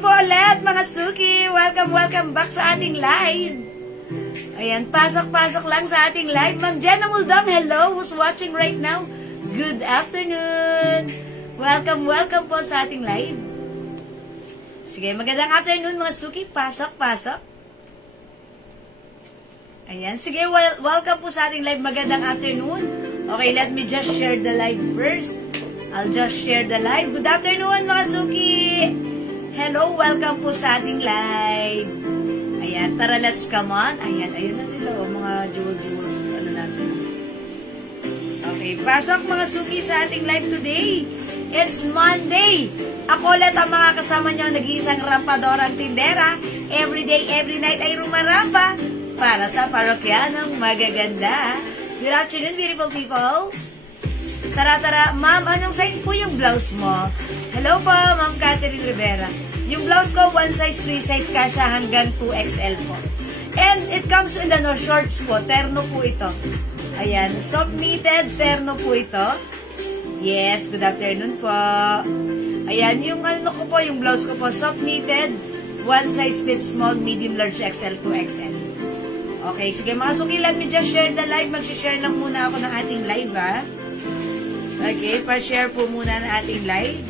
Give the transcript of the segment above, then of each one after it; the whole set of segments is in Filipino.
po ulit mga Suki! Welcome back sa ating live. Ayan, pasok lang sa ating live. Ma'am Jenna Muldam, hello! Who's watching right now? Good afternoon! Welcome po sa ating live. Sige, magandang afternoon mga Suki. Pasok. Ayan, sige, welcome po sa ating live. Magandang afternoon. Okay, let me just share the live first. I'll just share the live. Good afternoon mga Suki! Hello, welcome po sa ating live. Ayan, tara, let's come on. Ayan na sila, mga jewels, ano natin. Okay, pasok mga Suki sa ating live today. It's Monday. Ako ulit ang mga kasama nyo, nag-iisang rampadorang tindera. Every day, every night ay rumaramba para sa parokyanong magaganda. Good afternoon, beautiful people. Tara, ma'am, anong size po yung blouse mo? Hello po, ma'am Catherine Rivera. Yung blouse ko, one size, free size kasha hanggang 2XL po. And it comes in the shorts po, terno po ito. Ayan, soft knitted, terno po ito. Yes, good afternoon po. Ayan, yung ano ko po, yung blouse ko po, soft knitted, one size fits small, medium, large, XL, 2XL. Okay, sige mga Suki, let me just share the live. Mag-share lang muna ako ng ating live, ha? Okay, pa-share po muna ng ating live.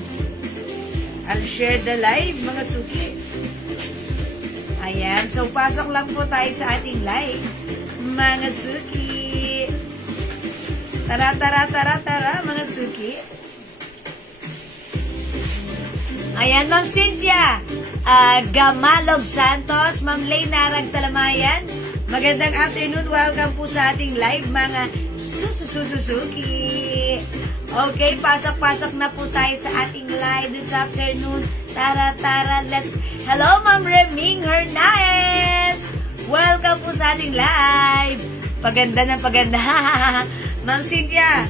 I'll share the live, mga Suki. Ayan, so pasok lang po tayo sa ating live, mga Suki. Tara, mga Suki. Ayan, Ma'am Cynthia Gamalog Santos, Ma'am Lay Narag Talamayan. Magandang afternoon, welcome po sa ating live, mga Suki. Okay, pasok na po tayo sa ating live this afternoon. Tara, let's... Hello, Ma'am Reming Hernandez! Welcome po sa ating live. Paganda. Ma'am Cynthia,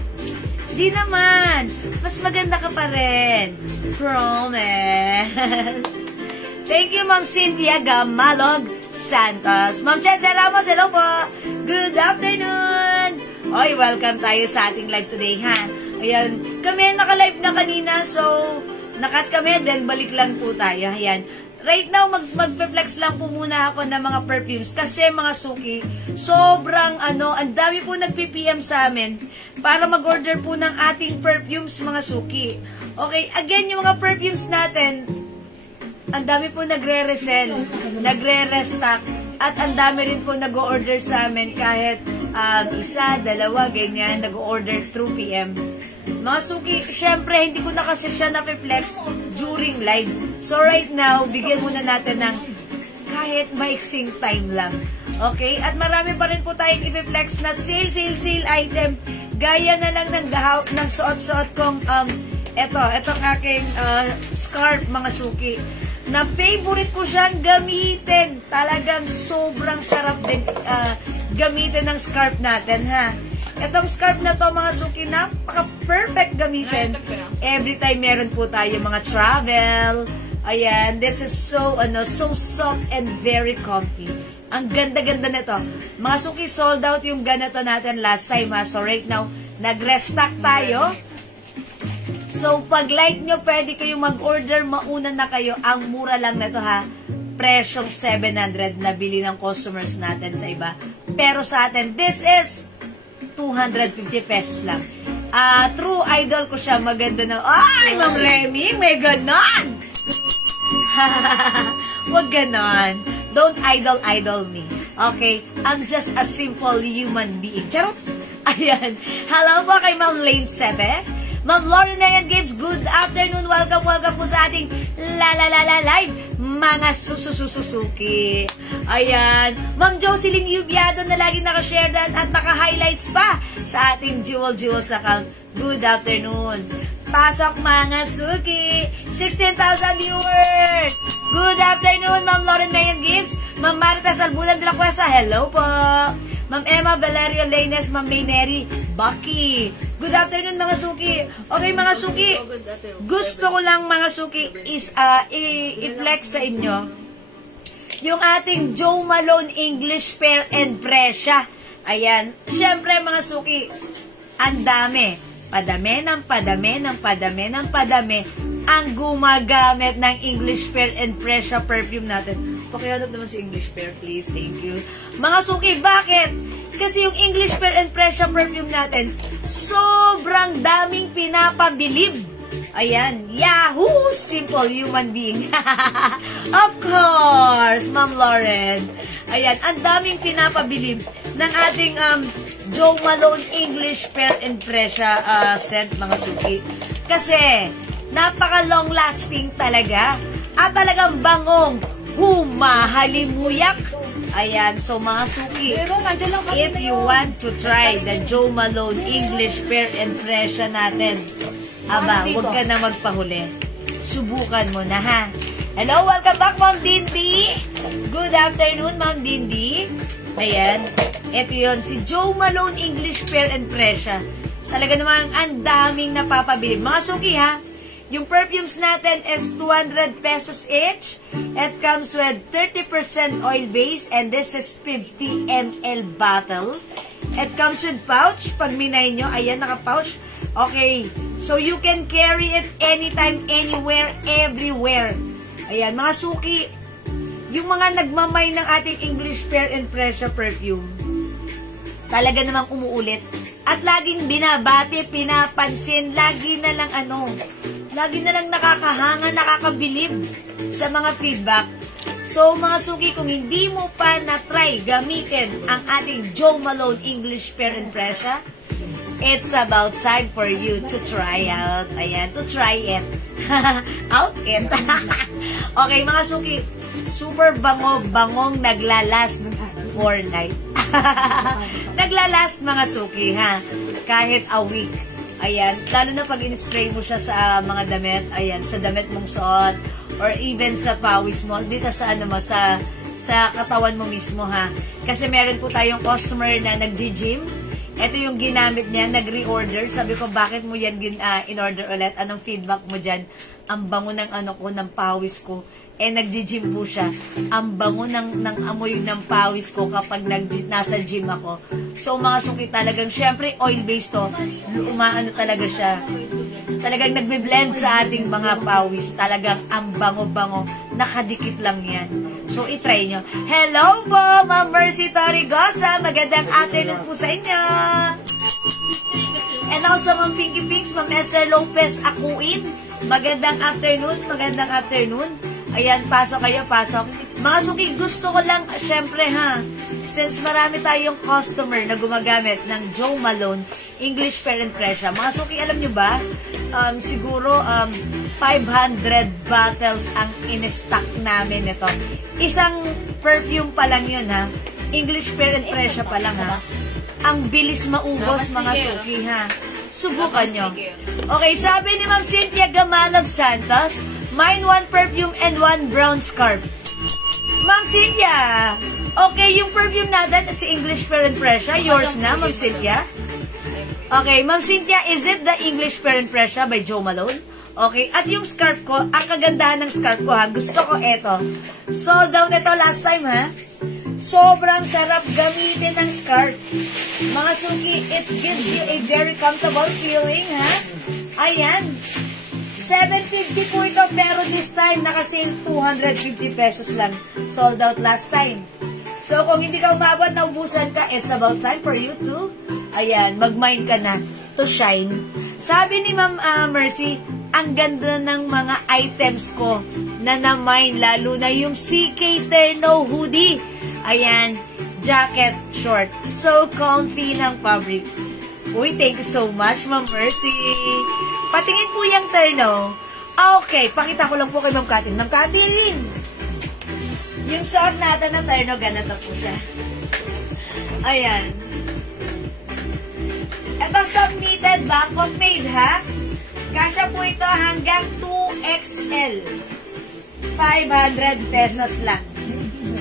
di naman. Mas maganda ka pa rin. Promise. Thank you, Ma'am Cynthia Gamalog Santos. Ma'am Checha Ramos, hello po. Good afternoon. Oy, welcome tayo sa ating live today, ha? Ayan, kami naka-live na kanina, so nakat kami, then balik lang po tayo. Ayan, right now, magpe-flex lang po muna ako ng mga perfumes kasi mga Suki, sobrang ang dami po nagpi-PM sa amin para mag-order po ng ating perfumes, mga Suki. Okay, again, yung mga perfumes natin, ang dami po nagre-resell, nagre-restock, at ang dami rin po nag-order sa amin kahit isa, dalawa, ganyan, nag-order through PM. Mga Suki, syempre, hindi ko na kasi siya na-flex during live. So, right now, bigyan muna natin ng kahit maiksing time lang. Okay? At marami pa rin po tayong i-flex na sale item. Gaya na lang ng suot-suot kong, etong aking scarf, mga Suki. Na favorite ko siyang gamitin. Talagang sobrang sarap din gamitin ng scarf natin, ha? Itong scarf na to, mga Suki, napaka-perfect gamitin. Every time meron po tayo mga travel. Ayan, this is so soft and very comfy. Ang ganda-ganda nito. Mga Suki, sold out yung ganito natin last time, ha? So, right now, nag-restock tayo. So, pag like nyo, pwede kayong mag-order, mauna na kayo. Ang mura lang na ito, ha? Presyong 700 na bili ng customers natin sa iba. Pero sa atin, this is 250 pesos lang. True idol ko siya, maganda na. Ay, Ma'am Remy, may ganon! Wag ganon. Don't idol me. Okay? I'm just a simple human being. Charot! Ayan. Hello po kay Ma'am Lane Sebe. Ma'am Lauren Ryan Gibbs, good afternoon. Welcome po sa ating live, mga Suki. Ayan. Ma'am Jocelyn Yubiado na lagi nakashare at naka-highlights pa sa ating Jewels account. Good afternoon. Pasok mga Suki. 16,000 viewers. Good afternoon, Ma'am Lauren Ryan Gibbs. Ma'am Marta Salbulan de la Cuesta, hello po. Ma'am Emma Valerio Laines, Ma'am Mayneri Bucky. Good afternoon, mga Suki. Okay, mga Suki, gusto ko lang, mga Suki, is i-flex sa inyo yung ating Joe Malone English Pear and Brescia. Ayan. Siyempre, mga Suki, ang dami. Padami. ang gumagamit ng English Pear and Pressure perfume natin. Pakihanap naman si English Pear, please. Thank you. Mga suki, bakit? Kasi yung English Pear and Pressure perfume natin, sobrang daming pinapabilib. Ayan. Yahoo! Simple human being. Of course, Ma'am Lauren. Ayan. Ang daming pinapabilib ng ating Jo Malone English Pear and Pressure scent, mga suki. Kasi, napaka-long lasting talaga. At talagang bangong humahalimuyak. Ayan, so mga suki, if you want to try the Jo Malone English Pear and Pressure natin, aba, huwag ka na magpahuli. Subukan mo na, ha? Hello, welcome back, Ma'am Dindi. Good afternoon, Ma'am Dindi. Ayan, ito yun, si Jo Malone English Pear and Pressure. Talaga namang ang daming napapabili. Mga suki, ha? Yung perfumes natin is 200 pesos each. It comes with 30% oil base and this is 50 ml bottle. It comes with pouch. Pag minay nyo, ayan, naka-pouch. Okay, so you can carry it anytime, anywhere, everywhere. Ayan, mga suki, yung mga nagmamay ng ating English Pear and Pressure perfume, talaga namang umuulit. At laging binabati, pinapansin, lagi na lang nakakahanga, nakakabilib sa mga feedback. So, mga suki, kung hindi mo pa na-try gamitin ang ating Jo Malone English Pear and Pressure, it's about time for you to try out. Ayan, to try it. Out it. Okay, mga suki, super bangong naglalast for night. Naglalast, mga suki, ha? Kahit a week. Ayan, lalo na pag in-spray mo siya sa mga damit, ayan, sa damit mong suot, or even sa pawis mo, dito sa sa katawan mo mismo, ha? Kasi meron po tayong customer na nag-gym. Ito yung ginamit niya, nag-reorder. Sabi ko, bakit mo yan in-order ulit? Anong feedback mo dyan? Ang bango ng ng pawis ko. Nag-gym po siya. Ang bango ng amoy ng pawis ko kapag nasa gym ako. So, mga suki, talagang, syempre, oil-based to. Umaano talaga siya. Talagang nagbe-blend sa ating mga pawis. Talagang ang bango-bango. Nakadikit lang yan. So, itry nyo. Hello po, Ma'am Mercy Torrigosa. Magandang afternoon po sa inyo. And also, Ma'am Pinky Pinks, Ma'am Esther Lopez Akuin. Magandang afternoon. Magandang afternoon. Ayan, pasok kayo, pasok. Mga suki, gusto ko lang, syempre, ha, since marami tayong customer na gumagamit ng Jo Malone English Pear and Pressure. Mga suki, alam nyo ba, siguro 500 bottles ang in-stock namin ito. Isang perfume pa lang yun, ha. English Pear and Pressure pa lang, ha. Ang bilis maubos, mga suki, ha. Subukan nyo. Okay, sabi ni Ma'am Cynthia Gamalog Santos, mine 1 perfume and 1 brown scarf. Ma'am Cynthia, okay, yung perfume natin si English Pear and Pressure, yours na, Ma'am Cynthia? Okay, Ma'am Cynthia, is it the English Pear and Pressure by Jo Malone? Okay, at yung scarf ko, ang kagandahan ng scarf ko, ha, gusto ko ito. Sold out ito last time, ha? Sobrang sarap gamitin ng scarf. Mga suki, it gives you a very comfortable feeling, ha? Ayan. 750 po ito, pero this time, naka-sale 250 pesos lang. Sold out last time. So, kung hindi ka umabot, naubusan ka, it's about time for you to, ayan, mag-mine ka na, to shine. Sabi ni Ma'am Mercy, ang ganda ng mga items ko na na-mine, lalo na yung CK Terno hoodie. Ayan, jacket, short. So comfy ng fabric. Uy, thank you so much, Ma'am Mercy. Patingin po yung Terno. Okay, pakita ko lang po kay Ma'am Katin. Ma'am Katin! Yung suot natin ng Terno, ganito po siya. Ayan. Ito, submitted Bangkok made, ha? Kasya po ito hanggang 2XL. 500 pesos lang.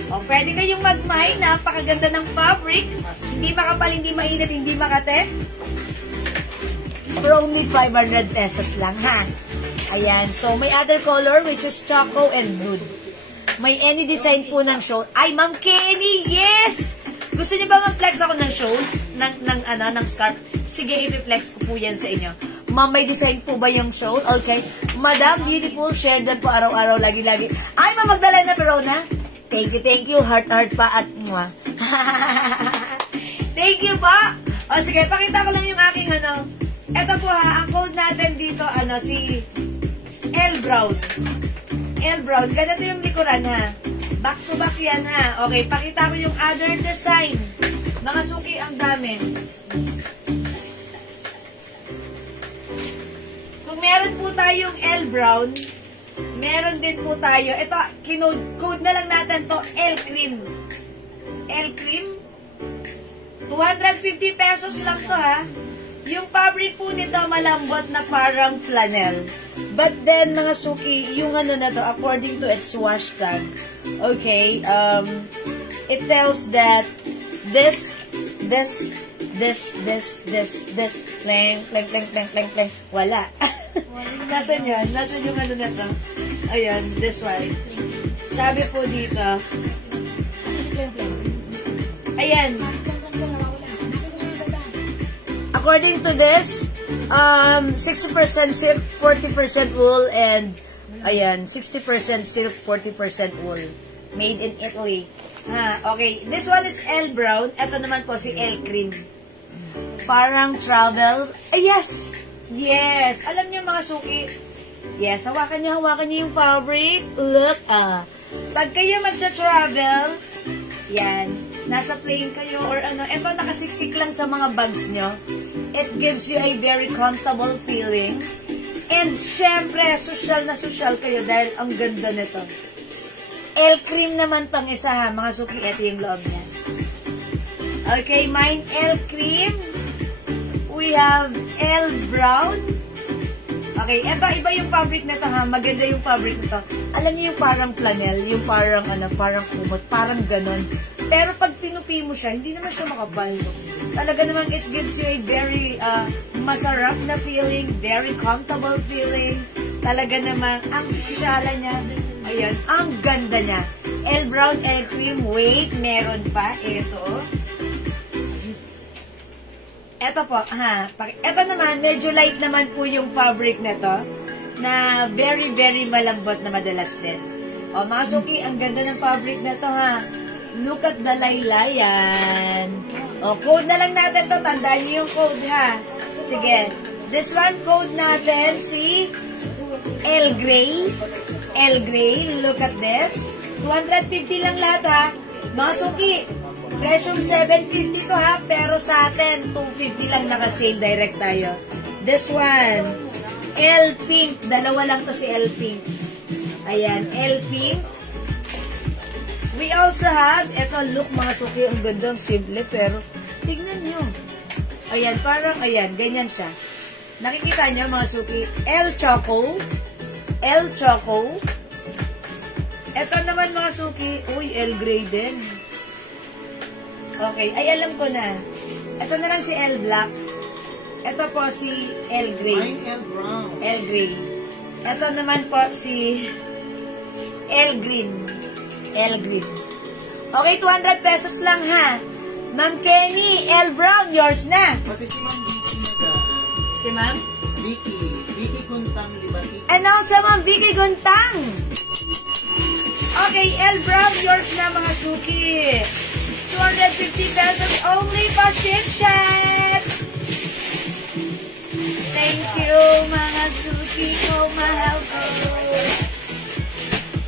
O, pwede kayong mag-mine. Napakaganda ng fabric. Hindi makapal, hindi mainit, hindi makate. For only 500 pesos lang, ha? Ayan. So, may other color, which is choco and nude. May any design po ng show. Ay, Ma'am Kenny, yes! Gusto niyo ba mag-flex ako ng shows? Ng scarf? Sige, i-flex ko po yan sa inyo. Ma'am, may design po ba yung show? Okay. Madam, beautiful, share that po araw-araw, lagi-lagi. Ay, Ma'am Magdalena Perona. Thank you. Heart pa at mwah. Thank you po. O sige, pakita ko lang yung aking ano. Ito po ha, ang code natin dito, si L Brown. L Brown. Ganito yung likuran ha. Back to back yan ha. Okay, pakita ko yung other design. Mga suki, ang dami. Kung meron po tayong L Brown, meron din po tayo. Ito, code na lang natin to L Cream. L Cream. 250 pesos lang to ha. Yung fabric po nito malambot na parang flannel. But then, mga suki, yung ano na to, according to its wash tag, okay, it tells that this, clang, wala. Nasaan yun? Nasaan yung ano na to? Ayan, this one. Sabi po dito, ayan, according to this, 60% silk, 40% wool, and ayan, 60% silk, 40% wool. Made in Italy. Okay. This one is L Brown. Ito naman po si L Cream. Parang travels. Yes! Yes! Alam niyo mga suki. Yes, hawakan niyo yung fabric. Look, pag kayo magta-travel, yan, nasa plane kayo or ano, ito nakasiksik lang sa mga bags nyo. It gives you a very comfortable feeling. And syempre, social na social kayo dahil ang ganda nito. L Cream naman tong isa ha, mga suki, ito yung loob niya. Okay, mine L Cream. We have L Brown. Okay, ito iba yung fabric nito ha, maganda yung fabric nito. Alam niyo yung parang flannel, yung parang parang kumot, parang ganon. Pero pag tinupi mo siya, hindi naman siya makapal. Talaga naman, it gives you a very masarap na feeling, very comfortable feeling. Talaga naman, ang shala niya, ayan, ang ganda niya. L Brown, L Cream, wait, meron pa. Ito po, ito naman, medyo light naman po yung fabric na to, na very, very malambot na madalas din. O, mga suki, ang ganda ng fabric na to ha. Look at the laylayan. O, code na lang natin to. Tandaan niyo yung code, ha? Sige. This one, code natin, si L Gray. L Gray. Look at this. 250 lang lahat, ha? Mga suki, presyong 750 to, ha? Pero sa atin, 250 lang naka-sale. Direct tayo. This one, L Pink. Dalawa lang to si L Pink. Ayan, L Pink. We also have, eto look mga suki, ang gandang simple, pero tignan nyo. Ayan, parang, ayan, ganyan siya. Nakikita nyo mga suki, L Choco. L Choco. Eto naman mga suki, uy, L Gray din. Okay, ay alam ko na. Eto na lang si L Black. Eto po si L Gray. L Brown. L Gray. Eto naman po si L Green. L Green. Okay, 200 pesos lang ha. Ma'am Kenny, L Brown, yours na. Pati si Ma'am Vicky na. Si Ma'am? Vicky Guntang, Libati. Ano sa Ma'am Vicky Guntang? Okay, L Brown, yours na mga suki. 250 pesos only pa ship. Thank you mga suki ko, mahal ko.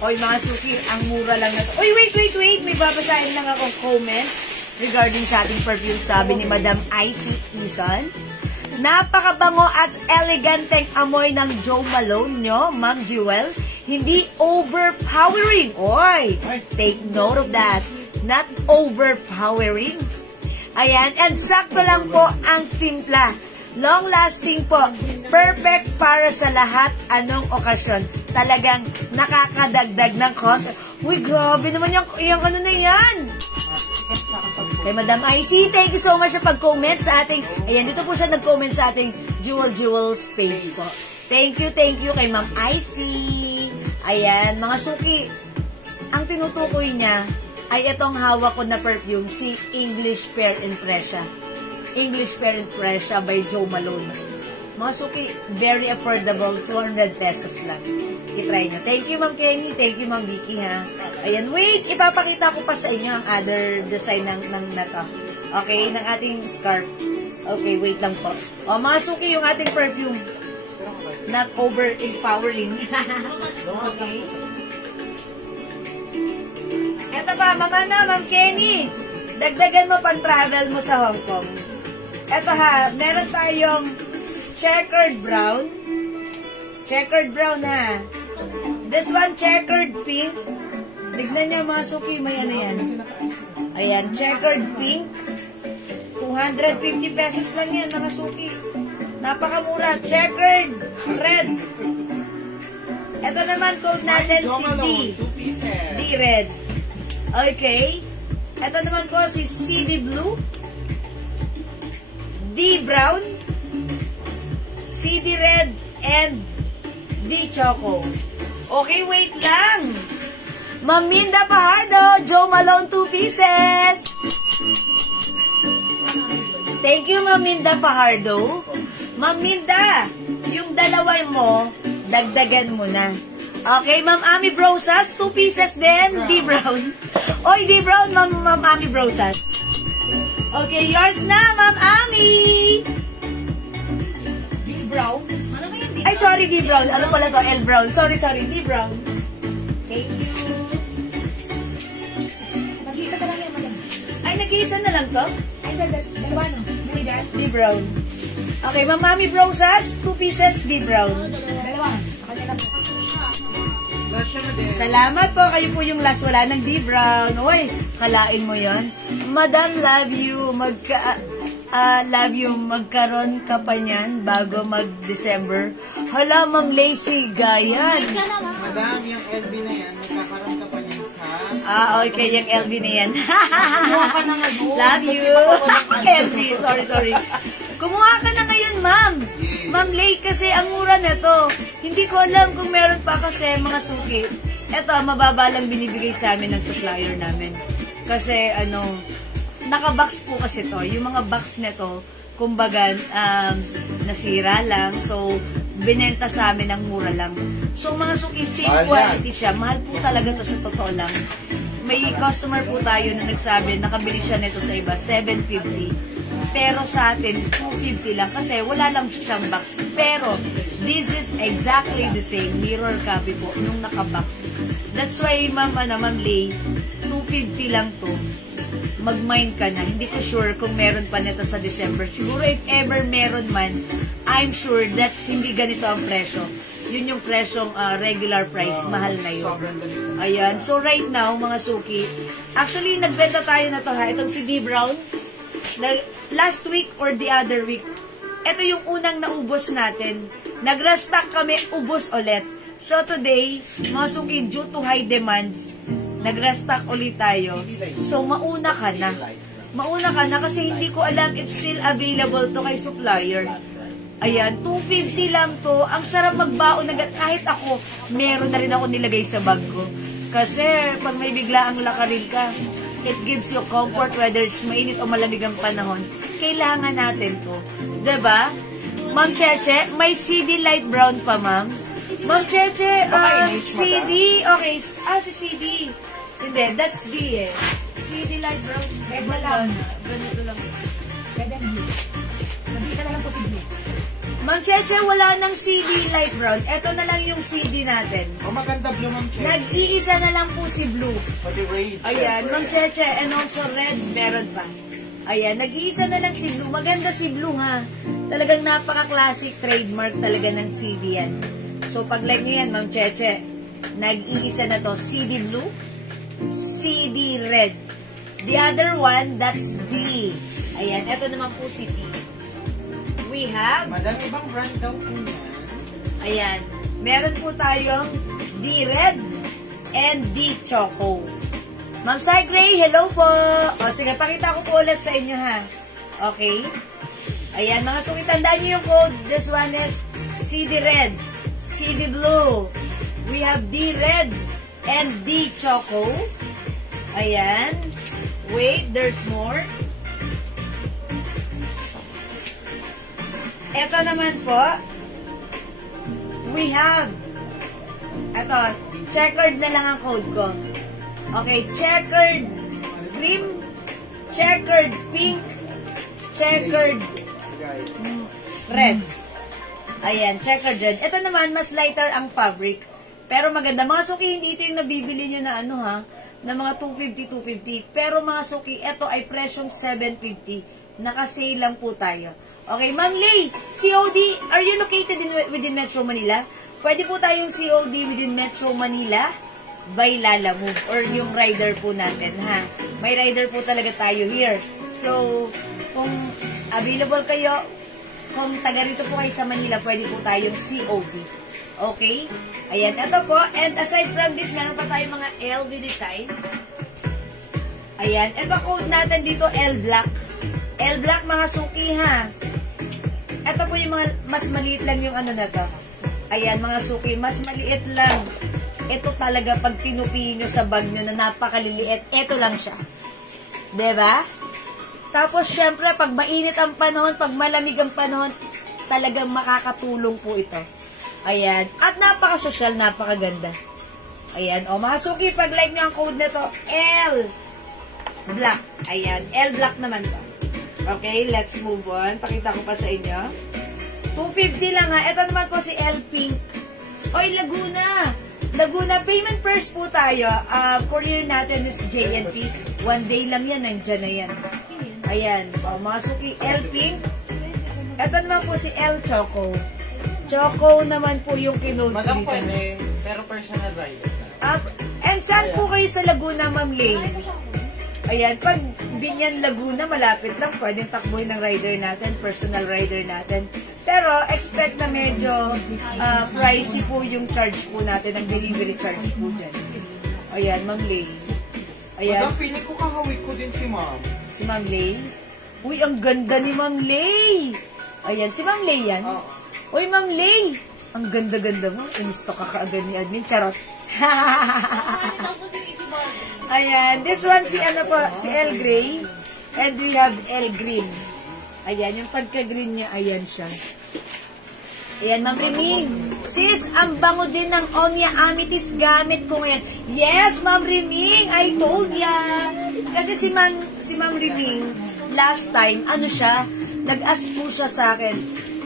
Oy, mga suki, ang mura lang na to. Oy, wait. May babasahin lang akong comment regarding sa ating perfume. Sabi ni Madam Icy Ison, napakabango at eleganteng amoy ng Jo Malone nyo, Ma'am Jewel. Hindi overpowering. Oy, take note of that. Not overpowering. Ayan, and sakto lang po ang timpla. Long-lasting po. Perfect para sa lahat anong okasyon. Talagang nakakadagdag ng content. Uy, grabe naman yung ano na yan. Kay Madam IC, thank you so much sa pag-comment sa ating, ayan, dito po siya nag-comment sa ating Jewels page po. Thank you kay Ma'am IC. Ayan, mga suki, ang tinutukoy niya ay itong hawak ko na perfume, si English Pear and Pressure. English Pear and Pressure by Jo Malone. Mga suki, very affordable, 200 pesos lang. I-try nyo. Thank you, Ma'am Kenny. Thank you, Ma'am Vicky, ha. Ayan, wait, ipapakita ko pa sa inyo ang other design ng na to. Okay, ng ating scarf. Okay, wait lang po. O, mga suki, yung ating perfume. Not over-empowering. Okay. Eto pa, Mama na, Ma'am Kenny. Dagdagan mo pang travel mo sa Hong Kong. Eto ha, meron tayong checkered brown. Checkered brown ha. This one, checkered pink. Tignan niya mga suki, may ano yan. Ayan, checkered pink. 250 pesos lang yan mga suki. Napakamura. Checkered red. Ito naman, code natin si D. D red. Okay. Ito naman po si CD blue. D brown. CD red. And D choco. Okay, wait lang. Ma'am Minda Fajardo, Joe Malone, 2 pieces. Thank you, Ma'am Minda Fajardo. Ma'am Minda, yung dalawa mo, dagdagan mo na. Okay, Ma'am Ami Brosas, 2 pieces din, D Brown. Oy, D Brown, Ma'am Ami Brosas. Okay, yours na, Ma'am Ami. D Brown? Ay, sorry, D Brown. Ano pala to? L Brown. Sorry, D Brown. Thank you. Nag-iisa ka lang yan, madam. Ay, nag-iisa na lang to? Ay, dalawa, no? Bumi dyan? D Brown. Okay, Ma'am Mami Brosas, 2 pieces, D Brown. Dalawa. Kanya lang po. Salamat po. Kayo po yung last. Wala ng D Brown. Uy, kalain mo yon. Madam, love you. Love you. Magkaroon ka pa niyan bago mag-December. Hala, Ma'am Lacey, gayan. Madam, yung LB na yan, may kakaroon ka pa niyan sa... Okay, yung LB na yan. Kumuha ka na ngayon. Love you. LB, sorry. Kumuha ka na ngayon, Ma'am. Ma'am Lay, kasi ang mura nito. Hindi ko alam kung meron pa kasi mga suki. Ito, mababa lang binibigay sa amin ng supplier namin. Kasi, naka-box po kasi to. Yung mga box nito, kumbaga, nasira lang. So, binenta sa amin ng mura lang. So, mga suki, same quality siya. Mahal po talaga to sa totoo lang. May customer po tayo na nagsabi, nakabili siya nito sa iba, 750. Pero sa atin, 250 lang kasi wala lang siyang box. Pero, this is exactly the same. Mirror copy po, nung naka-box. That's why, Ma'am Lay, 250 lang to. Mag-mind ka na. Hindi ko sure kung meron pa nito sa December. Siguro if ever meron man, I'm sure that's hindi ganito ang presyo. Yun yung presyong regular price. Mahal na yun. Ayan. So right now, mga suki, actually, nagbenta tayo na to ha. Itong si D Brown. Last week or the other week, ito yung unang naubos natin. Nag-restock kami, ubos ulit. So today, mga suki, due to high demands, nag-restock ulit tayo. So, mauna ka na. Mauna ka na kasi hindi ko alam if still available to kay supplier. Ayan, 250 lang to. Ang sarap magbaon agad. Kahit ako, meron na rin ako nilagay sa bag ko. Kasi, pag may bigla ang lakarin ka, it gives you comfort whether it's mainit o malamig ang panahon. Kailangan natin to. Diba? Ma'am Cheche, may CD light brown pa, ma'am. Ma'am Cheche, CD. Okay, si CD. Hindi, that's D eh. CD light brown. Red na lang. Ganito lang. Red and blue. Nag-iisa na lang po blue. Ma'am Cheche, wala ng CD light brown. Ito na lang yung CD natin. maganda blue, Ma'am Cheche. Nag-iisa na lang po si blue. Pati red. Ayan, Ma'am Cheche, and also red, meron pa. Ayan, nag-iisa na lang si blue. Maganda si blue ha. Talagang napaka-classic trademark talaga ng CD yan. So, pag like nyo yan, Ma'am Cheche, nag-iisa na to. CD blue, CD red. The other one, that's D. Ayan, ito naman po si D. We have... Madam, ibang brand daw po yan. Ayan. Meron po tayong D red and D choco. Ma'am Sai Gray, hello po. O sige, pakita ko po ulit sa inyo ha. Okay? Ayan, mga suki, tandaan nyo yung code. This one is CD red, CD blue. We have D red and D choco. Ayan. Wait, there's more. Ito naman po, we have, ito, checkered na lang ang code ko. Okay, checkered cream, checkered pink, checkered red. Ayan, checkered red. Ito naman, mas lighter ang fabric. Pero maganda. Mga suki, hindi ito yung nabibili nyo na ano ha, na mga 250. Pero mga suki, ito ay presyong 750. Naka-sale lang po tayo. Okay, Ma'am Lay, COD, are you located within Metro Manila? Pwede po tayong COD within Metro Manila by Lalamove or yung rider po natin, ha? May rider po talaga tayo here. So, kung available kayo, kung taga rito po kayo sa Manila, pwede po tayong COD. Okay? Ayan, ito po. And aside from this, meron pa tayong mga LV design. Ayan, ito code natin dito, L-Black. L-Black, mga suki, ha? Ito po yung mga, mas maliit lang yung ano na to. Ayan, mga suki, mas maliit lang. Ito talaga, pag tinupihin nyo sa bag nyo na napakaliliit, ito lang siya. Diba? Tapos, syempre, pag mainit ang panahon, pag malamig ang panahon, talagang makakatulong po ito. Ayan. At napaka-social, napakaganda. Ayan. O, mga suki, pag like nyo ang code na to, L-Black. Ayan. L-Black naman to. Okay, let's move on. Pakita ko pa sa inyo. 250 lang ha. Ito naman po si L-Pink. Oy, Laguna. Laguna, payment first po tayo. Courier natin is JNP. 1 day lang yan. Nandyan na yan. Ayan. O, mga suki, L-Pink. Ito naman po si L-Choco. Choco naman po yung kinode dito. Madam pwede, pero personal rider. And saan po kayo sa Laguna, Ma'am Lay? Ayan, pag Binyan, Laguna, malapit lang. Pwedeng takbuhin ng rider natin, personal rider natin. Pero, expect na medyo pricey po yung charge po natin, ang delivery charge po dyan. Ayan, Ma'am Lay. Ayan. Madam, piling ko kahawig ko din si Ma'am. Si Ma'am Lay? Uy, ang ganda ni Ma'am Lay! Ayan, si Ma'am Lay yan? Uy, Ma'am Lay! Ang ganda-ganda mo. In-stock ka kaagad ni admin. Charot. Ayan. This one, si ano po, si L Gray. And we have L Green. Ayan, yung pagka-green niya, ayan siya. Ayan, Ma'am Riming. Sis, ang bango din ng Omnia Amethyst gamit ko ngayon. Yes, Ma'am Riming, I told ya. Kasi si Ma'am Riming, last time, ano siya, nag-ask po siya sa akin,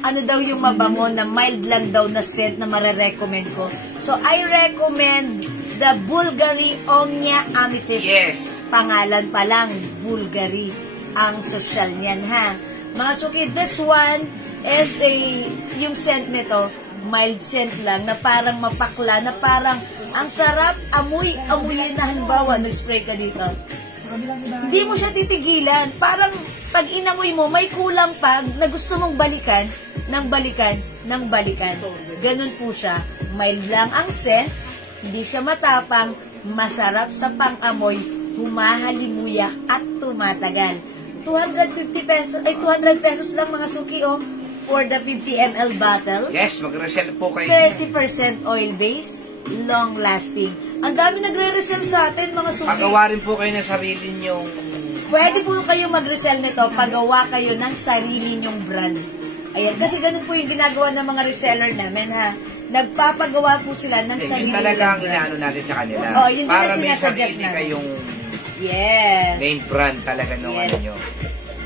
ano daw yung mabango na mild lang daw na scent na marirecommend ko. So, I recommend the Bulgari Omnia Amethyst. Yes. Pangalan pa lang, Bulgari. Ang social niyan, ha? Mga suki, this one is yung scent nito, mild scent lang, na parang mapakla, na parang ang sarap, amuyin na halimbawa, nag-spray ka dito. Hindi mo siya titigilan. Parang pag inamoy mo, may kulang pa na gusto mong balikan, ng balikan. Ganun po siya. Mild lang ang scent, hindi siya matapang, masarap sa pang-amoy, humahalimuyak at tumatagal. 200 pesos lang mga suki, oh, for the 50 ml bottle. Yes, mag-resell po kayo. 30% oil-based, long-lasting. Ang dami nagre-resell sa atin, mga suki. Pagawa rin po kayo ng sarili nyong... Pwede po kayo mag-resell nito, pagawa kayo ng sarili nyong brand. Ayan, kasi ganun po yung ginagawa ng mga reseller namin, ha. Nagpapagawa po sila ng sarili Yun talaga ang brand. inaano natin sa kanila. Oh, yun para din may sinasuggest sarili natin. kayong Yes. name brand talaga nung Yes. ano nyo.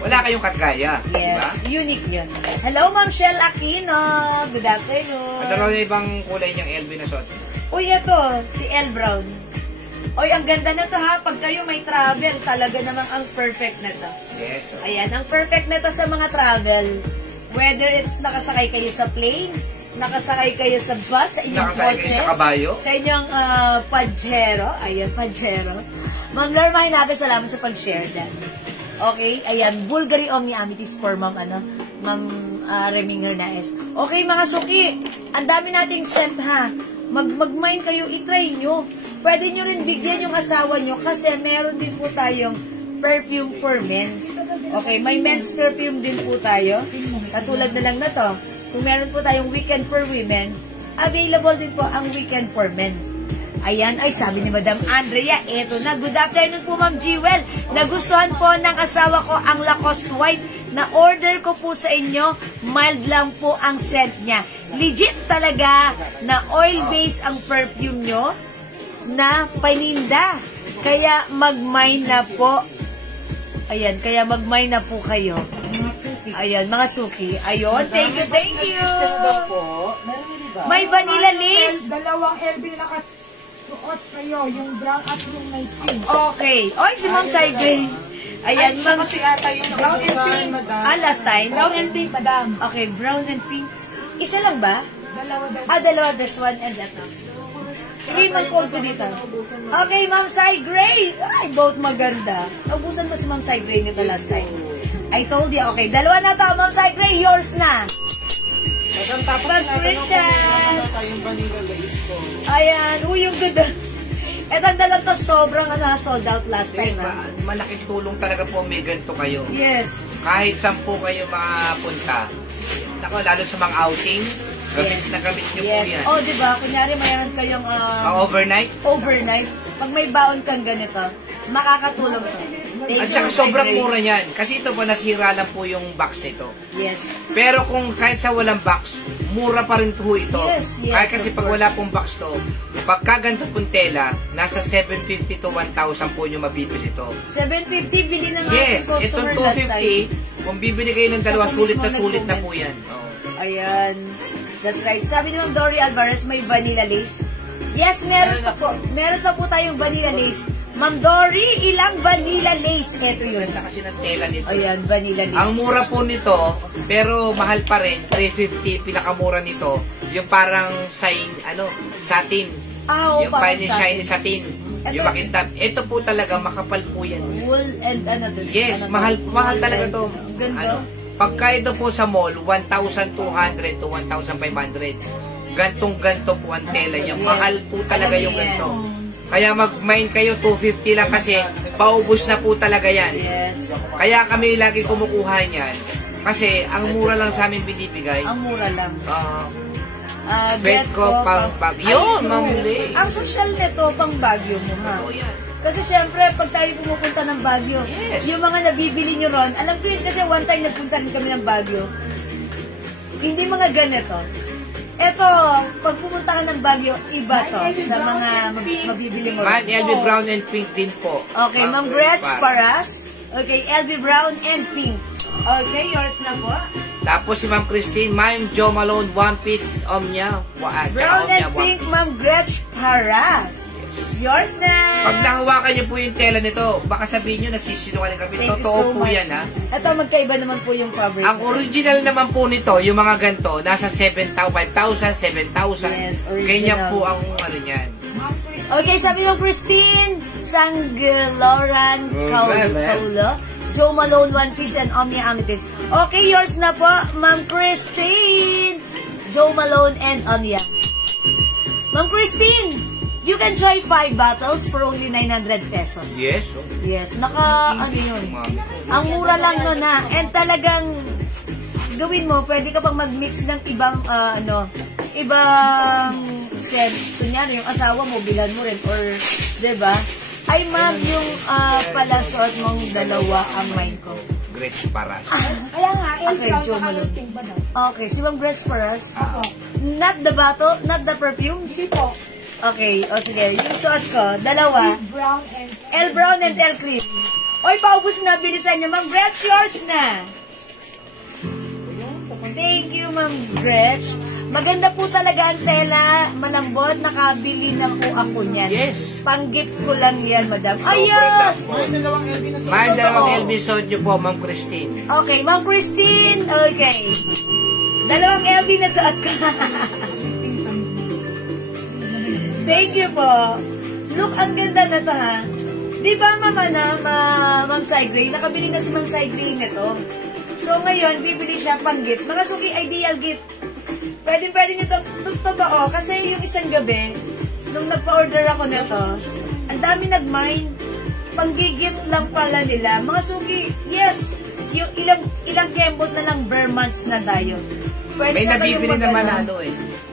Wala kayong katgaya, Yes, diba? unique yun. Hello, Ma'am Shell Aquino. Good afternoon. Ano raw yung ibang kulay niyang LV na suot? Uy, ito, si L Brown. Uy, ang ganda na to, ha. Pag kayo may travel, talaga namang ang perfect na to. Yes. Oh. Ayan, ang perfect na to sa mga travel. Whether it's nakasakay kayo sa plane, nakasakay kayo sa bus, sa inyong Nakasakay kayo sa kabayo? sa inyong Pajero. Ayan, Pajero. Ma'am Lorma Hinabe, salamat sa pag-share dyan. Okay, ayan, Bulgari Omnia Amethyst for Ma'am Reming Hernandez. Okay, mga suki, ang dami nating scent, ha. Mag-mind kayo, i-try nyo. Pwede nyo rin bigyan yung asawa nyo kasi meron din po tayong perfume for men. Okay, may men's perfume din po tayo. Katulad na lang na to. Kung meron po tayong weekend for women, available din po ang weekend for men. Ayan, ay sabi ni Madam Andrea, eto na. Good afternoon po, Ma'am Jewel. Nagustuhan po ng asawa ko ang Lacoste White. Na-order ko po sa inyo, mild lang po ang scent niya. Legit talaga na oil-based ang perfume nyo na paninda. Kaya mag-mine na po. Ayan, kaya mag-mine na po kayo. Ayan, mga suki. Ayun, thank you, thank you. May vanilla lace. Dalawang LB na nakasuot sa'yo, yung brown at yung may pink. Okay. Oy, si Ma'am Saigay. Ayan, Ma'am. Kasi ata yung Brown and pink. madam. Last time. Brown and pink, madam. Okay, brown and pink. Isa lang ba? Dalawa daw. Dalawa. This one and that one. Hindi mag-code ko dito. Okay, Ma'am Sai Gray. Ay, both maganda. Naubusan mo si Ma'am Sai Gray nito last time. I told you. Okay, dalawa na to. Ma'am Sai Gray, yours na. Madam, tapos Mas Christian. yung vanilla lace ko. Ayan. Uy, yung ganda. Etong dalawa to, sobrang sold out last time. Malaking tulong talaga po may ganito kayo. Yes. Kahit saan po kayo makapunta. Nako, lalo sa mga outing, gamit na gamit niyo po yan. Oh, di ba? Kunyari, mayroon kayong Overnight. overnight. Pag may baon kang ganito, makakatulong to. Thank At you, saka Ma'am sobrang Sai Gray. mura niyan. Kasi ito po, nasira lang po yung box nito. Yes. Pero kung kahit sa walang box, mura pa rin po ito. Yes, yes, Kahit kasi of pag course. wala pong box to, pagka ganito pong tela, nasa 750 to 1,000 po nyo mabibili ito. 750, bili ng Yes, ating itong customer last time. 250, kung bibili kayo ng dalawa, Sa sulit na mismo sulit na nag-comment. po yan. Oh. Ayan. That's right. Sabi ni Ma'am Dory Alvarez, may vanilla lace. Yes, meron pa po. Meron pa po tayong vanilla lace. Ma'am Dory, ilang vanilla lace? Ito yun. Ganda kasi ng tela nito. Ayan, vanilla lace. Ang mura po nito, pero mahal pa rin, 350, pinakamura nito, yung parang satin. Yung parang fine and satin. shiny satin. Yung Ito- makintab. Ito po talaga, makapal po yan. Wool and another. Yes, mahal talaga to. Ang ganda. Pagka ito po sa mall, 1,200 to 1,500. Gantong-ganto po ang tela niya. Yes. Mahal po talaga Alam yung niyo yan. ganto. Kaya mag-mine kayo, 250 lang kasi paubos na po talaga yan. Yes. Kaya kami lagi kumukuha niyan. Kasi ang mura lang sa amin binibigay. Ang mura lang. Bet ko pang Bagyo, Ay, Ma'am true. Lee. Ang social nito, pang Baguio mo, ha? Oo yan. Kasi syempre, pag tayo pumupunta ng Baguio, Yes. yung mga nabibili nyo ron, alam ko yun kasi one time nagpunta rin kami ng Baguio, hindi mga ganito. Eto, pag pumunta ka ng Baguio, iba to sa mga mabibili mo Ma'am, ron. LB Brown and Pink din po. Okay, Ma'am Gretch Paras. Okay, LB Brown and Pink. Okay, yours na po. Tapos si Ma'am Christine, Ma'am Jo Malone, One Piece, Omnia. Brown and One Pink, Piece. Ma'am Gretch Paras. Yours na. Pag nahawakan niyo po yung tela nito, baka sabihin niyo nagsisinungaling kami. Thank you Totoo so po much. yan, ha? Ito, magkaiba naman po yung fabric. Ang original naman po nito, yung mga ganito, nasa 7,000, 5,000, 7,000. Yes, original. Ganyan po ang ano niyan. Okay, sabi mo, Christine Sangloran Okay, Paulo, Joe Malone, One Piece, and Omnia Amethyst. Okay, yours na po, Ma'am Christine. Joe Malone and Omnia. Ma'am Christine, you can try 5 bottles for only 900 pesos. Yes. Yes, ano yun? Ang mura lang nun na. And talagang gawin mo, pwede ka pang mag-mix ng ibang, ibang scent. Kunyari, yung asawa mo, bilan mo rin. Or, diba? Ay, ma'am, yung palasot mong dalawa ang mind ko. Gretch Paras. Kaya nga, Okay, brown Joe saka Malone. yung pink ba daw? Okay, si Ma'am Gretch Paras. Oo. Not the bottle, not the perfume. Hindi po. Okay, o sige, yung suot ko, dalawa. Brown and L Brown and L Cream. Oy, paubos na, bilisan nyo. Ma'am Gretch, yours na. Thank you, Ma'am Gretch. Maganda po talaga ang tela. Malambot, nakabili na po ako niyan. Yes. Pang-gift ko lang yan, madam. Sobrang Ayos! damo. May dalawang LB na sa Ma'am, Totoo. dalawang LB sold niyo po, Ma'am Christine. Okay, Ma'am Christine. Okay. Dalawang LB na suot ka. Thank you po. Look, ang ganda na to, ha? Di ba, Ma'am Sai Gray? Nakabili na si Ma'am Sai Gray nito. So, ngayon, bibili siya pang gift. Mga suki, ideal gift. Pwede nyo totoo. Kasi yung isang gabi, nung nagpa-order ako nito, ang dami nag-mine. Pang-gift lang pala nila. Mga suki, yes, yung ilang kembot na lang bare months na tayo. Pwede May na kayong nabibili naman na mag-ano.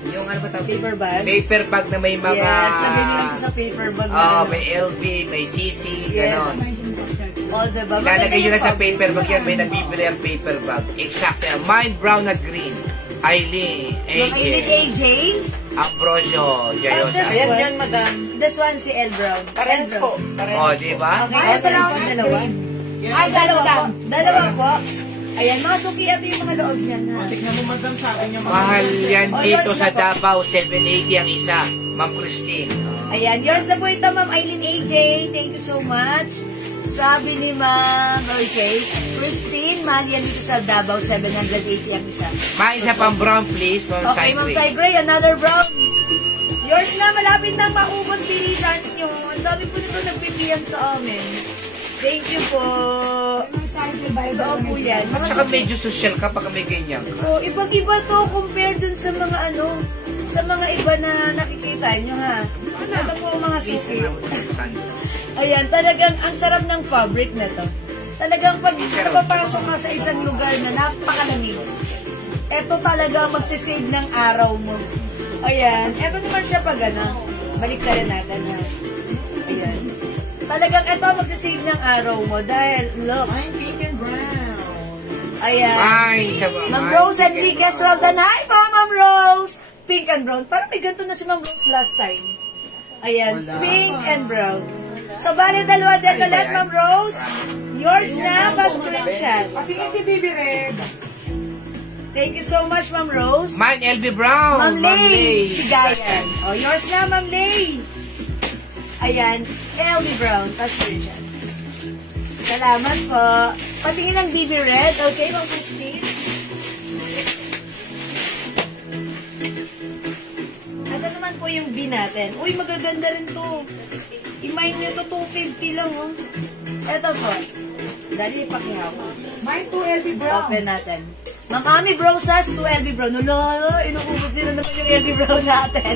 yung ano ba tawag? Paper bag? Paper bag na may mga... Yes, nabili ko sa paper bag. na Ah, ano. may LV, may CC, Yes. ganon. Imagine ko, sir. O, diba? Ilalagay nyo na sa fabric. paper bag yan. May nagbibili ang paper bag. Exactly. Mine brown at green. Aileen, Aileen AJ, AJ. Ambrosio, Jayosa. This Ayan one? yan, madam. This one si El Brown. Parehas El po. Brown. Parehas. O, diba? Okay, Ay, ito lang po, brown. dalawa. Yan. Ay, dalawa po. lang. Dalawa po. Ayan, mga suki, ito yung mga loob niyan, ha? Tignan mo, madam, sa akin yung Mahal yan Oh, dito yours sa na po. Davao, 780 ang isa. Ma'am Christine. Ayan, yours na po ito, Ma'am Aileen AJ. Thank you so much. Sabi ni Ma'am, okay, Christine, mahal yan dito sa Davao, 780 ang isa. Ma, isa pang brown please, Ma'am Okay, Ma'am Saigre. Saigre, another brown. Yours na, malapit nang maubos, bilisan nyo. Ang dami po nito nagpipiyam sa amin. Thank you po. Yung cycle by the Ito po yan. At saka medyo social ka pag may ganyan ka. So, ibang-iba to compare dun sa mga sa mga iba na nakikita nyo, ha? Ito po ang mga suki. Ayan, talagang ang sarap ng fabric na to. Talagang pag papasok ka sa isang lugar na napakalamig, ito talaga magsisave ng araw mo. Ayan, ito naman siya pag balik na rin natin, ha? Ayan. Talagang ito magsisave ng araw mo dahil, look, Mine pink and brown. ayan. Ay, isa ba? Ma'am Rose Enriquez, well done. Hi po, Ma'am Rose! Pink and brown. Parang may ganito na si Ma'am Rose last time. Ayan, Wala. pink and brown. So, bali dalawa din ulit, Ma'am Rose. Yours na, pa-screenshot. Patingin si Bibi Red. Thank you so much, Ma'am Rose. Mine LB Brown. Ma'am Lay, Lay. Sigayan. O, yours na, Ma'am Lay. Ayan, LB Brown, pa-screenshot. Salamat po. Patingin ng BB Red. Okay, Ma'am Christine? Ito naman po yung B natin. Uy, magaganda rin to. I-mine nyo to, 250 lang, oh. Ito po. Dali, pakihawa. Mine 2LB brown. Open natin. Ma'am Ami Brosas, 2 LB Brown. Nulo, inuubod sila naman yung LB Brown natin.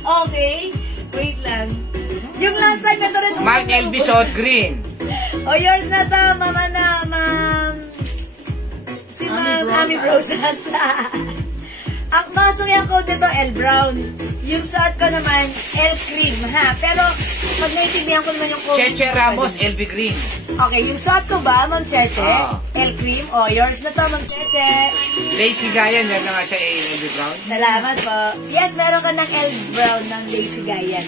Okay. Wait lang. Yung last time, ito rin. Mine LB Salt Green. Oh, yours na to, mama na, ma'am. Si Ma'am Ami Brosas. Ang masong yung code nito, L Brown. Yung suot ko naman, L Cream, ha? Pero, pag naiintindihan ko naman yung code. Cheche Ramos LB Green. Okay, yung suot ko ba, Ma'am Cheche? Ah. L Cream. Oh, yours na to, Ma'am Cheche. Lazy Gayan, yan na nga siya LB Brown. Salamat po. Yes, meron ka ng L Brown ng Lazy Gayan.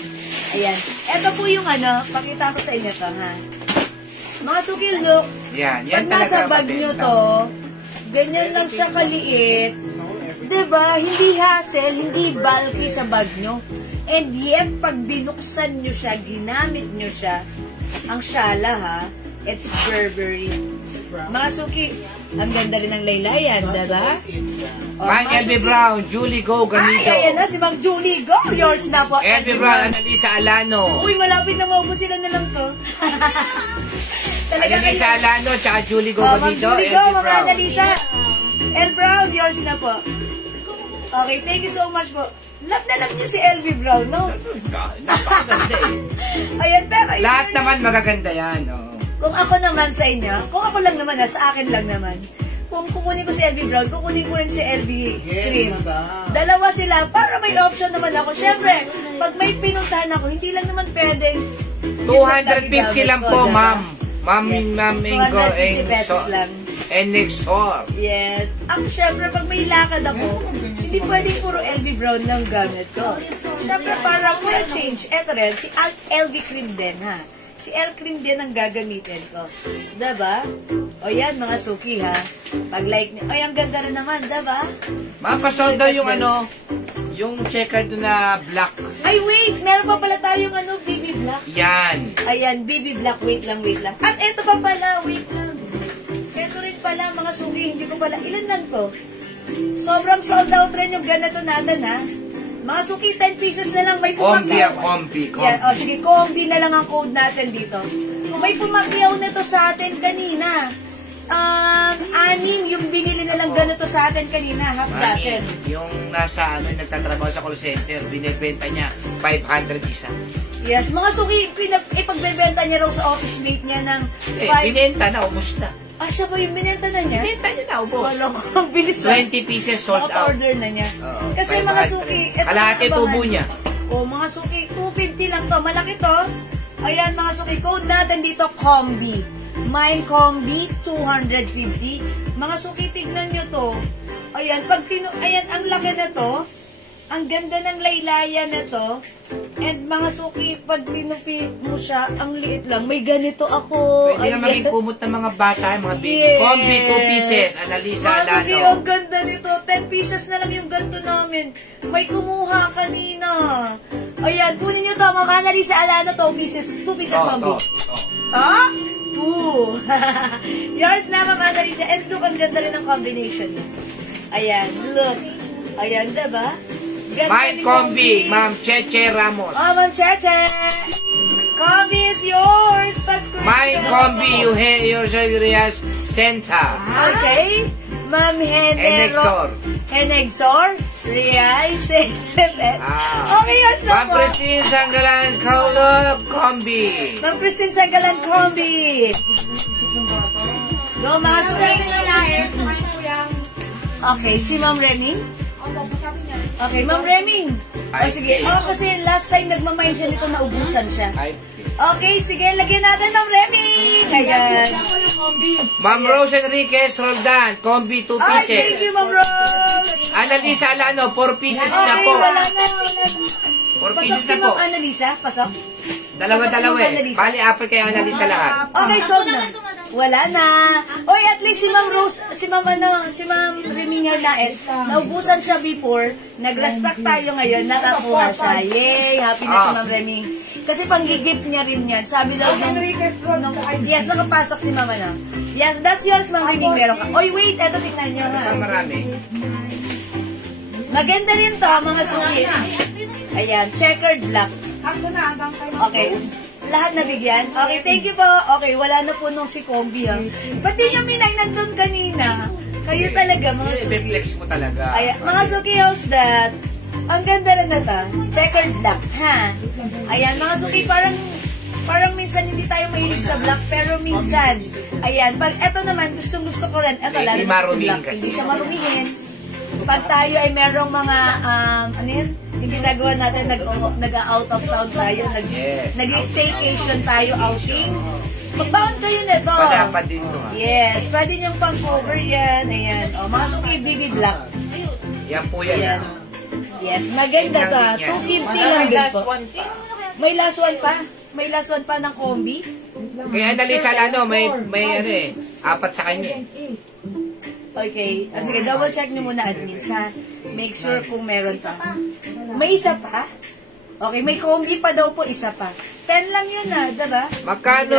Ayan. Ito po yung pakita ko sa inyo to, ha? Mga suki, look. Yan, Pag yan nasa talaga. bag nyo to, ganyan lang siya kaliit. Diba? Hindi hassle, hindi bulky sa bag nyo. And yet, pag binuksan nyo siya, ginamit nyo siya, ang syala ha, it's Burberry. Mga suki, ang ganda rin ng laylayan, diba? Oh, Mine mga LB suki. Brown, Julie Go Ay, Gamido. ayan na, si Ma'am Julie. Go! Yours na po. LB Brown, Analisa Alano. Uy, malapit na maubos sila na lang to. Talaga Analisa Alano, tsaka Julie Go Oh, Ma'am Gamido. Julie, LB go, Ma'am Brown. Annalisa. El Brown, yours na po. Okay, thank you so much po. Love na love niyo si LV Brown, no? Napakaganda eh. Ayan, pero... in Lahat fairness, naman magaganda yan. Oh. Kung ako naman sa inyo, kung ako lang naman, sa akin lang naman, kung kukunin ko si LV Brown, kukunin ko rin si LV Cream. madam. Dalawa sila, para may option naman ako. Siyempre, pag may pinuntahan ako, hindi lang naman pwedeng... 250 lang po, diba? ma'am. Ma'am, Yes, ma'am, Ingo, 250 pesos lang. Enexor. Yes. Ang syempre, pag may lakad ako, hindi pwedeng puro LV Brown lang gamit ko. Syempre, para for a change, eto rin, si LV Cream din, ha? Si L Cream din ang gagamitin ko. Diba? O yan, mga suki, ha? Pag like niyo, ay, ang ganda rin naman, diba? Ma'am, pasold daw yung yung checkered na black. Ay, wait! Meron pa pala tayong BB Black. Yan. Ayan, BB Black. Wait lang, wait lang. At eto pa pala, wait lang. Eto rin pala, mga suki, hindi ko pala, ilan lang to? Sobrang sold out rin yung ganito natin, ha? Mga suki, 10 pieces na lang, may pumakyaw. Combi. Yan, o sige, combi na lang ang code natin dito. Kung may pumakyaw nito sa atin kanina, 6 yung binili na lang ganito sa atin kanina, half dozen. Yung nasa nagtatrabaho sa call center, binibenta niya 500 isa. Yes, mga suki, ipagbebenta niya raw sa office mate niya ng Binenta na, ubos na. Ah, siya ba yung binenta na niya? Binenta niya na, ubos. Wala ko, ang bilis na. 20 pieces sold out. order na niya. Oo, Kasi mga 500. suki, Kalahati ang tubo abangan. niya. O, mga suki, 250 lang to. Malaki to. Ayan, mga suki, code natin dito, combi. Mine Combi, 250. Mga suki, tignan nyo to. Ayan, ayan, ang laki na to. Ang ganda ng laylayan na to. And mga suki, pag tinupi mo siya, ang liit lang. May ganito ako. Pwede nga maging kumot ng mga bata, mga baby. Yes. Combi, 2 pieces. Analisa, Mga suki, Alano. ang ganda nito. 10 pieces na lang yung ganito namin. May kumuha kanina. Ayan, kunin nyo to. Mga Analisa, Alano, 2 pieces. 2 pieces, Combi. Ah? 2. Yours na, Ma'am Annalisa. And look, ang ganda rin ng combination. Ayan, look. Ayan, diba? Ganda Mine ni Combi, Ma'am Cheche Ramos. Oh, Ma'am Cheche. Combi is yours. Pascual. Mine Combi, Eugenias Senta. Okay. Ma'am Enexor. Enexor. Riay. Sepet. Ah. Okay, yours na Ma'am po. Christine Sanggalan Kaulog Combi. Ma'am Christine Sagalan Combi. Go, mga suki. Okay, si Ma'am Remy. Okay, Ma'am Remy. O sige, kasi last time nagmamind siya nito, naubusan siya. Okay, sige, lagyan natin Ma'am Remy. Ayan. Ma'am Rose Enriquez Roldan, Combi 2 Ay, pieces. thank you, Ma'am Rose. Analisa Alano, 4 pieces na Okay, po. wala na. 4 Pasok pieces si na po. Ma'am Annalisa, pasok. Dalawa-dalawa Ma'am eh. Annalisa. Bali, apat kayo analisa lahat. Okay, sold na. Wala na. Oy, at least si Ma'am Rose, si Ma'am Remy Hernaez, naubusan siya before, nag-restock tayo ngayon, nakakuha siya. Yay! Happy na si Ma'am Remy. Kasi pang-gift niya rin yan. Sabi daw yes, nakapasok si Ma'am na. Yes, that's yours, Ma'am Remy. Meron ka. Oy, wait, eto tingnan nyo ha. Marami. Maganda rin to, mga suki. Ayan, checkered black. Okay. Lahat nabigyan? Okay, thank you po. Okay, wala na po nung si Combi, ha. Ba't di kami nandun kanina? Kayo talaga, mga suki. I-flex mo talaga. Ayan, mga suki, how's that? Ang ganda rin na ta. Checkered black, ha? Ayan, mga suki, parang minsan hindi tayo mahilig sa black, pero minsan, ayan, pag eto naman, gusto ko rin, eto, lalo Hindi na sa marumihin black, kasi. hindi siya marumihin. Pag tayo ay merong mga, ano yun? Yung ginagawa natin, nag-out of town tayo, Yes. nag-staycation tayo, outing. Magbaon kayo nito. Padapat din to ha. Yes, pwede niyong pang-cover yan. Ayan. O, mga suki, BB Black. Yan po yan. Ayan. ha. Yes, maganda to. 250 lang din po. May last one pa. May last one pa ng combi. Kaya analisa Alano, may ano eh, apat sa kanya. Okay. Sige, double check niyo muna admin sa make sure kung meron pa. May isa pa? Okay, may combi pa daw po, isa pa. 10 lang yun diba? Magkano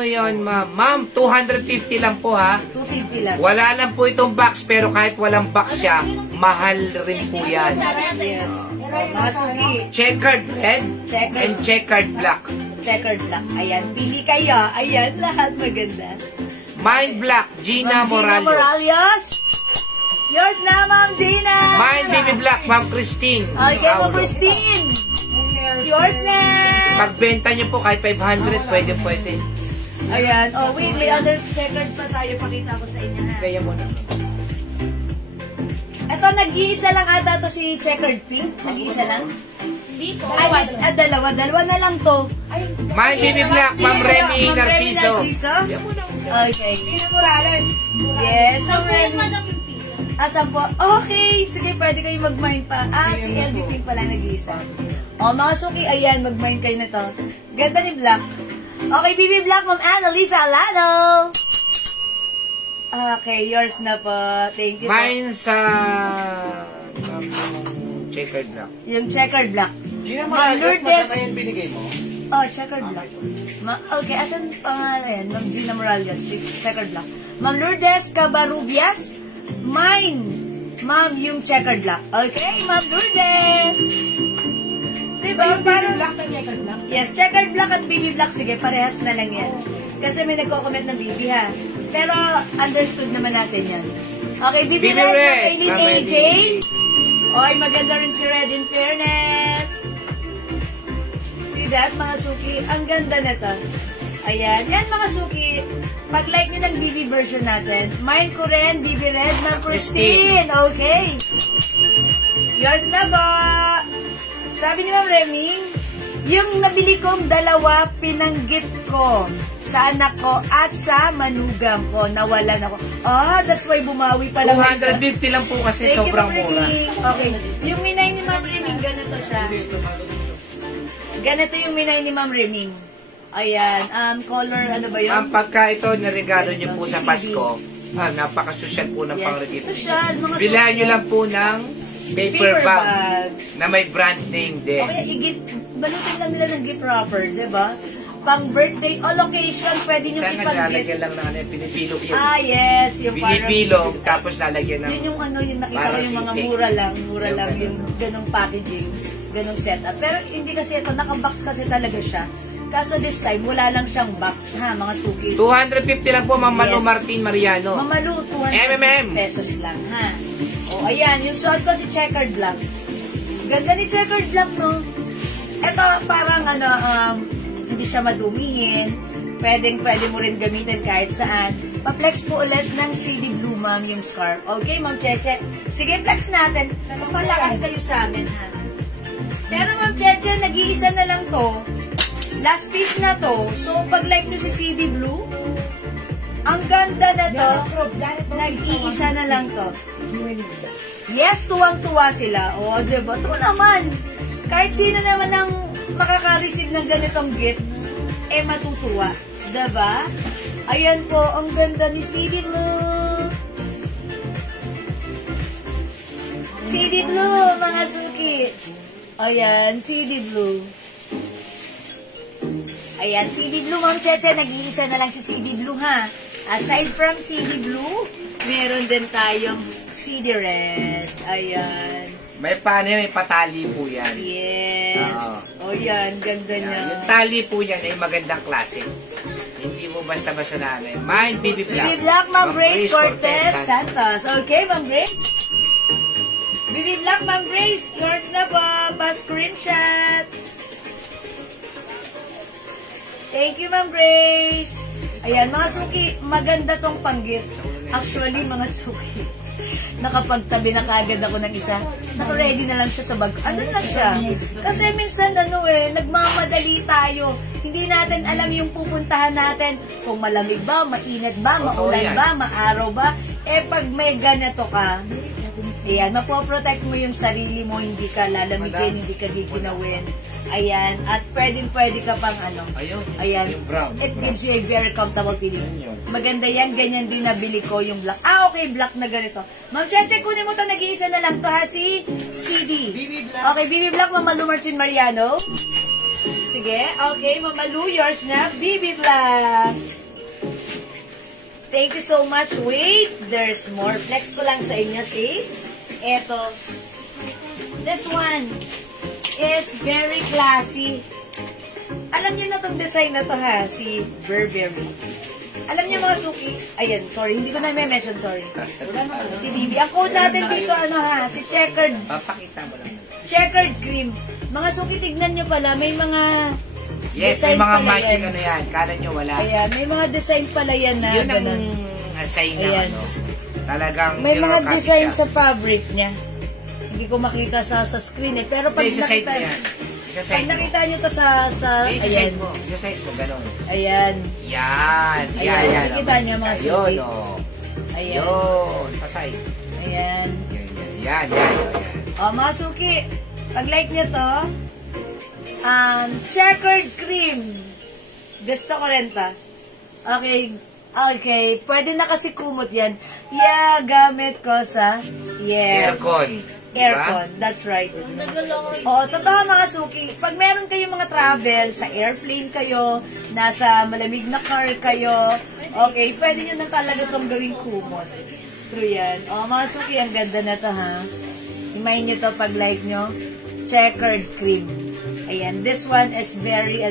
yun, ma'am? Ma'am, 250 lang po ha. 250 lang. Wala lang po itong box, pero kahit walang box siya, mahal rin po yan. Yes. Mga suki, Checkered red Checkered. and checkered black. checkered black. Ayan, pili kayo. Ayan, lahat maganda. Mind black, Gina Ma'am Gina Morales. Morales. Yours na, Ma'am Gina. Mind baby black, Ma'am Christine. Okay, Ma'am Christine. Yours na. Pagbenta nyo po kahit 500, pwede. Ayan. Oh, wait. May other checkered pa tayo. Pakita ko sa inyo, ha. Kaya mo na. Ito, nag-iisa lang ata to si checkered pink. Nag-iisa lang. Hindi po. Ay, dalawa. Dalawa na lang to. Mind baby black, Ma'am Remy Ma'am Remy Narciso. Okay. Yes, Ma'am Remy. Madam yung pila. Asan po? Okay. Sige, pwede kayo mag-mine pa. Si LB Pink pala nag-iisa. O, mga suki, ayan, mag-mine kayo na to. Ganda ni Black. Okay, BB Black, Ma'am Annalisa Alano. Okay, yours na po. Thank you po. Mine sa checkered black. Yung checkered black. Gina Ma'am Morales, Lourdes. magkano yung binigay mo? Oh, checkered black. Okay, asan pangalan yan? Ma'am Gina Morales, checkered black. Ma'am Lourdes Cabarubias, mine. Ma'am, yung checkered black. Okay, Ma'am Lourdes. Diba? Parang Black sa checkered black. yes, checkered black at BB black. Sige, parehas na lang yan. Kasi may nagko-comment ng BB ha. Pero understood naman natin yan. Okay, BB BB Red, Red, Kailin Ma'am AJ. Oy, maganda rin si Red in fairness. See that, mga suki? Ang ganda na to. Ayan. Yan, mga suki. Pag-like nyo ng BB version natin. Mine ko rin, BB Red, Ma'am Christine. Okay. Yours na ba? Sabi ni Ma'am Remy, yung nabili kong dalawa, pinanggit ko sa anak ko at sa manugang ko. Nawalan ako. That's why bumawi pala. 250 lang po kasi Thank you, sobrang Ma'am mura. Reming. Okay. Yung minay ni Ma'am Reming, ganito siya. Ganito yung minay ni Ma'am Reming. Ayan. Color, ano ba yun? Ang pagka ito niregalo nyo po Si sa CD. Pasko, napaka-social po ng Yes, pang-regalo. social, mga Bilhan nyo social. lang po ng paper bag na may brand name din. Okay, balutin lang nila ng gift wrapper, di ba? Pang birthday o location, pwede nyo Sana ipag-gift. nilalagyan lang ng pinipilog yun. Yes, yung parang... Pinipilog, tapos lalagyan ng... Yun yung ano, yung nakita ko parang yung mga singsing. mura lang Yung yung ganong packaging, ganong setup. Pero hindi kasi ito, naka-box kasi talaga siya. Kaso this time, wala lang siyang box, ha, mga suki. 250 lang po, Ma'am Malu Yes. Martin Mariano. Mamalu, 200 pesos lang, ha. O, ayan, yung suot ko si checkered black. Ganda ni checkered black, no? Ito, parang, hindi siya madumihin. Pwede mo rin gamitin kahit saan. Pa-flex po ulit ng CD Blue, ma'am, yung scarf. Okay, Ma'am Cheche? Sige, flex natin. Malakas kayo sa amin, ha? Pero, Ma'am Cheche, nag-iisa na lang to. Last piece na to. So, pag like nyo si CD Blue, ang ganda na to. Nag-iisa na lang to. Yes, tuwang-tuwa sila. O, diba? Ito naman. Kahit sino naman ang makaka-receive ng ganitong gift, matutuwa. Diba? Ayan po, ang ganda ni CD Blue. CD Blue, mga suki. Ayan, CD Blue. Ayan, CD Blue, Ma'am Cheche, nag-iisa na lang si CD Blue, ha? Aside from CD Blue, meron din tayong CD Red. Ayan. May may patali po yan. Yes. Oo. O yan, ganda niya. Yung tali po yan ay magandang klase. Hindi mo basta-basta na. Mine, BB Black. BB Black, Ma'am Grace Cortez Santos. Okay, Ma'am Grace? BB Black, Ma'am Grace, yours na po. Pa-screenshot. Thank you, Ma'am Grace. Ayan, mga suki, maganda tong panggit. Actually, mga suki, nakapagtabi na kagad ako ng isa. Naka-ready na lang siya sa bag. Ano na siya? Kasi minsan, nagmamadali tayo. Hindi natin alam yung pupuntahan natin. Kung malamig ba, mainit ba, maulan ba, maaraw ba. Pag may ganito ka, ayan, mapoprotect mo yung sarili mo, hindi ka lalamigin, hindi ka giginawin. Ayan, at pwede ka pang ayan, yung brown. it gives you a very comfortable feeling. Maganda yan, ganyan din nabili ko yung black. Okay, black na ganito. Ma'am Cheche, kunin mo to, nag-iisa na lang to, ha, si CD. BB Black. Okay, BB Black, Mamalu Martin Mariano. Sige, okay, Mamalu, yours na, BB Black. Thank you so much. Wait, there's more. Flex ko lang sa inyo, see? Eto. This one is very classy. Alam niyo na itong design na to, ha? Si Burberry. Alam niyo mga suki. Ayan, sorry. Hindi ko na may mention, sorry. Si Bibi. Ang code natin dito, si checkered. Papakita mo lang. Checkered cream. Mga suki, tignan niyo pala. May mga Yes, design may mga pala magic yan. yan. Kala nyo wala. Ayan, may mga design pala yan na Yun ang ganun. sign na Ayan. Talagang May mga copy design siya. sa fabric niya. Hindi ko makita sa screen pero pag Isa side nakita, mo yan. Isa pag side mo. nakita nyo to sa Isa ayan. side mo. Isa side mo. Ganon. Ayan. Yan. Ayan, Yan. nakikita niyo mga Ayun, suki. Ayan. Yun. Pasay. Ayan. Yan. Mga suki, pag like nyo to, checkered cream. Gusto ko rin ta. Okay. Pwede na kasi kumot yan. Yeah, gamit ko sa Aircon. Aircon, that's right. Oo, totoo mga suki. Pag meron kayong mga travel, sa airplane kayo, nasa malamig na car kayo, okay, pwede nyo na talaga itong gawing kumot. True yan. Mga suki, ang ganda na to, ha? Imayin nyo to pag like nyo. Checkered cream. Ayan, this one is very,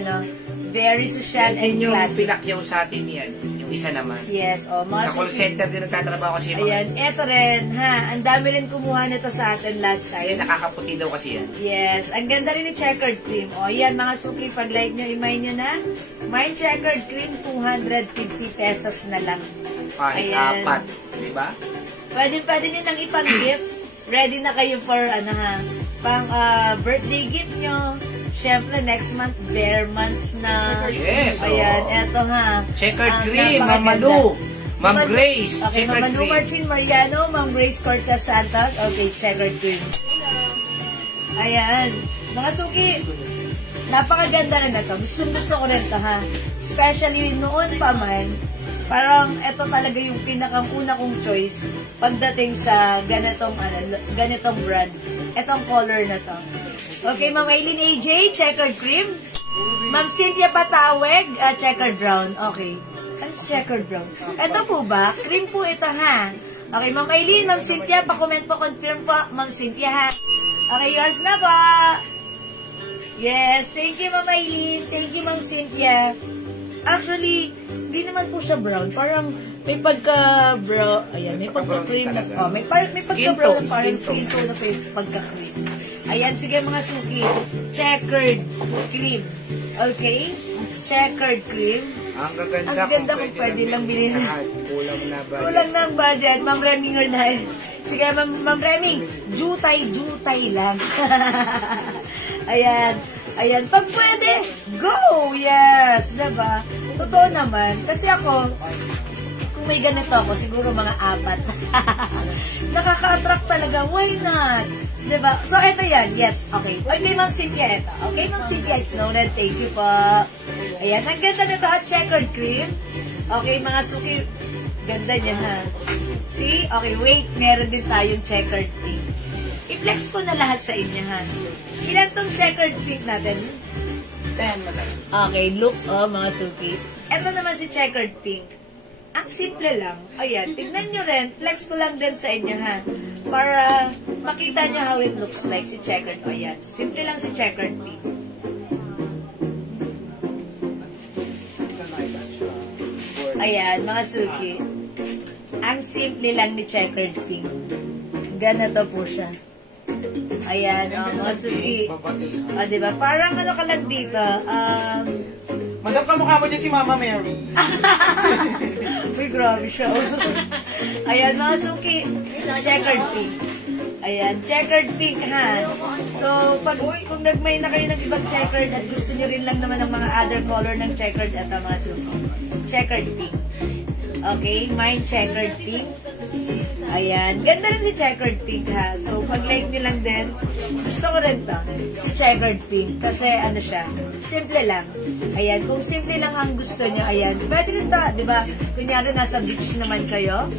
very social and Yung classic. pinakyaw sa atin yan. Yung isa naman. Yes, mga Sa call suki. center din nagtatrabaho kasi yung mga. Ayan, eto rin, ha? Ang dami rin kumuha nito sa atin last Kaya time. nakakaputi daw kasi yan. Yes, ang ganda rin ni checkered cream. Ayan, mga suki, pag like nyo, imay nyo na. May checkered cream, 250 pesos na lang. Kahit Ayan. 4. Diba? Pwede nyo nang ipang-gift. Ready na kayo for, pang birthday gift nyo, syempre, next month, bare months na. Yes, Ayan, oo. eto ha. Checkered Ang cream, Ma'am napakaganda. Malu. Ma'am Grace, Okay, Ma'am checkered Malu cream. Marcin Mariano, Ma'am Grace Cortez Santos. Okay, checkered cream. Ayan. Mga suki, napakaganda rin na to. Gusto ko rin to ha. Especially noon pa man, parang ito talaga yung pinakang-una kong choice pagdating sa ganitong brand. Itong color na to. Okay, Ma'am Aileen AJ, checkered cream. Ma'am Cynthia Pataweg, checkered brown. Okay. Ano si checkered brown? Ito po ba? Cream po ito ha. Okay, Ma'am Aileen, Ma'am Cynthia, pa-comment po, confirm po, Ma'am Cynthia ha. Okay, yours na po. Yes, thank you, Ma'am Aileen. Thank you, Ma'am Cynthia. Actually, hindi naman po siya brown. Parang may pagka-brown. Ayan, may pagka-cream. talaga. Oh, may pagka-brown na parang Skin skin tone na pagka-cream. Ayan, sige mga suki. Checkered cream. Okay? Checkered cream. Ang gaganda Ang ganda kung pwede lang bilhin. Kulang na ba? Kulang ng budget. Ma'am Reming Hernandez. Sige, Ma'am Reming. Jutay lang. Ayan. Ayan. Pag pwede, go! Yes. Diba? Totoo naman. Kasi ako, kung may ganito ako, siguro mga 4. Nakaka-attract talaga. Why not? Diba? So, eto yan. Yes. Okay. Okay, Ma'am Cynthia, eto. Okay, Ma'am Cynthia, it's noted. Thank you po. Ayan. Ang ganda nito, checkered cream. Okay, mga suki. Ganda niya, ha? See? Okay, wait. Meron din tayong checkered pink. I-flex ko na lahat sa inyo, ha? Ilan tong checkered pink natin? 10, madam. Okay, look, mga suki. Ito naman si checkered pink. Ang simple lang. Ayan, tignan nyo rin. Flex ko lang din sa inyo, ha? Para makita nyo how it looks like si checkered. Ayan, simple lang si checkered pink. Ayan, mga suki. Ang simple lang ni checkered pink. Ganito po siya. Ayan, mga suki. O, diba? Parang ano ka lang dito. Madam, kamukha mo dyan si Mama Mary. Uy, grabe siya. Ayan, mga suki. Checkered pink. Ayan, checkered pink, ha? So, kung nagmay na kayo ng ibang checkered at gusto nyo rin lang naman ng mga other color ng checkered at mga suki. Checkered pink. Okay, mine checkered pink. Ayan, ganda rin si checkered pink, ha? So, pag like nyo lang din, gusto ko rin to, si checkered pink. Kasi, ano siya, simple lang. Ayan, kung simple lang ang gusto nyo, ayan, pwede rin to, di ba? Kunyari, nasa beach naman kayo,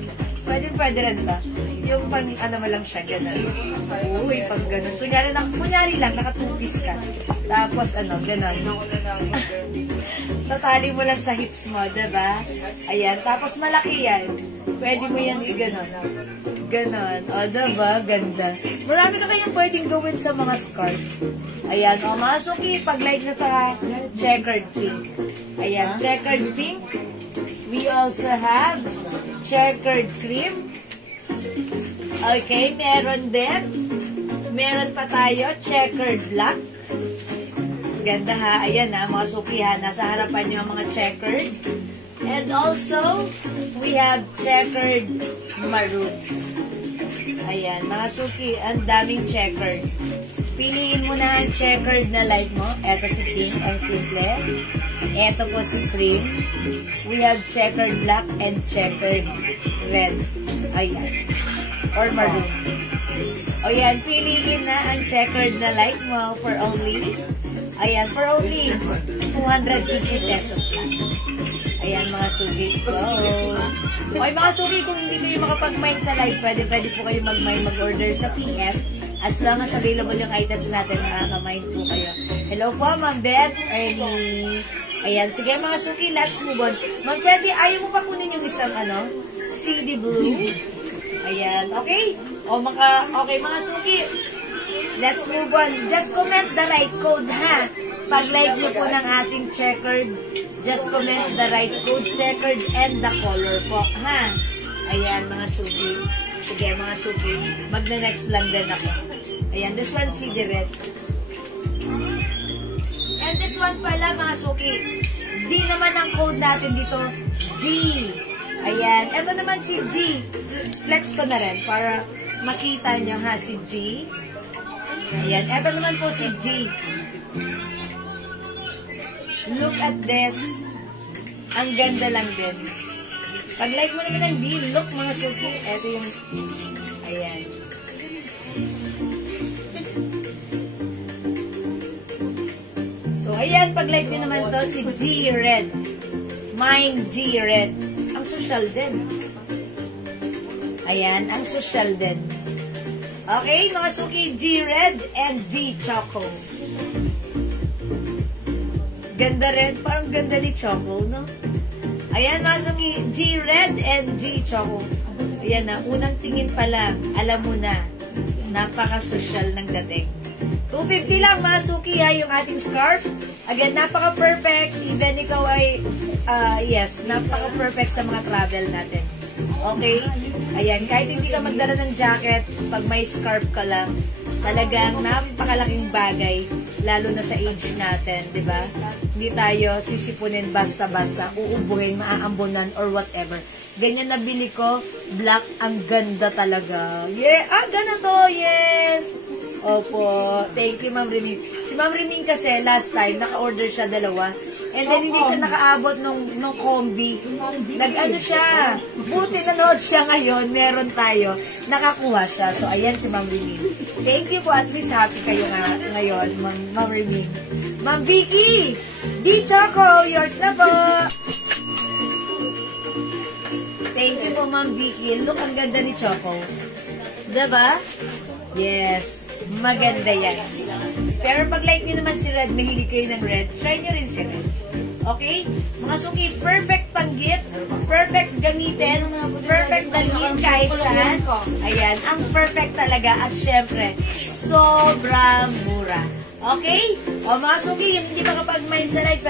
pwede rin to. Yung pang, ano mo lang siya, gano'n. Uy, pang gano'n. Kunyari lang, naka-two-piece ka. Tapos, ano, gano'n. Tatali mo lang sa hips mo, diba? Ayan, tapos malaki yan. Pwede mo yan i-ganon. Ganon. O, diba? Ganda. Marami na kayong pwedeng gawin sa mga scarf. Ayan, o, mga suki, pag-like na to, ha? Checkered pink. Ayan, checkered pink. We also have checkered cream. Okay, meron din. Meron pa tayo, checkered black. Ganda, ha? Ayan, ha, mga suki, ha? Nasa harapan nyo ang mga checkered. And also, we have checkered maroon. Ayan, mga suki, ang daming checkered. Piliin mo na ang checkered na like mo. Eto si pink, ang simple. Eto po si cream. We have checkered black and checkered red. Ayan. Or maroon. O yan, piliin na ang checkered na like mo for only, ayan, for only 250 pesos lang. Ayan, mga sugi ko. Okay, mga sugi, kung hindi kayo makapag-mine sa live, pwede po kayo mag-mine, mag-order sa PM. As long as available yung items natin, makaka-mine po kayo. Hello po, Ma'am Beth, Ernie. Ayan, sige mga suki, let's move on. Ma'am Chechi, ayaw mo pa kunin yung isang, CD blue? Ayan, okay? Okay, mga suki, let's move on. Just comment the right code, ha? Pag-like nyo po ng ating checkered, just comment the right code, checkered, and the color po, ha? Ayan, mga suki. Sige, mga suki, magna-next lang din ako. Ayan, this one, CD red. And this one pala, mga suki, D naman ang code natin dito, G. Ayan, ito naman si G. Flex ko na rin para makita nyo, ha, si G. Ayan, ito naman po si G. Look at this. Ang ganda lang din. Pag-like mo naman ang look mga suki. Ito yung, ayan. So, ayan, pag-like nyo naman to si D-Red. Mine D-Red. Ang social din. Ayan, ang social din. Okay, mga suki, D-Red and D-Choco. Ganda red, parang ganda ni Choco, no? Ayan, mga suki, D-Red and D-Choco. Ayan na, unang tingin pa lang, alam mo na, napaka-social ng dating. 250 lang, mga suki, ha, yung ating scarf. Again, napaka-perfect. Even ikaw ay, yes, napaka-perfect sa mga travel natin. Okay? Ayan, kahit hindi ka magdala ng jacket, pag may scarf ka lang, talagang napakalaking bagay, lalo na sa age natin, di ba? Hindi tayo sisipunin basta-basta, uubuhin, maaambunan, or whatever. Ganyan nabili ko, black, ang ganda talaga. Yeah, ganito, yes! Opo, thank you, Ma'am Riming. Si Ma'am Riming kasi, last time, naka-order siya dalawa. And then, hindi siya nakaabot nung combi. Nag-ano siya. Buti nanood siya ngayon. Meron tayo. Nakakuha siya. So, ayan si Ma'am Riming. Thank you po. At least happy kayo ngayon, Ma'am Riming. Ma'am Vicky! D-Choco! Yours na po! Thank you po, Ma'am Vicky. Look, ang ganda ni Choco. Diba? Yes. Maganda yan. Pero pag like nyo naman si Red, mahilig kayo ng Red, try nyo rin si Red. Okay? Mga suki, perfect pang-gift, perfect gamitin, perfect dalhin kahit saan. Ayan, ang perfect talaga. At syempre, sobrang mura. Okay? O mga suki, yung hindi pa kapag-mine sa live,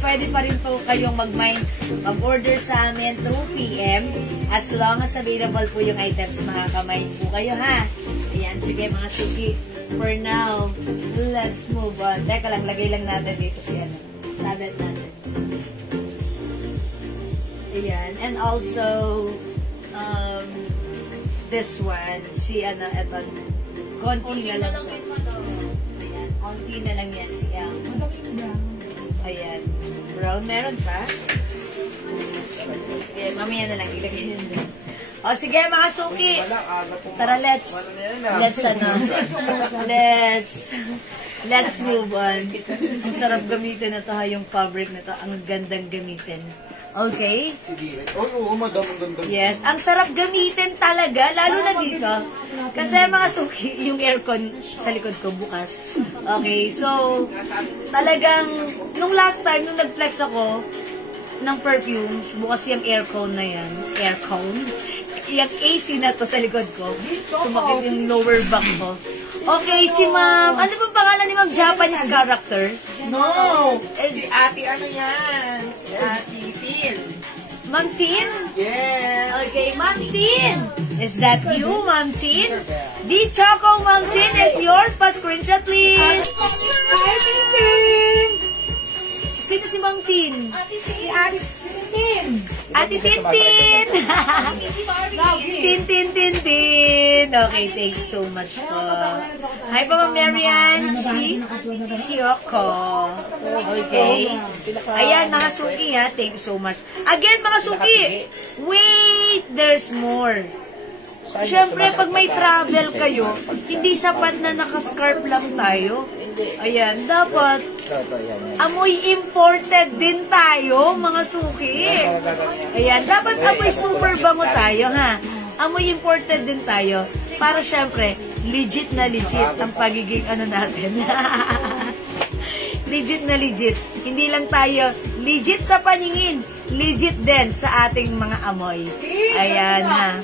pwede pa rin po kayong mag-mine, mag-order sa amin 2 p.m. As long as available po yung items, makaka-mine po kayo, ha? Ayan, sige mga suki. For now, let's move on. Teka lang, lagay lang natin dito si sadat natin. Ayan. And also, this one, si eto, konti na lang. Ayan, konti na lang yan si Ayan. Brown, meron pa? Sige, mamaya na lang, ilagay yun din. O sige mga suki. Tara, let's move on. Ang sarap gamitin na to, yung fabric na to. Ang gandang gamitin. Okay? Oo, madam, ang ganda. Yes, ang sarap gamitin talaga, lalo na dito. Kasi mga suki, yung aircon sa likod ko bukas. Okay, so, talagang, nung last time, nung nag-flex ako ng perfumes, bukas yung aircon na yan. Aircon. Yung AC na to sa likod ko. Sumakit yung lower back ko. Okay, si Ma'am, ano bang pangalan ni Ma'am? Japanese character? No! Si Ate, ano yan? Si Ate Tin. Ma'am Tin? Yes! Okay, Ma'am Tin. Is that you, Ma'am Tin? D-Choco, Ma'am Tin, is yours. Pa-screenshot, please. Hi, Tin. Sino si Ma'am Tin? Si Ate Tin. Ate Tintin! Tintin! Okay, thanks so much po. Hi po, Ma'am Marian. Chiyoko. Okay. Ayan, mga suki ha. Thank you so much. Again, mga suki. Wait! There's more. Siyempre, pag may travel kayo, hindi sapat na nakascarf lang tayo. Ayan, dapat amoy imported din tayo, mga suki. Ayan, dapat amoy super bango tayo, ha? Amoy imported din tayo. Para siyempre, legit na legit ang pagiging ano natin. Legit na legit. Hindi lang tayo legit sa paningin, legit din sa ating mga amoy. Ayan, ha?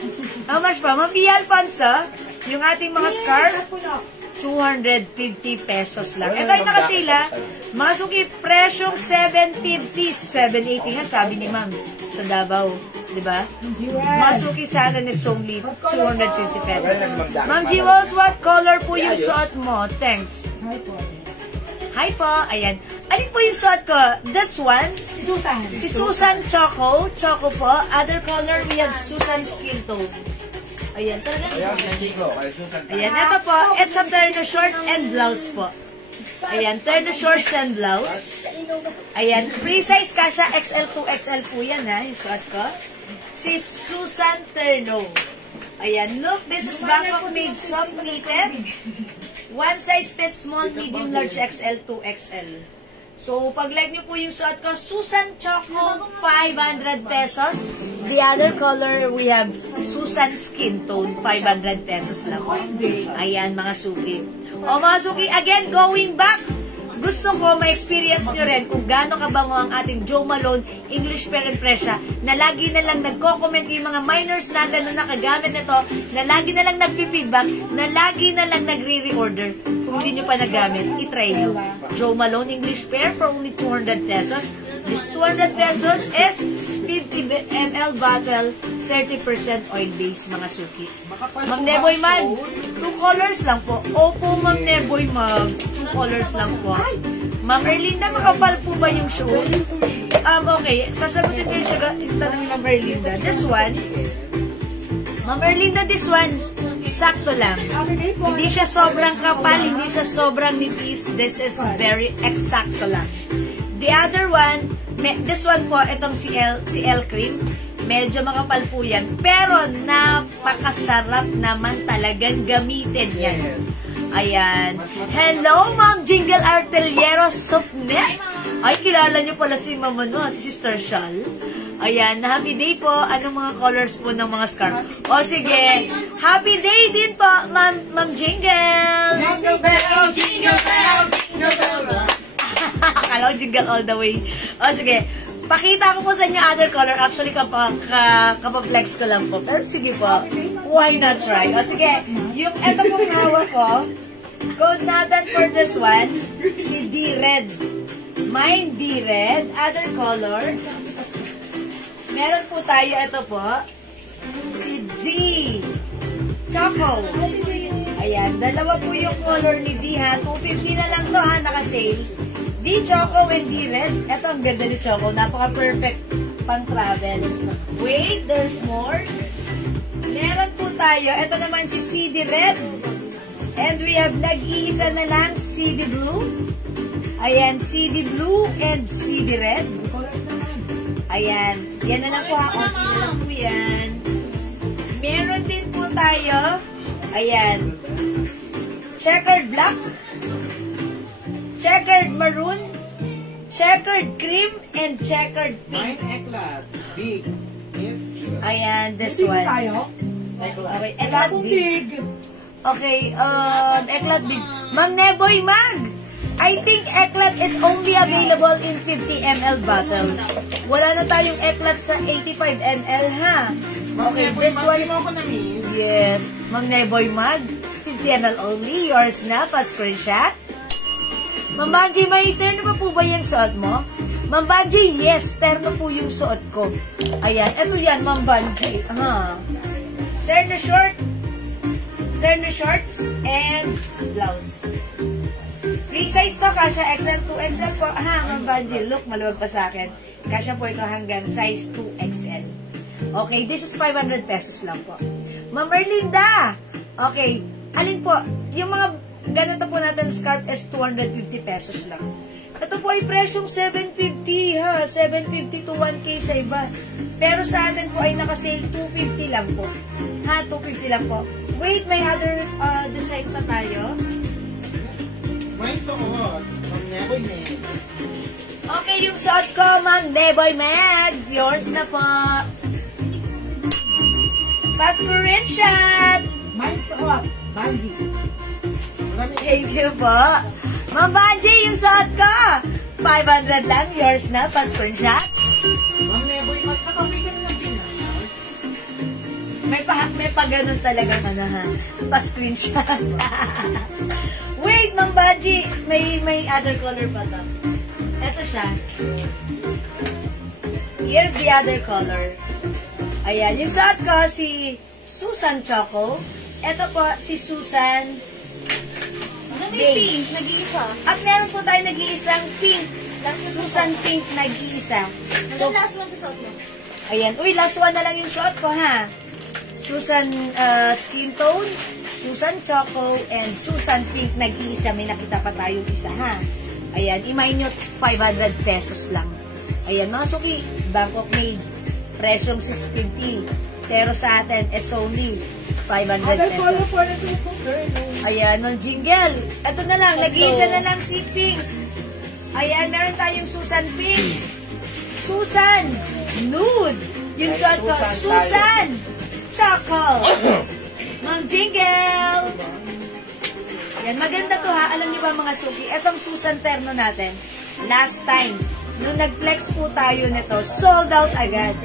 How much pa? Ma'am Alfonso, yung ating mga scarf, 250 pesos lang. Ito ay nakasila. Mga suki, presyong 750, 780 nga, sabi ni Ma'am, sa Davao. Diba? Mga suki, sana it's only 250 pesos. Ma'am Jewels, what color po yung suot mo? Thanks. Hi po. Ayan. Alin po yung suot ko? This one? Susan. Si Susan Choco. Choco po. Other color, we have Susan Skin Tone. Ayan, talaga. Ayan, ito po. It's a turn short and blouse po. Ayan, turn the shorts and blouse. Ayan, free size kasha XL to XL po yan ha, yung suot ko. Si Susan Terno. Ayan, look, this is Bangkok made soft knitted. One size fits small, medium, large, XL to XL. So, pag like nyo po yung suot ko, Susan Choco, 500 pesos. The other color, we have Susan Skin Tone, 500 pesos lang. Ayan, mga suki. O, mga suki, again, going back, gusto ko ma-experience nyo rin kung gaano kabango ang ating Jo Malone English Pear and Fresha na lagi na lang nagko-comment yung mga minors na gano'n nakagamit nito, na lagi na lang nagpi-feedback, na lagi na lang nagre-reorder. Kung hindi nyo pa nagamit, itry nyo. Jo Malone English Pear for only 200 pesos. This 200 pesos is 50 ml bottle, 30% oil base, mga suki. Ma'am Neboy Mag, 2 colors lang po. Opo, Ma'am Neboy Mag, 2 colors lang po. Ma'am Erlinda, makapal po ba yung shoe? Okay, sasagutin ko yung tanong ni Ma'am Erlinda. This one, Ma'am Erlinda, this one, sakto lang. Hindi siya sobrang kapal, hindi siya sobrang nipis. This is very eksakto lang. The other one, this one po, itong si L cream, medyo makapal po yan. Pero napakasarap naman talagang gamitin yan. Ayan. Hello, Ma'am Jingle Artillero Supnet. Ay, kilala niyo pala si Mama no, si Sister Shal. Ayan, happy day po. Anong mga colors po ng mga scarf? O sige, happy day din po, Ma'am Jingle. Jingle bell, jingle bell, jingle bell. Akala ko jingle all the way. O sige, pakita ko po sa inyo other color. Actually, kapag-flex ko lang po. Pero sige po, why not try? O sige, yung eto pong hawak ko, code natin for this one, si D-Red. Mine D-Red, other color. Meron po tayo, ito po, si D. Choco. Ayan, dalawa po yung color ni D ha. 250 na lang to ha, naka-sale. D Choco and D Red. Ito ang ganda ni Choco. Napaka-perfect pang travel. Wait, there's more. Meron po tayo. Ito naman si CD Red. And we have nag-iisa na lang CD Blue. Ayan, CD Blue and CD Red. Ayan. Yan na lang po ha. Okay na lang po yan. Meron din po tayo. Ayan. Checkered black. Checkered maroon, checkered cream, and checkered pink. Mine eklat. Big. Yes. Ayan, this one. Okay, eklat big. Okay, eklat big. Ma'am Neboy Mag, I think eklat is only available in 50 ml bottle. Wala na tayong eklat sa 85 ml, ha? Okay, this one is... Yes, Ma'am Neboy Mag, 50 ml only. Yours na, pa-screenshot. Ma'am Banji, may terno pa po ba yung suot mo? Ma'am Banji, yes, terno po yung suot ko. Ayan, ano yan, Ma'am Banji? Terno shorts, and blouse. Free size to, kasha XL to XL po. Ma'am Banji, look, maluwag pa sa akin. Kasha po ito hanggang size 2XL. Okay, this is 500 pesos lang po. Ma'am Erlinda, okay, alin po, yung mga ganito po natin scarf is 250 pesos lang. Ito po ay presyong 750 ha. 750 to 1K sa iba. Pero sa atin po ay naka-sale 250 lang po. Ha, 250 lang po. Wait, may other design pa tayo. May suot. Ma'am Neboy Mag. Okay, yung suot ko, Ma'am Neboy Mag. Yours na po. Fast screenshot. May suot. Banji. Thank you po. Ma'am Banji, yung suot ko. 500 lang. Yours na. Pa-screenshot. Ma'am Neboy, mas makawigan lang din. May pa-ganon talaga manahan. Pa-screenshot. Wait, Ma'am Banji. May other color pa to. Ito siya. Here's the other color. Ayan. Yung suot ko, si Susan Choco. Ito po, si Susan Pink, nag-iisa. At meron po tayo nag-iisang pink. Susan Pink, nag-iisa. So, last one sa suot mo. Ayan. Uy, last one na lang yung suot ko, ha? Susan Skin Tone, Susan Choco, and Susan Pink. Nag-iisa, may nakita pa tayong isa, ha? Ayan, imay nyo, 500 pesos lang. Ayan, mga suki, Bangkok made. Presyong 650. Pero sa atin, it's only 500 pesos. Ayan, Ma'am Jingle. Ito na lang, nag-iisa na lang si Pink. Ayan, meron tayong Susan Pink. Susan Nude. Yung suot ko, Susan Choco. Ma'am Jingle. Ayan, maganda to ha. Alam niyo ba mga suki, etong Susan Terno natin, last time, nung nag-flex po tayo nito, sold out agad.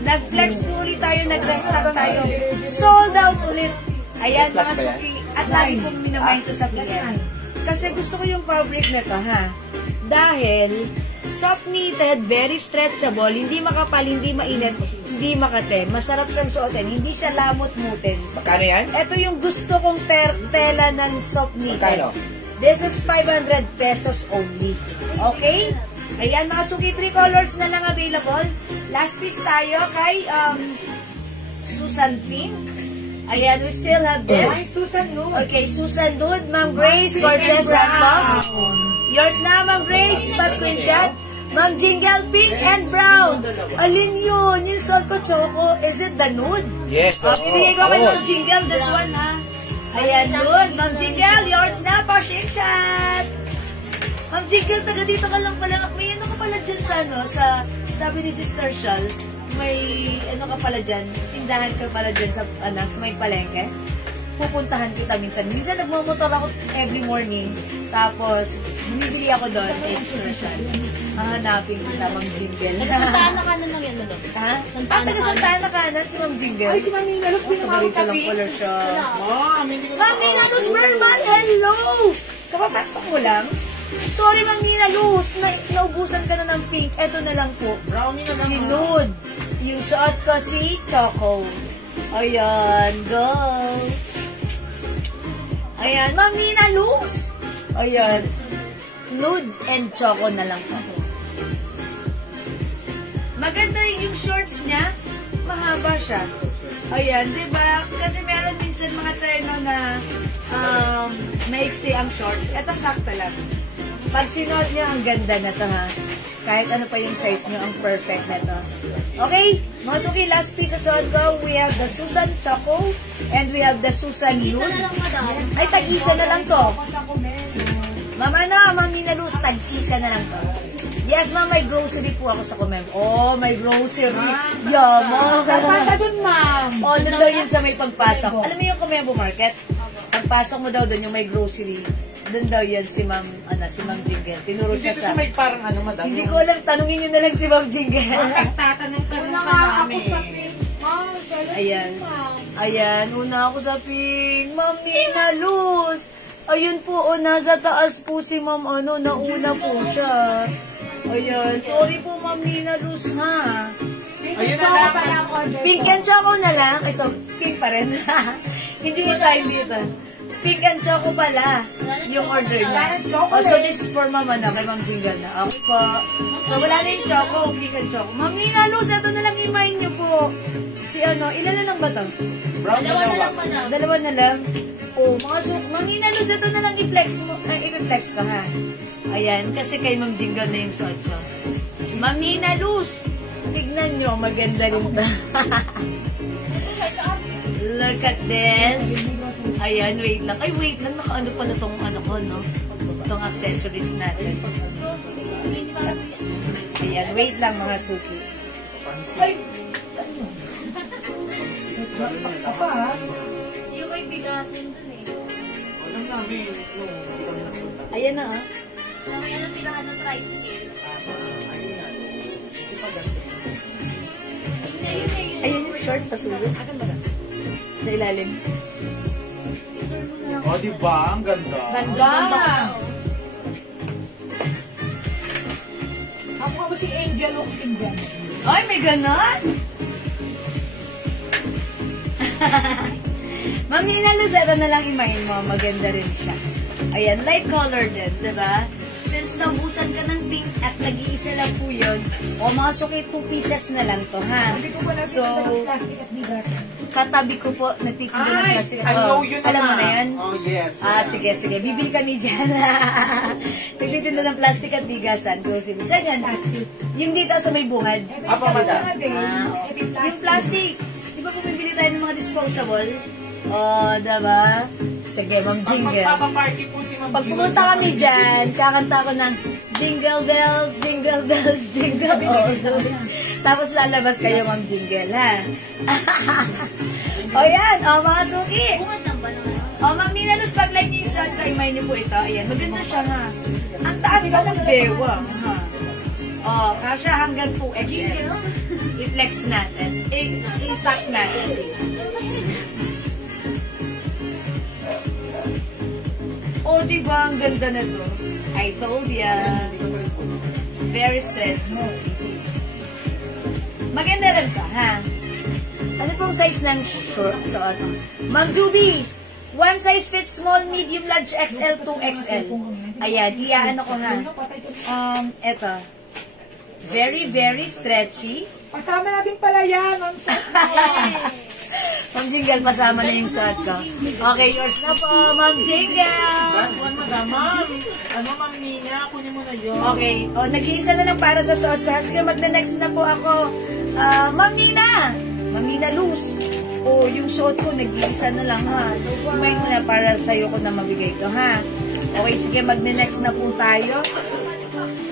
Nag-flex po ulit tayo, nag-restock tayo, sold out ulit. Ayan, mga suki, at lagi pong minamain to sa PM. Kasi gusto ko yung fabric nito, ha? Dahil, soft knitted, very stretchable, hindi makapal, hindi mainit, hindi makate. Masarap siyang suotin, hindi siya lamot-mutin. Magkano yan? Ito yung gusto kong tela ng soft knitted. Magkano? This is 500 pesos only. Okay? Ayan, mga suki, 3 colors na lang available. Last piece tayo kay Susan Pink. Ayan, we still have this. Susan Nude. Okay, Susan Nude, Ma'am Grace, Cortez Santos. Yours na, Ma'am Grace, pa-screenshot. Ma'am Jingle, Pink and Brown. Alin yun? Yung suot ko, Choco. Is it the nude? Yes. Bibigay ko kay Ma'am Jingle, this one, ha? Ayan, nude. Ma'am Jingle, yours na, pa-screenshot. Ma'am Jingle, taga dito ka lang pala. May ano ka pala dyan sa, ano, sabi ni Sister Shal, may ano ka pala dyan, tindahan ka pala dyan sa, sa may palengke. Pupuntahan kita minsan. Minsan nagmamotor ako every morning. Tapos, bumibili ako doon. Hahanapin kita, Ma'am Jingle. Santana Kanan lang yan, Lolo. Ha? Taga Santana Kanan si Ma'am Jingle. Ay, si Mami Nalok, pinamawag Paborito lang pala siya. Ma'am Nina Luz Berman, hello! Kapapasok mo lang. Sorry, Ma'am Nina Luz. Naubusan ka na ng pink. Eto na lang po. Brownie na Si naman. Nude. Yung suot ko si Choco. Ayan, go. Ayan, Ma'am Nina Luz. Ayan. Nude and Choco na lang ako. Maganda yung shorts niya. Mahaba siya. Ayan, diba? Kasi meron minsan mga terno na maiksi ang shorts. Ito sakto lang. Pag sinuot niyo, ang ganda na to, ha? Kahit ano pa yung size niyo, ang perfect na to. Okay, mga suki, last piece sa suot ko, we have the Susan Choco and we have the Susan Nude. Ay, tag-isa na lang to. Mama na, Ma'am Nina Luz, tag-isa na lang to. Yes, ma'am, may grocery po ako sa Kumem. Oh, may grocery. Yaman. Kapasa dun, ma'am. Oh, doon daw yun sa may pagpasok. Alam mo yung Kumembo Market? Pagpasok mo daw doon yung may grocery. Doon daw yan si Ma'am, si Ma'am Jingle. Tinuro siya Dito sa... sa may parang madam. Hindi ko alam, tanungin nyo na lang si Ma'am Jingle. Tatanong ka Una na nga ako namin. sa pink. Ma'am, kailan Ayan. ma'am? Ayan, una ako sa pink. Ma'am Nina Luz. Ayun po, nasa taas po si Ma'am, nauna po siya. Ayan, sorry po Ma'am Nina Luz, ha? Ayun na lang. Pink and Choco na lang. Ay, so, pink pa rin. Hindi ito. Pink and Choco pala yung order niya. Oh, so this is for Mama na, kay Ma'am Jingle na. Okay po. So, wala na yung Choco, Pink and Choco. Ma'am Nina Luz, ito na lang i-mind niyo po. Ilan na lang ba ito? Brown Dalawa na lang dalawa. pa na. Dalawa na lang. Oh, Ma'am Nina Luz, ito na lang i-flex mo. I-flex ka, ha? Ayan, kasi kay Ma'am Jingle na yung suot ko. Ma'am Nina Luz, tignan nyo, maganda rin ba? Look at this. Ayan, wait lang. Ay, wait lang. Nakaano pala tong ko, no? Itong accessories natin. Ayan, wait lang mga suki. Ay! Apa, ha? Yung may bigasin dun eh. Alam namin, hindi kami nagpunta. Ayan na, ah. Ang yan ang tirahan ng tricycle. Ayan yung short, pasulot. Sa ilalim. O, diba? Ang ganda. Ganda. Ako ako si Angel Oxing dyan. Ay, may ganon! Ma'am Nina Luz, ito na lang imahin mo. Maganda rin siya. Ayan, light color din, diba? Since naubusan ka ng pink at nag-iisa lang po yun. O mga suki, 2 pieces na lang to, ha? Hindi ko po natin So, ng plastic at bigas. katabi ko po, nagtitinda ng Ay, plastic. I know yun Alam mo naman. na yan? Oh, yes. Sige, sige. Bibili kami dyan. Nagtitinda ng plastic at bigasan. Grocery. Saan yan? Plastic. Yung dito sa may bungad. Apa, madam? Yung plastic. Di ba bumibili tayo ng mga disposable? Diba? Sige, Ma'am Jingle. Magpapaparty po si Ma'am Pag Jingle. pumunta kami dyan, kakanta ko ng Jingle Bells, Jingle Bells, Jingle All the Way. Tapos lalabas kayo, Ma'am Jingle, ha? Yan, mga suki. Bungad lang ba naman? Ma'am Nina, Luz, pag-like niyo yung sound, tayo niyo po ito. Ayan, maganda siya, ha? Ang taas pa ng bewang, ha? Kasya hanggang 2XL. I-flex natin. I-tuck natin. Diba? Ang ganda na to. I told ya. Very stretchy. Maganda rin ka, ha? Ano pong size ng short? Ma'am Juby, 1 size fits small, medium, large, XL, 2XL. Ayan, iyaano ko, ha? Eto. Very, very stretchy. Kasama natin pala yan. Ma'am Jingle, pasama na yung suot ko. Okay, yours na po, Ma'am Jingle. Last one, madam. Ma'am, Ma'am Nina, kunin mo na yun. Okay, nag-iisa na lang para sa suot ko. Sige, magna-next na po ako. Ma'am Nina Luz. Yung suot ko, nag-iisa na lang, ha? Kumain mo na para sa'yo ko na mabigay to, ha? Okay, sige, magna-next na po tayo.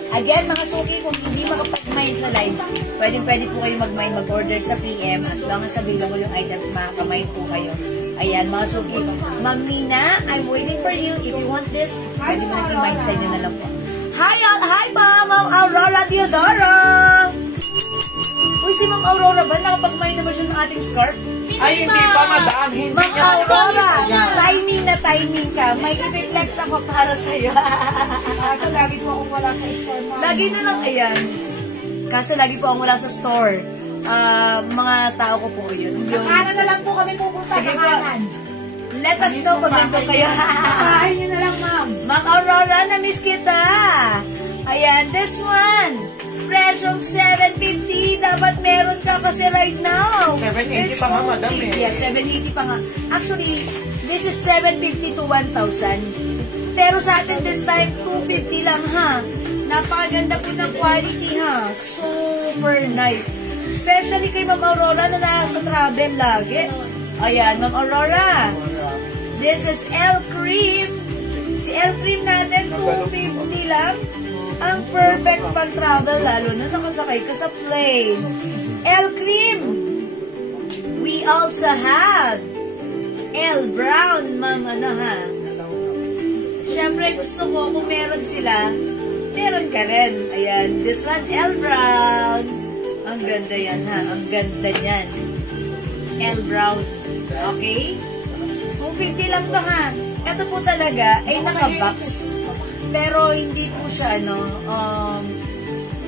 Again, mga suki, kung hindi makapag-mine sa live, pwede po kayo mag-order sa PM. As long as available yung items, makaka-mine po kayo. Ayan, mga suki. Ma'am Nina, I'm waiting for you. If you want this, pwede mo nang i-mine sa inyo na lang po. Hi, Ma'am Aurora Teodoro! Uy, si Ma'am Aurora ba? Nakapag-mine naman siya ng ating scarf? Ay, hindi pa, madam. Hindi Ma'am ka Aurora, Yan. timing ka. May i-reflex ako para sa'yo. Kaso lagi po akong wala sa store, ma'am. Lagi na lang, ayan. Kaso lagi po ang wala sa store. Mga tao ko po yun. Sa kanan na lang po kami pupunta. Sige Sa po. kanan. Let us know pag nandun kayo. Kain nyo na lang, ma'am. Ma'am Aurora, na-miss kita. Ayan, this one. Fresh on 750. Dapat meron ka kasi right now. 780 pa nga, madam, eh. Yeah, 780 pa nga. Actually, this is 750 to 1,000. Pero sa atin this time, 250 lang, ha? Napakaganda po ng quality, ha? Super nice. Especially kay Ma'am Aurora na nasa travel lagi. Ayan, Ma'am Aurora. This is L Cream. Si L Cream natin, 250 lang. Ang perfect pag-travel, lalo na nakasakay ka sa plane. L Cream. We also have L Brown, ma'am, ha? Siyempre, gusto ko, kung meron sila, meron ka rin. Ayan, this one, L Brown. Ang ganda yan, ha? Ang ganda niyan. L Brown. Okay? 250 lang to, ha? Ito po talaga ay naka-box. Pero hindi po siya,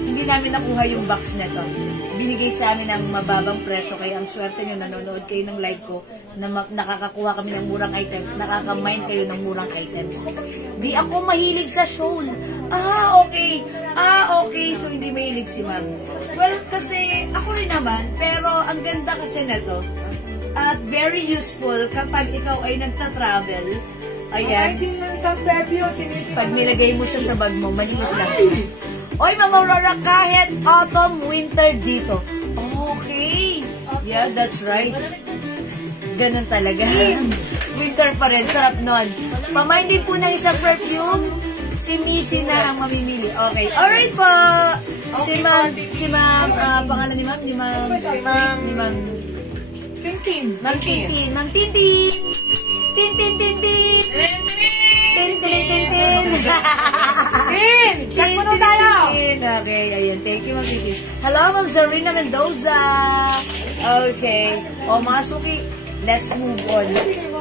hindi namin nakuha yung box na to. Binigay sa amin ng mababang presyo, kaya ang swerte nyo, nanonood kayo ng live ko, na nakakakuha kami ng murang items, nakaka-mine kayo ng murang items. Di ako mahilig sa shoal. Okay. Okay. So, hindi mahilig si ma'am. Well, kasi ako rin naman, pero ang ganda kasi na to. At very useful kapag ikaw ay nagta-travel. Ayan. Pag nilagay mo siya sa bag mo, maliit lang. Oy, Ma'am Aurora, kahit autumn, winter dito. Okay. Yeah, that's right. Ganun talaga. Winter pa rin. Sarap nun. Pamain din po ng isang perfume. Si Missy na ang mamimili. Okay. Alright po. Si Ma'am, pangalan ni Ma'am? Ni Ma'am Tintin. Ma'am Tintin. Ma'am Tintin. Tintin. Check mo na tayo. Okay, ayan. Thank you, Ma'am Tintin. Hello, Ma'am Zarina Mendoza. Okay. Mga suki, let's move on.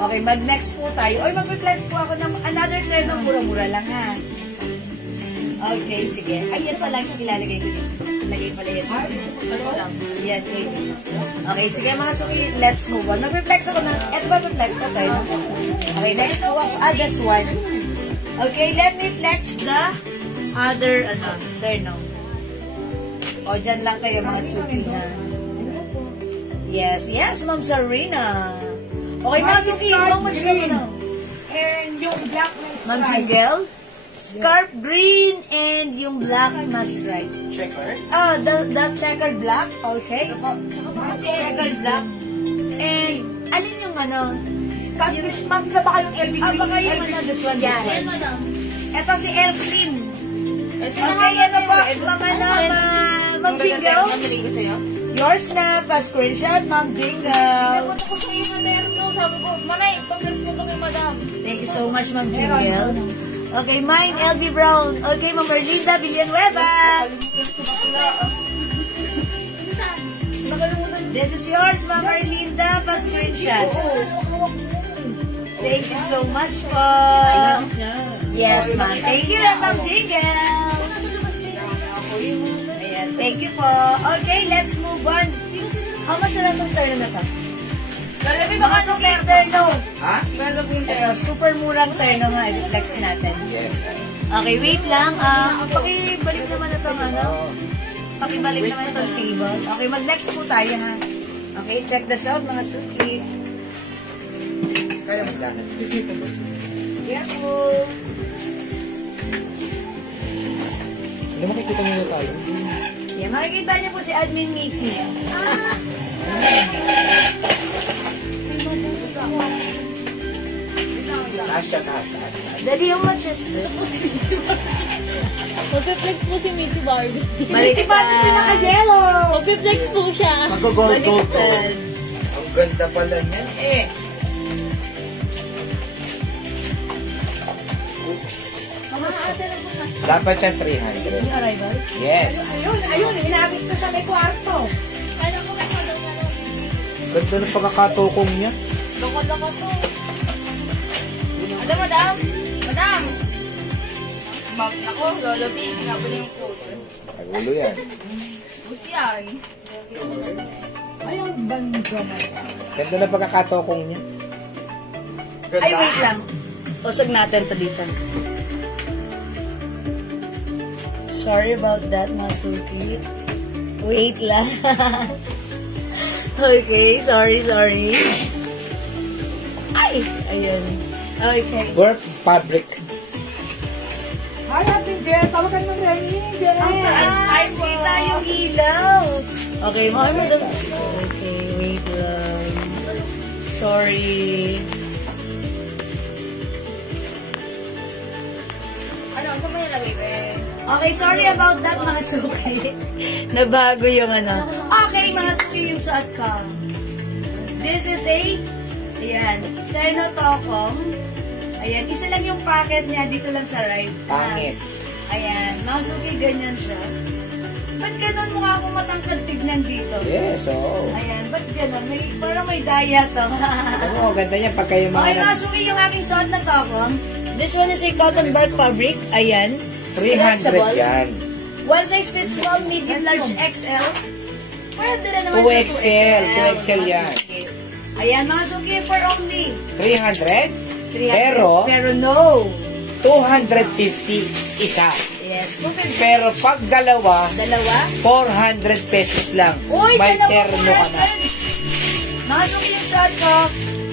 Okay, mag-next po tayo. Oy, mag-flex po ako ng another trend ng mura-mura lang, ha? Okay, sige. Ay, yan pala yung ilalagay ko dito. Lagay pala yan. Yan, okay, sige mga suki, let's move on. Mag-reflex ako na, eto ba reflex ko tayo? Okay, next po ako, this one. Okay, let me flex the other, turn on. O, dyan lang kayo mga suki na. Yes, yes, Ma'am Sarina. Okay, mga suki, how much na mo? And yung black na Ma'am Jingle, scarf green and yung black na stripe. Checker. Oh, the checkered black, okay. Checkered black. And, alin yung ano? Ma'am, na ba kayong LB green? Baka yung ano, this one, this Yan, one. madam. Ito si El Cream. Okay, yan na po, mga Ma'am Jingle. Yours na, pa-screenshot, Ma'am Jingle. Napunta ko sa iyo na terno. Sabi ko, Manay, pag-flex mo pa kay madam. Thank you so much, Ma'am Jingle. Okay, mine, LB Brown. Okay, Ma'am Merlinda Villanueva. Nakalimutan. This is yours, Ma'am Merlinda, pa-screenshot. Thank you so much po. Yes, ma'am. Thank you, Ma'am Jingle. Ayan, thank you po. Okay, let's move on. How much na lang itong terno na to? Mga super terno. Ha? Super murang terno nga. I-flex natin. Yes. Okay, wait lang. Pakibalik naman na itong ano. Pakibalik naman itong table. Okay, mag-next po tayo ha. Okay, check this out mga suki. Kaya magdaan. Excuse me po, boss. Careful. Hindi makikita nyo na tayo. Yeah, makikita niyo po si Admin Missy. Taas siya, taas. Daddy, how much is this? Magpe-flex po si Missy Barbie. Baliktad. Yellow! Magpe-flex po siya. Mag-gold to. Baliktad. Ang ganda pala niyan. Ate lang po na. Dapat siya 300. Yung arrival? Yes. Ayun, hinagis ko sa may kwarto. Ano po kayo daw na lang? Ganda ng pagkakatukong niya. Loko-loko po. Madam! Madam! Map na ko, Lolo B. Nga ba yung code? Nagulo yan. Bus yan. Ayun, banda na. Ganda ng pagkakatukong niya. Ay, wait lang. Usag natin to dito. Sorry about that, Masuki. Wait lang. Okay, sorry. Ay! Ayun. Okay. Work fabric. Hi, Ate Jen. Tawagan mo rin. Jen. Ay, kita yung ilaw. Okay, mga madam. Okay, wait lang. Sorry. Ano, saan mo nilagay, be? Okay, sorry about that, mga suki. Nabago yung ano. Okay, mga suki, yung suot ko. This is ayan, terno tokong. Ayan, isa lang yung packet niya, dito lang sa right. Pangit. Ayan, mga suki, ganyan siya. Ba't ganun mukha akong matangkad tignan dito? Yes, oo. Ayan, ba't ganun? Parang may daya to. Oo, ganda niya pag kayo Okay, mga... mga suki, yung aking suot na tokong. This one is a cotton bark fabric. Ayan. 300 Stretchable. yan. One size fits all, medium, large, XL. Pwede na naman 2XL, 2XL yan. Ayan, mga suki, for only 300? 300. Pero no. 250 isa. Yes, 250. Pero pag dalawa, Dalawa. 400 pesos lang. Uy, May dalawa terno ka na. 400. Mga suki, yung shot ko,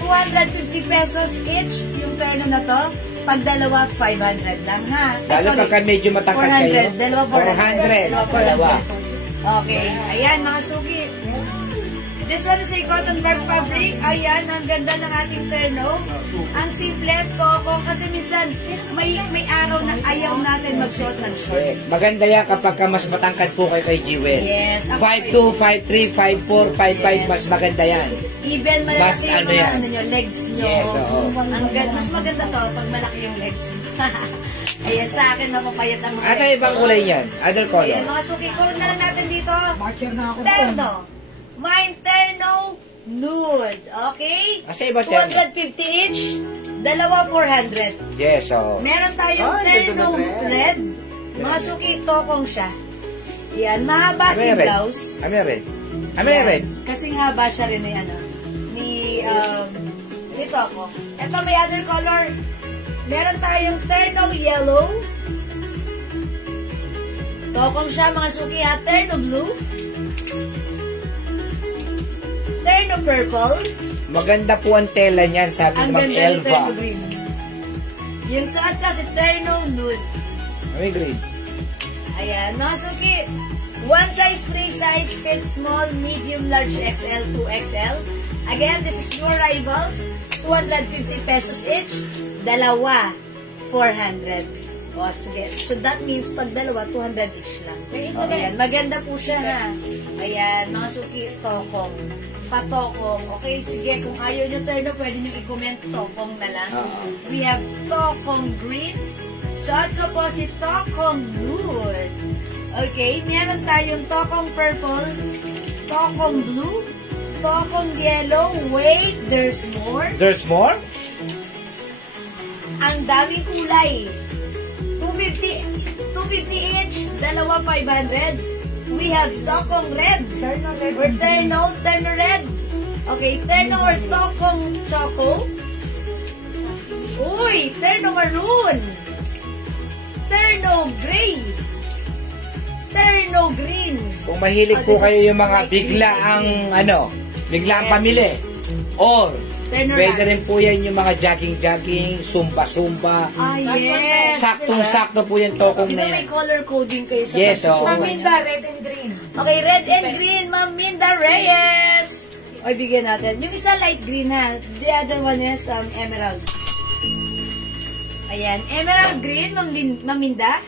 250 pesos each yung terno na to. Pag dalawa, 500 lang, ha? Lalo pagka medyo matangkad kayo. 400. Dalawa, 400. 400. Dalawa. Okay. Ayan, mga suki. This one is a cotton bark fabric. Ayan, ang ganda ng ating terno. Ang simple at koko kasi minsan may araw na ayaw natin magsuot ng shorts. Yes. Maganda yan kapag ka mas matangkad po kayo kay Jewel. Yes. 5'2", 5'3", 5'4", 5'5", mas maganda yan. Even Mas malaki yung ano mga yan? ano nyo, legs nyo. Yes, oo. Mas maganda to pag malaki yung legs mo. Ayan, sa akin mapapayat ang mga Ano legs ibang ko. kulay yan? Other color? Ayan, mga suki ko na lang natin dito. Watcher na ako. Terno. Mine terno nude. Okay? Asa iba terno? 250 each. Dalawa 400. Yes, oo. Meron tayong terno red. Mga suki, tokong siya. Yan, mahaba si blouse. Red. Red. Kasing haba siya rin ni ito ako. Ito may other color. Meron tayong terno yellow. Tokong siya, mga suki ha. Terno blue. Terno purple. Maganda po ang tela niyan, sabi Ang ni Ma'am ganda yung Elva. terno green. Yung suot kasi terno nude. May green. Ayan, mga suki. One size, free size, fits small, medium, large, XL, 2XL. Again, this is your rivals. 250 pesos each. Dalawa, 400. O, sige. So, that means pag dalawa, 200 each lang. Ayan, maganda po siya ha. Ayan, mga suki, tokong. Patokong. Okay, sige. Kung ayaw nyo terno, pwede nyo i-comment tokong na lang. We have tokong green. Suot ko po si tokong nude. Okay, meron tayong tokong purple, tokong blue, tokong yellow. Wait, there's more. There's more? Ang daming kulay. 250 each, dalawa 500. We have tokong red. Or terno red. Okay, terno or tokong choco. Uy, terno maroon. Terno gray. Terno green. Kung mahilig po kayo yung mga biglaang biglaang pamili. Or Terno pwede ras. rin po yan yung mga jogging, zumba. Ah, yes. Saktong-sakto po yung tokong Di na ba may yan. color coding kayo sa Yes, oo. pagsusuot Maminda, niya? red and green. Okay, red and green, Ma'am Minda Reyes. O, bigyan natin. Yung isa light green ha. The other one is emerald. Ayan, emerald green, Ma'am Minda.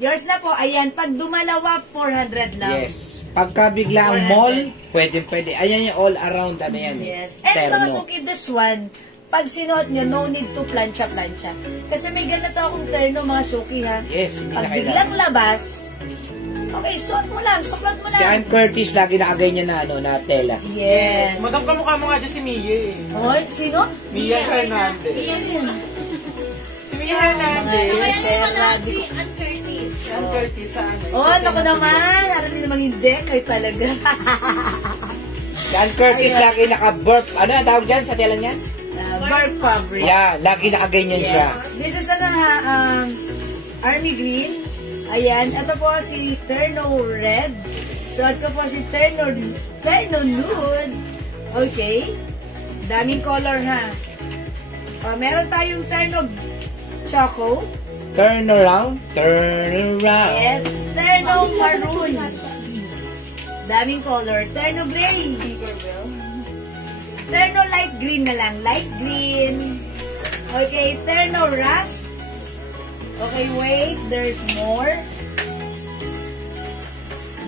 Yours na po. Ayan, pag dumalawa, 400 lang. Yes. Pagka biglaang mall, pwede. Ayan yung all around, yan. Yes. And mga suki, this one, pag sinuot nyo, no need to plancha-plancha. Kasi may ganito akong terno, mga suki ha. Yes, hindi na Pag kailangan. biglang labas, okay, suot mo lang, sukat mo Si lang. Ann Curtis, lagi nakaganyan na, na tela. Yes. Madam, kamukha mo nga dyan si Mia eh. Oy, sino? Mia Hernandez. Si Mia Hernandez. Sarah, di ko. Ann Curtis sa ano. Oh, naku naman. Alam niyo naman hindi. Kayo talaga. Si Ann Curtis, lagi naka-burp. Ano ang tawag dyan sa tela niyan? Bark fabric. Yeah, lagi nakaganyan siya. This is army green. Ayan. Ito po si Terno red. Suot ko po si Terno nude. Okay. Daming color ha. Meron tayong Terno choco. Turn around. Yes. Terno maroon. Daming color. Terno gray. Terno light green na lang. Light green. Okay. Terno rust. Okay, wait. There's more.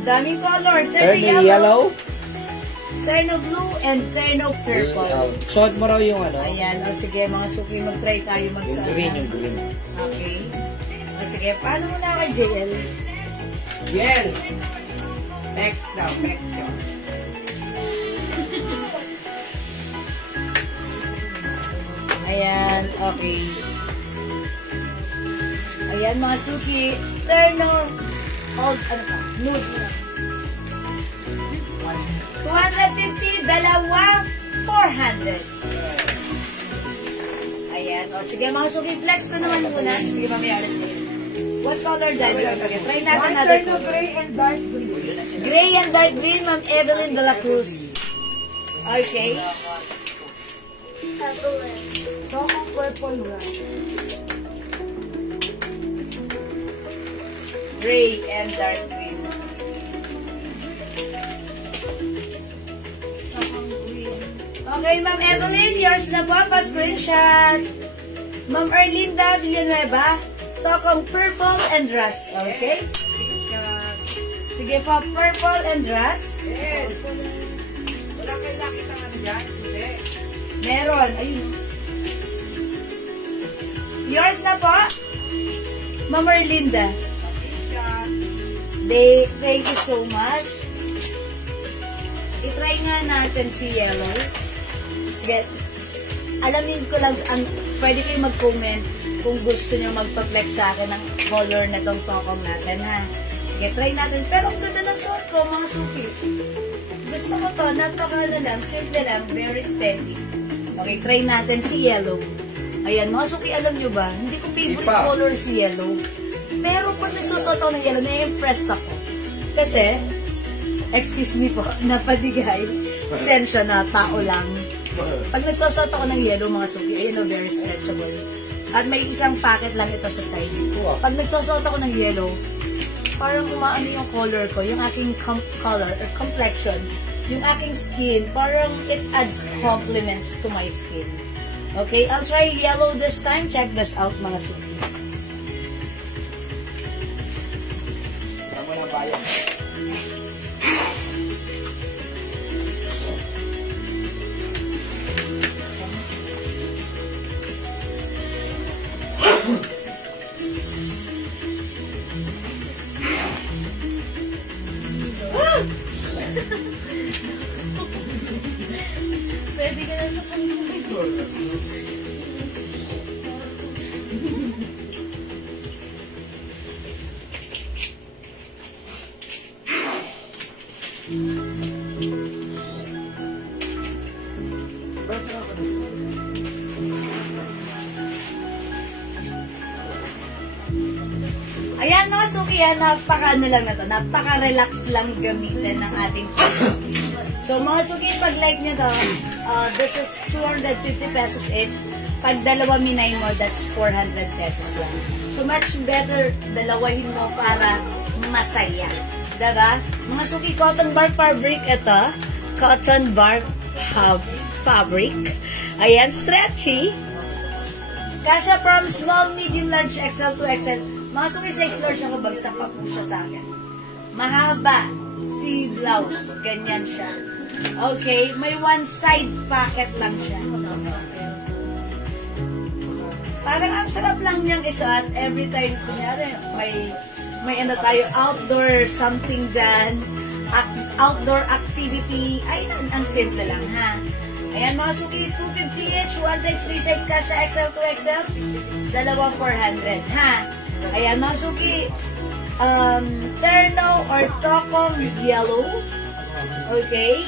Daming color. Turn yellow. Terno blue and terno purple. Suot mo raw yung Ayan. O sige, mga suki, mag-try tayo yung magsuot. green, ng- yung green. Okay. O sige, paano muna kay JL? Yes. Back down. Ayan, okay. Ayan, mga suki. Terno, nude. 250, dalawa, 400. Ayan, o sige, mga suki, flex ko naman muna. Sige, mamaya ulit. What color dyan? Sige, try natin another Terno color. gray and dark green. Gray and dark green, Ma'am Evelyn de la Cruz. Okay. Tokong purple red. Gray and dark green. Okay, Ma'am Evelyn, yours na po. Pa-screenshot. Ma'am Erlinda Villanueva, tokong purple and rust. Okay? Sige po, purple and rust. Wala kayo nakita nga dyan, Sise. Meron. Ayun. Yours na po. Ma'am Erlinda. Thank you so much. I-try nga natin si yellow. Sige. Alamin ko lang, pwede kayo mag-comment kung gusto nyo magpa-flex sa akin ng color na tong tokong natin, ha? Sige, try natin. Pero ang ganda ng suot ko, mga suki. Gusto ko to, napakala lang, simple lang, very steady. Okay, try natin si yellow. Ayan, mga suki, alam nyo ba? Hindi ko favorite Ipa. color si yellow. Pero pag nagsusot ako ng yellow, na-impress ako. Kasi, excuse me po, napadigay. Sensya na, tao lang. Pag nagsusot ako ng yellow, mga suki, ayun o, very stretchable. At may isang packet lang ito sa side. Pag nagsusot ako ng yellow, parang umaano yung color ko, yung aking color or complexion, yung aking skin, parang it adds compliments to my skin. Okay, I'll try yellow this time. Check this out, mga suki. Tama na bayan. Pwede ka na sa panginoon. Ayan mga suki, napaka-ano lang na to, napaka-relax lang gamitin ng ating phone. So mga suki, pag like nyo to, this is 250 pesos each. Pag dalawa minay mo, that's 400 pesos lang. So much better dalawahin mo para masaya. Diba? Mga suki, cotton bark fabric ito. Cotton bark fabric. Ayan, stretchy. Kasha from small, medium, large, XL to XL. Mga suki, size large ako, bagsak pa po siya sa akin. Mahaba si blouse. Ganyan siya. Okay, may one side pocket lang siya. Parang ang sarap lang niyang isuot every time. Kunyari, may ano tayo, outdoor something dyan. Outdoor activity. Ayun, ang simple lang, ha? Ayan, mga suki, 250 each. One size, free size, kasha, XL to XL. Dalawang 400, ha? Ayan, mga suki, terno or tokong yellow. Okay.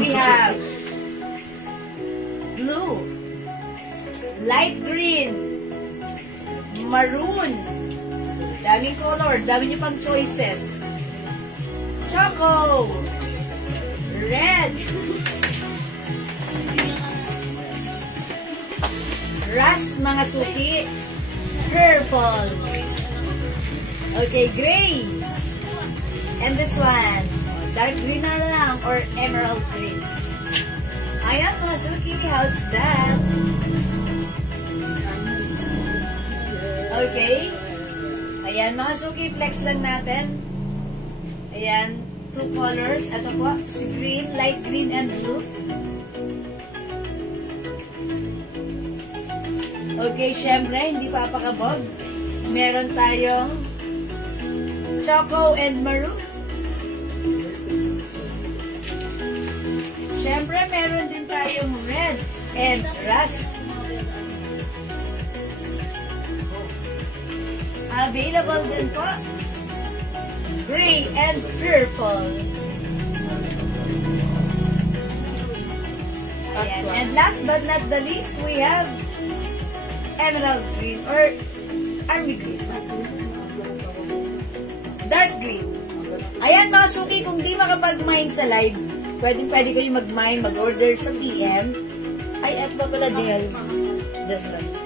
We have blue, light green, maroon. Daming color, dami niyo pang choices. Choco, red, rust, mga suki, purple. Okay, gray. And this one, dark green na lang or emerald green. Ayan mga suki, how's that? Okay. Ayan mga suki, flex lang natin. Ayan, two colors. Ito po, si green, light green and blue. Okay, syempre, hindi papakabog. Meron tayong choco and maroon. Syempre, meron din tayong red and rust. Available din po, gray and purple. Ayan. And last but not the least, we have emerald green or army green. Dark green. Ayan mga suki, kung di makapag-mine sa live, pwede kayo mag-mine, mag-order sa PM. Ay, eto pa pala deal. This one.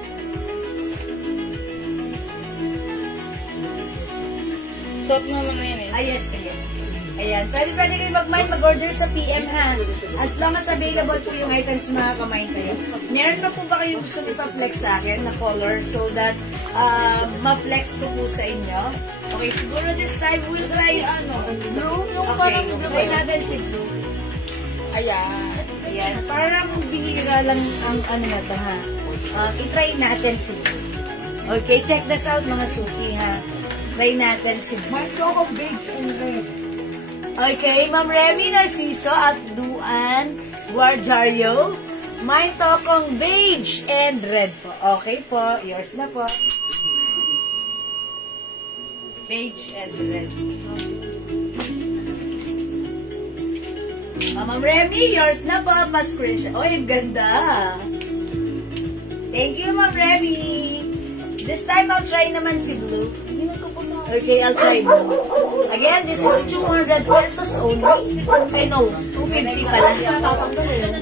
Suot mo naman yan eh. Ay, yes, sige. Ayan, pwede kayo mag-mine, mag-order sa PM, ha? As long as available po yung items, makaka-mine kayo. Meron na po ba kayo gusto ipa-flex sa akin na color so that ma-flex ko po sa inyo? Okay, siguro this time we'll try Blue? Yung okay, parang blue try ba? natin si blue. Ayan. Ayan, parang bihira lang ang ano na to, ha? I-try natin si blue. Okay, check this out mga suki, ha? Try natin si blue. My choco beige and red. Okay, Ma'am Remy Narciso at Duan Guarjario. Mine tokong beige and red po. Okay po, yours na po. Beige and red. Ma'am Remy, yours na po. Pa-screenshot. Oy, ang ganda. Thank you, Ma'am Remy. This time, I'll try naman si blue. Okay, I'll try mo. Again, this is 200 pesos only. Ay, no. 250 pala.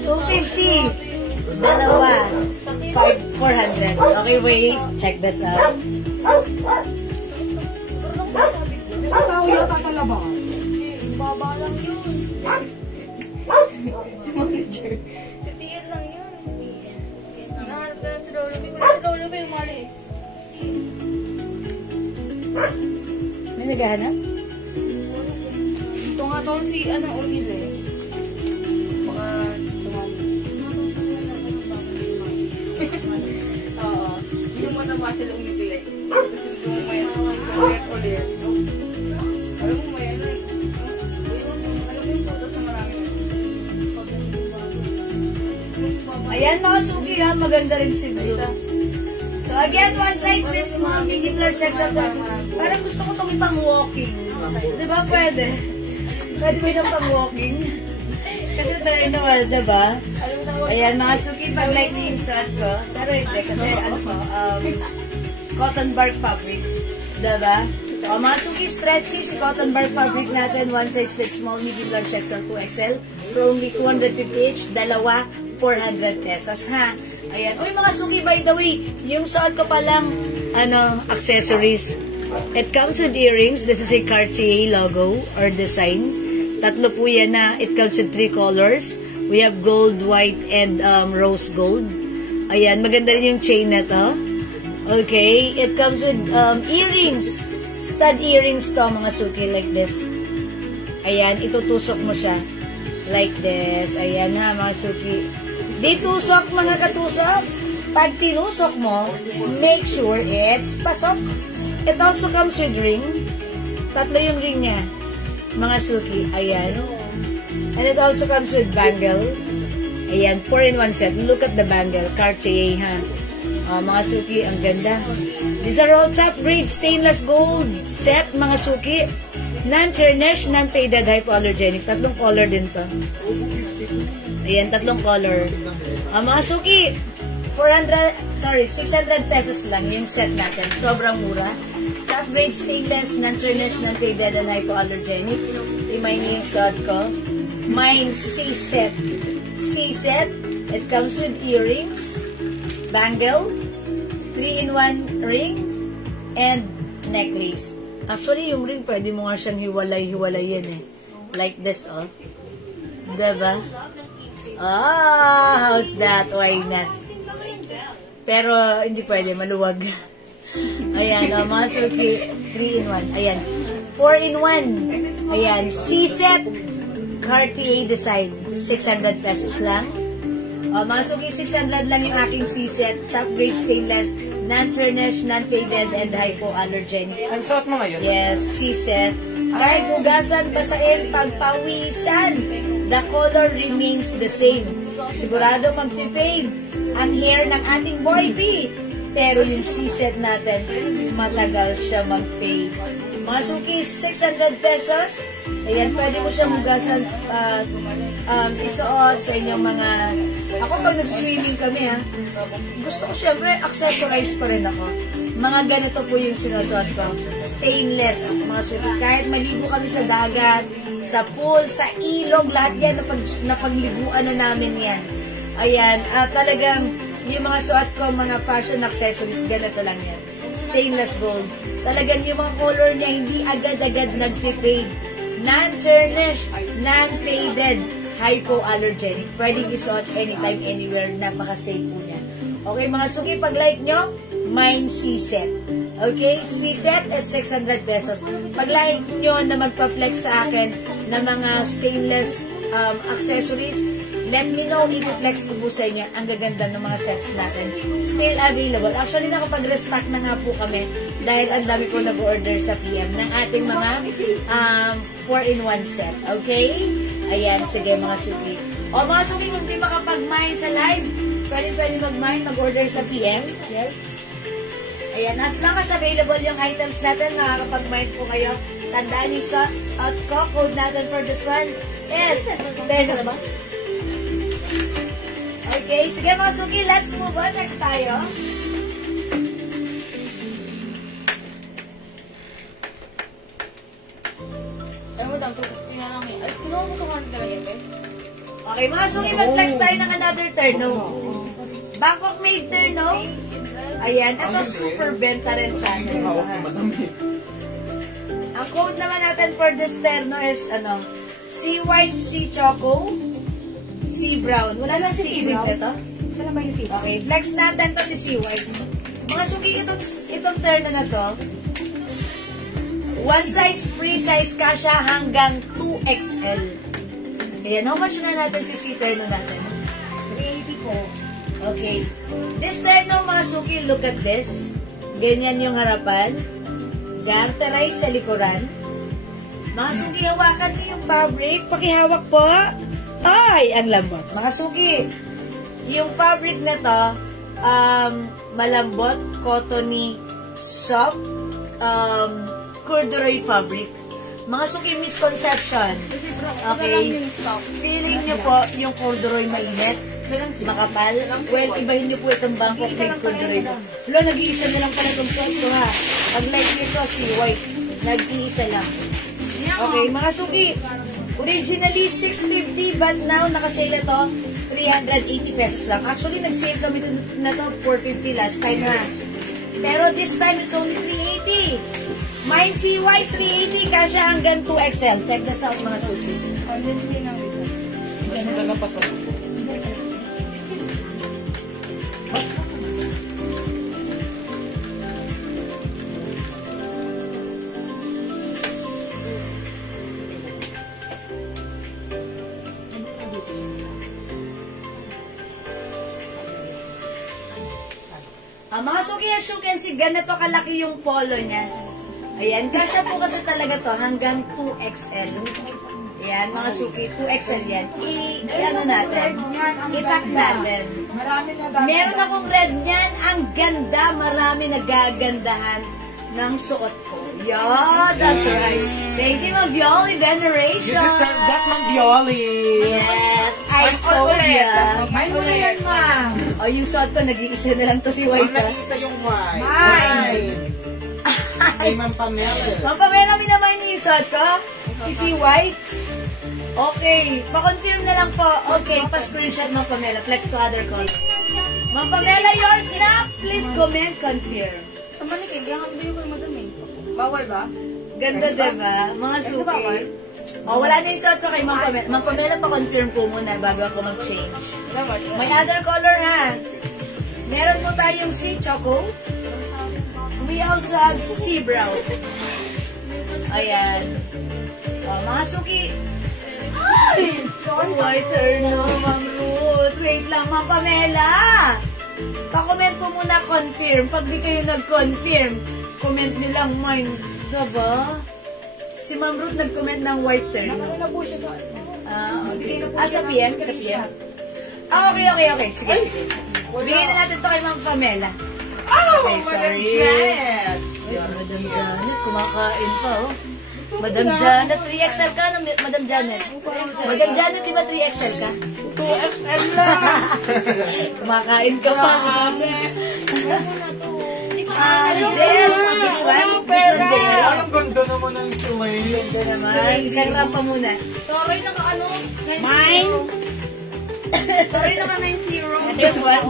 250. Dalawa. 400. Okay, wait. Check this out. Tao yata talaba. Baba lang yun. Titiyan lang yun. Nahanap ka lang si Lolo B. Wala si Lolo B umalis. May naghahanap? Ito nga daw si Orville eh. Baka tumami. Oo. Hindi mo naman sila umipili. Kasi hindi mo may ulit. Alam mo may ano yung puto sa marami. Ayan mga suki ha, maganda rin si Blue. So again, one size fits small, medium, large, XL, large. Parang gusto ko itong ipang walking. Di ba pwede? Pwede mo siyang pang walking? Kasi turn naman, di ba? Ayan mga suki, pag like niyo yung suot ko. Pero hindi, kasi ano ko, cotton bark fabric. Di ba? O mga suki, stretchy, si cotton bark fabric natin, one size fits small, medium, large, XL, 2XL. For only 250 each, dalawa, 400 pesos, ha? Ayan. Uy, mga suki, by the way, yung suot ko palang, accessories. It comes with earrings. This is a Cartier logo or design. Tatlo po yan na. It comes with 3 colors. We have gold, white, and rose gold. Ayan. Maganda rin yung chain na to. Okay. It comes with earrings. Stud earrings to, mga suki, like this. Ayan. Itutusok mo siya. Like this. Ayan ha, mga suki. Di tusok, mga katusok. Pag tinusok mo, make sure it's pasok. It also comes with ring. Tatlo yung ring niya. Mga suki. Ayan. And it also comes with bangle. Ayan. 4-in-1 set. Look at the bangle. Cartier, ha. Mga suki, ang ganda. These are all top grade stainless gold set, mga suki. Non-tarnished, non-faded, hypoallergenic. Tatlong color din to. Ayan, tatlong color. Mga suki, 600 pesos lang yung set natin. Sobrang mura. Top grade stainless, non-tarnished, non-faded, and hypoallergenic. Imay niyo yung suot ko. Mine C-set. C-set. It comes with earrings, bangle, 3-in-1 ring, and necklace. Actually, yung ring, pwede mo nga siyang hiwalay-hiwalayin eh. Like this, oh. Diba? How's that? Why not? Pero, hindi pwede, maluwag. Ayan, mga suki, 3-in-1. Ayan, 4-in-1. Ayan, C-set, Cartier design, 600 pesos lang. Mga suki, 600 lang yung aking C-set, top grade stainless, non-tarnished, non-faded, and hypoallergenic. Ang suot mo ngayon? Yes, C-set. Kahit hugasan, basain, pagpawisan, the color remains the same. Sigurado magpipave ang hair ng ating boy B. Pero yung C-set natin, matagal siya mag-fade. Mga suki, 600 pesos. Ayan, pwede mo siya hugasan, isuot sa inyong mga... Ako pag nag-swimming kami, ha, gusto ko syempre, accessorize pa rin ako. Mga ganito po yung sinusuot ko. Stainless, mga suki. Kahit maligo kami sa dagat, sa pool, sa ilog, lahat yan, napagliguan na namin yan. Ayan, talagang yung mga suot ko, mga fashion accessories, ganito lang yan. Stainless gold. Talagang yung mga color niya, hindi agad-agad nag-fade. Non-tarnished, non-faded, hypoallergenic. Pwedeng isuot anytime, anywhere. Napaka-safe po niya. Okay, mga suki, pag like nyo, mine C-set. Okay, C-set is 600 pesos. Pag like nyo na magpa-flex sa akin na mga stainless accessories, let me know, i-flex ko po sa inyo. Ang gaganda ng mga sets natin. Still available. Actually, nakapag-restock na nga po kami dahil ang dami po nag-order sa PM ng ating mga 4-in-1 set. Okay? Ayan, sige mga suki. O mga suki, kung di makapag-mine sa live, pwede mag-mine, mag-order sa PM. Yes? Ayan, as long as available yung items natin, nakakapag-mine po kayo. Tandaan yung sa code natin for this one is, there's na ba? Okay, sige mga suki, let's move on. Next tayo. Okay, mga suki, mag-flex tayo ng another terno. Bangkok made terno. Ayan, ito super benta rin sa atin. Ang code naman natin for this terno is, C white, C choco, C brown. Wala lang C cream nito? Saan ba yung sita? Okay, flex natin to si C white. Mga suki, itong terno na to, one size, free size ka siya hanggang 2XL. Ayan, how much na natin si C terno natin? 380 po. Okay. This terno, mga suki, look at this. Ganyan yung harapan. Garterize sa likuran. Mga suki, hawakan niyo yung fabric. Pakihawak po. Ay, ang lambot. Mga suki, yung fabric na to, malambot, cottony, soft, corduroy fabric. Mga suki, misconception. Okay. Feeling nyo po yung corduroy mainit, makapal. Well, ibahin nyo po itong Bangkok made corduroy. Wala, nag-iisa na lang pala itong suot ko ha. Pag like nito, si white. Nag-iisa lang. Okay, mga suki. Originally, 650 but now, nakasale ito, 380 pesos lang. Actually, nag-sale kami na to 450 last time ha. Pero this time, it's only 380. Mine si white 380 kasya hanggang 2XL. Check this out mga suki. Mga suki, as you can see, ganito kalaki yung polo niya. Ayan, kasya po kasi talaga to hanggang 2XL. Ayan, mga suki, 2XL yan. I-ano natin? Itak natin. Meron akong red niyan. Ang ganda. Marami nagagandahan ng suot ko. Yeah, that's right. Thank you, Ma'am Violi Veneration. You deserve that, Ma'am Violi. Yes, I told ya. May muna yan, ma'am. O, yung suot ko, nag-iisa na lang to si White. Ang nag-isa yung white. Mine. Kay Ma'am Pamela. Ma'am Pamela, minamay niyo yung suot ko? Si White? Okay, pa-confirm na lang po. Okay, pa-screenshot Ma'am Pamela. Flex to other color. Ma'am Pamela, yours na. Please comment, confirm. Manikid, yung hambing ko yung madami. Bawal ba? Ganda, diba? Mga suki. O, wala na yung suot ko kay Ma'am Pamela. Ma'am Pamela, pa-confirm po muna bago ako mag-change. May other color, ha? Meron po tayong sea choco. We also have sea brown. Ayan. O, mga suki. Ay! Whiter no, Ma'am Ruth. Wait lang, Ma'am Pamela. Pa-comment po muna confirm. Pag di kayo nag-confirm, comment nyo lang mine. Diba? Si Ma'am Ruth nag-comment ng whiter no. Nakalabo siya sa... Okay. Sa PM? Sa PM? Okay. Sige. Bigyan na natin to kay Ma'am Pamela. Okay, sorry. Janet. Madam Janet, kumakain pa, oh. Madam Janet, 3XL ka, Madam Janet. Madam Janet, di ba 3XL ka? 2XL lang. Kumakain ka pa. Del, this one, Del. Anong ganda naman ng slay. Ganda naman. Isang rampa muna. Sorry, naka-ano? Mine. Sorry, naka-9-0. This one.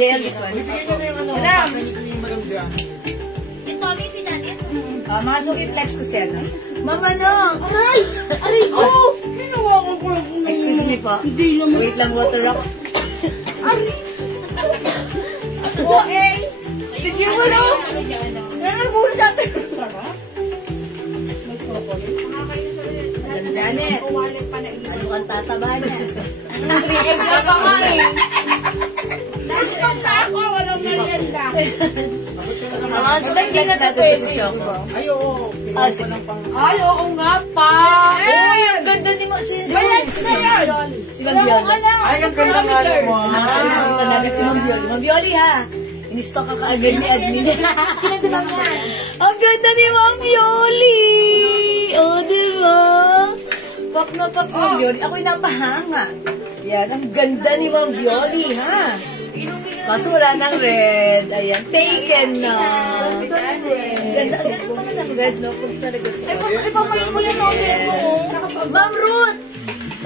Del, this one. Bibigyan nyo na yung ano. Ganito yung Madam Janet. Mga suki flex ko siya, no? Mama, no! Aray! Aray ko! Ginawa ko. Excuse me po. Wait lang, water rock. Okay! Bigyan mo no? Nangalbulo sa atin. Madam Janet, ano kang tataba niya? Extra pa nga eh. Nasaan pa ako? Walang merienda. Mga suki flex natin po si Choco. Ay, oo. Sige. Ay, oo nga pa. Uy, ang ganda ni mo. Si Ma'am Violi. Ay, ang ganda nga naman. Nakasalamat talaga si Ma'am Violi. Ma'am Violi, ha? In-stock ka kaagad ni admin. Ang ganda ni Ma'am Violi! Oh, diba? Pak na pak si Ma'am Violi. Ako'y napahanga. Yan, ang ganda ni Ma'am Violi, ha? Kaso wala ng red. Ayan, taken na. Ganda pala ng red, no? Kung talaga siya. Ipamayin mo yan, okay mo. Ma'am Ruth!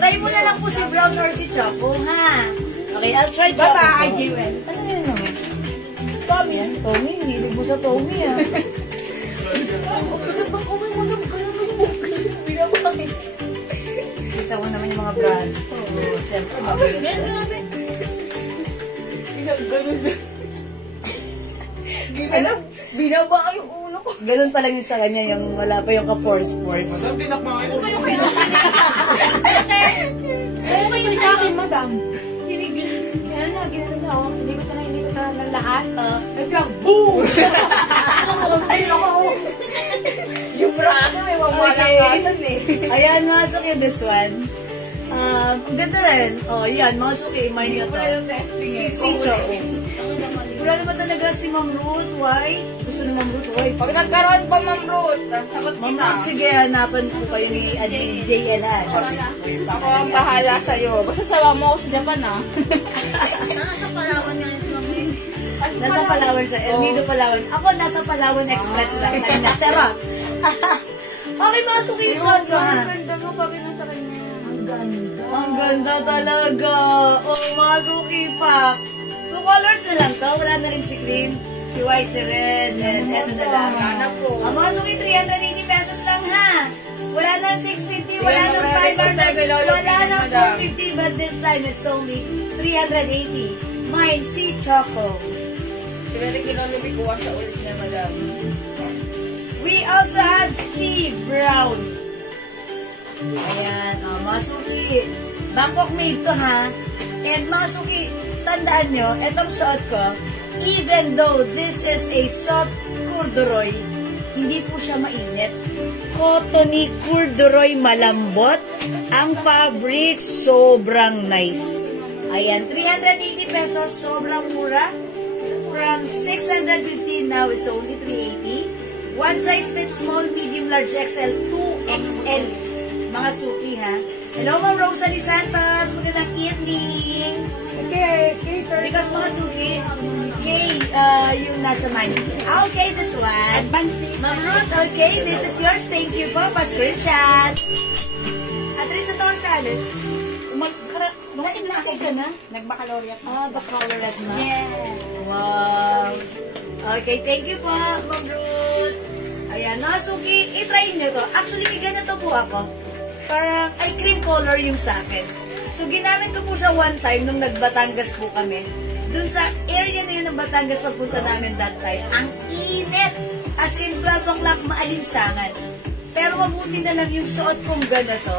Try mo na lang po si brown or si choco, ha? Okay, I'll try choco. Bye-bye, Jewel. Ano yun naman? Tommy. Yan, Tommy. Hilig mo sa Tommy, ha? Kita mo naman yung mga bras. Oo, syempre, mabilis. Binaba yung ulo ko. Ganun pa lang yung sa kanya, yung wala pa yung ka-force-force. Madam, pinakmakain mo. Ano ba yung sa akin, madam? Gano'n na, oh. Hindi ko na ng lahat. Biglang, boom! Ayun ako, oh. Yung braso, may wawalang kasan eh. Ayan, masok yung this one. Ang ganda rin. Oh, yan, masok yung mind nyo to. Si Choco. Wala naman talaga si Ma'am Ruth. Why? Gusto ni Ma'am Ruth. Why? Pag nagkaroon pa, Ma'am Ruth, sagot Ma'am kita. Ruth, sige, hanapan po kayo ni Admin JN. Ako ang bahala sa'yo. Basta sawa mo ako sa Japan, ah. Nasa Palawan siya. El Nido, Palawan. Ako, nasa Palawan Express lang. Charot. Okay, masok yung son ko, ha? Ganda mo pag nasa kanya. Ang ganda talaga. Oh, masuki pa. 2 colors na lang to. Wala na rin si cream, si white, si red, and eto na lang. Anak ko. Ang masuki, 380 pesos lang, ha? Wala na 650, wala Yan, na already 500, wala na madam. 450, but this time it's only 380. Mine, si Choco. Si Mary Kinolimi, kuha siya ulit niya, madam. We also have si Brown. Ayan, masuki. Bangkok made to, ha? And masuki, tandaan nyo, etong suot ko, even though this is a soft corduroy, hindi po siya mainit. Cottony corduroy malambot. Ang fabric, sobrang nice. Ayan, 380 pesos, sobrang mura. From 650, now it's only 380. One size fits small, medium, large, XL, 2XL. Mga suki, ha? Hello, Ma'am Rosalie Santos. Magandang evening. Okay, Because mga suki, okay, yung nasa money. Okay, this one. Ma'am Ruth, okay, this is yours. Thank you po. Pa-screenshot. At rin sa Torres Palace. Nag-intake ka na? Nag-baccalaureate. Baccalaureate na? Yes. Wow. Okay, thank you po, Ma'am Ruth. Ayan, mga suki, i-try nyo to. Actually, may ganito po ako. Parang, ay, cream color yung sa akin. So, ginamit ko po siya one time nung nag-Batangas po kami. Dun sa area na yun ng Batangas pagpunta namin that time, ang init! As in, 12 o'clock, maalinsangan. Pero mabuti na lang yung suot kong ganito.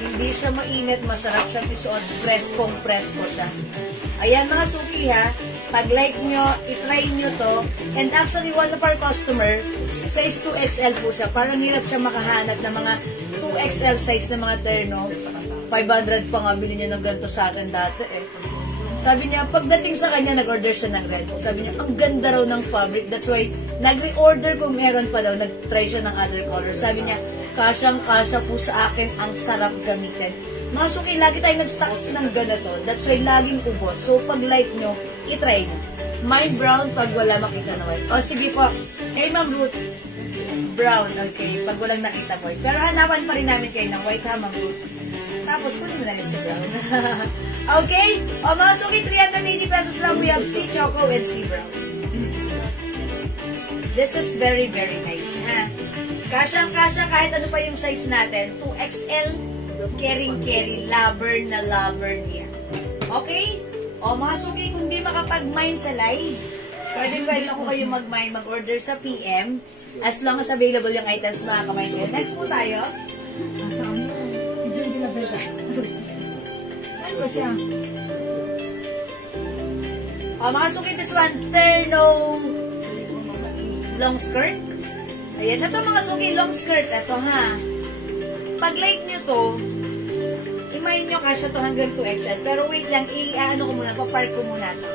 Hindi siya mainit, masarap siyang isuot. Preskong-presko siya. Ayan, mga suki, ha. Pag-like nyo, i-try nyo to. And actually, one of our customer, size 2XL po siya. Parang hirap siya makahanap ng mga 2XL size na mga terno. 500 pa nga bilhin niya ng ganito sa akin dati eh. Sabi niya, pagdating sa kanya, nag-order siya ng red. Sabi niya, ang ganda raw ng fabric. That's why, nag-reorder kung meron pa daw. Nag-try siya ng other color. Sabi niya, kasyang-kasya po sa akin, ang sarap gamitin. Mga suki, lagi tayo nag-stocks ng ganito. That's why, laging ubos. So, pag like nyo, i-try nyo. Mine brown pag wala makita na white. O, sige po. Kay Ma'am Ruth, brown, okay. Pag walang nakita white. Pero hanapan pa rin namin kayo ng white, ha, Ma'am Ruth. Tapos, kunin mo na rin si brown. Okay? O, mga suki, 380 pesos lang. We have si Choco and si brown. This is very, very nice, ha? Kasyang-kasya kahit ano pa yung size natin. 2XL, caring-carry, lover na lover niya. Okay? O, mga suki, kung di makapag-mine sa live, pwede ko kayo mag-mine, mag-order sa PM. As long as available yung items, makaka-mine kayo. Next po tayo. Ano ba siya? O, mga suki, this one, terno long skirt. Ayan, ito mga suki, long skirt. Ito, ha. Pag-like nyo to, imayin nyo kasya to hanggang 2XL. Pero wait lang, i-ano ko muna, papark ko muna to.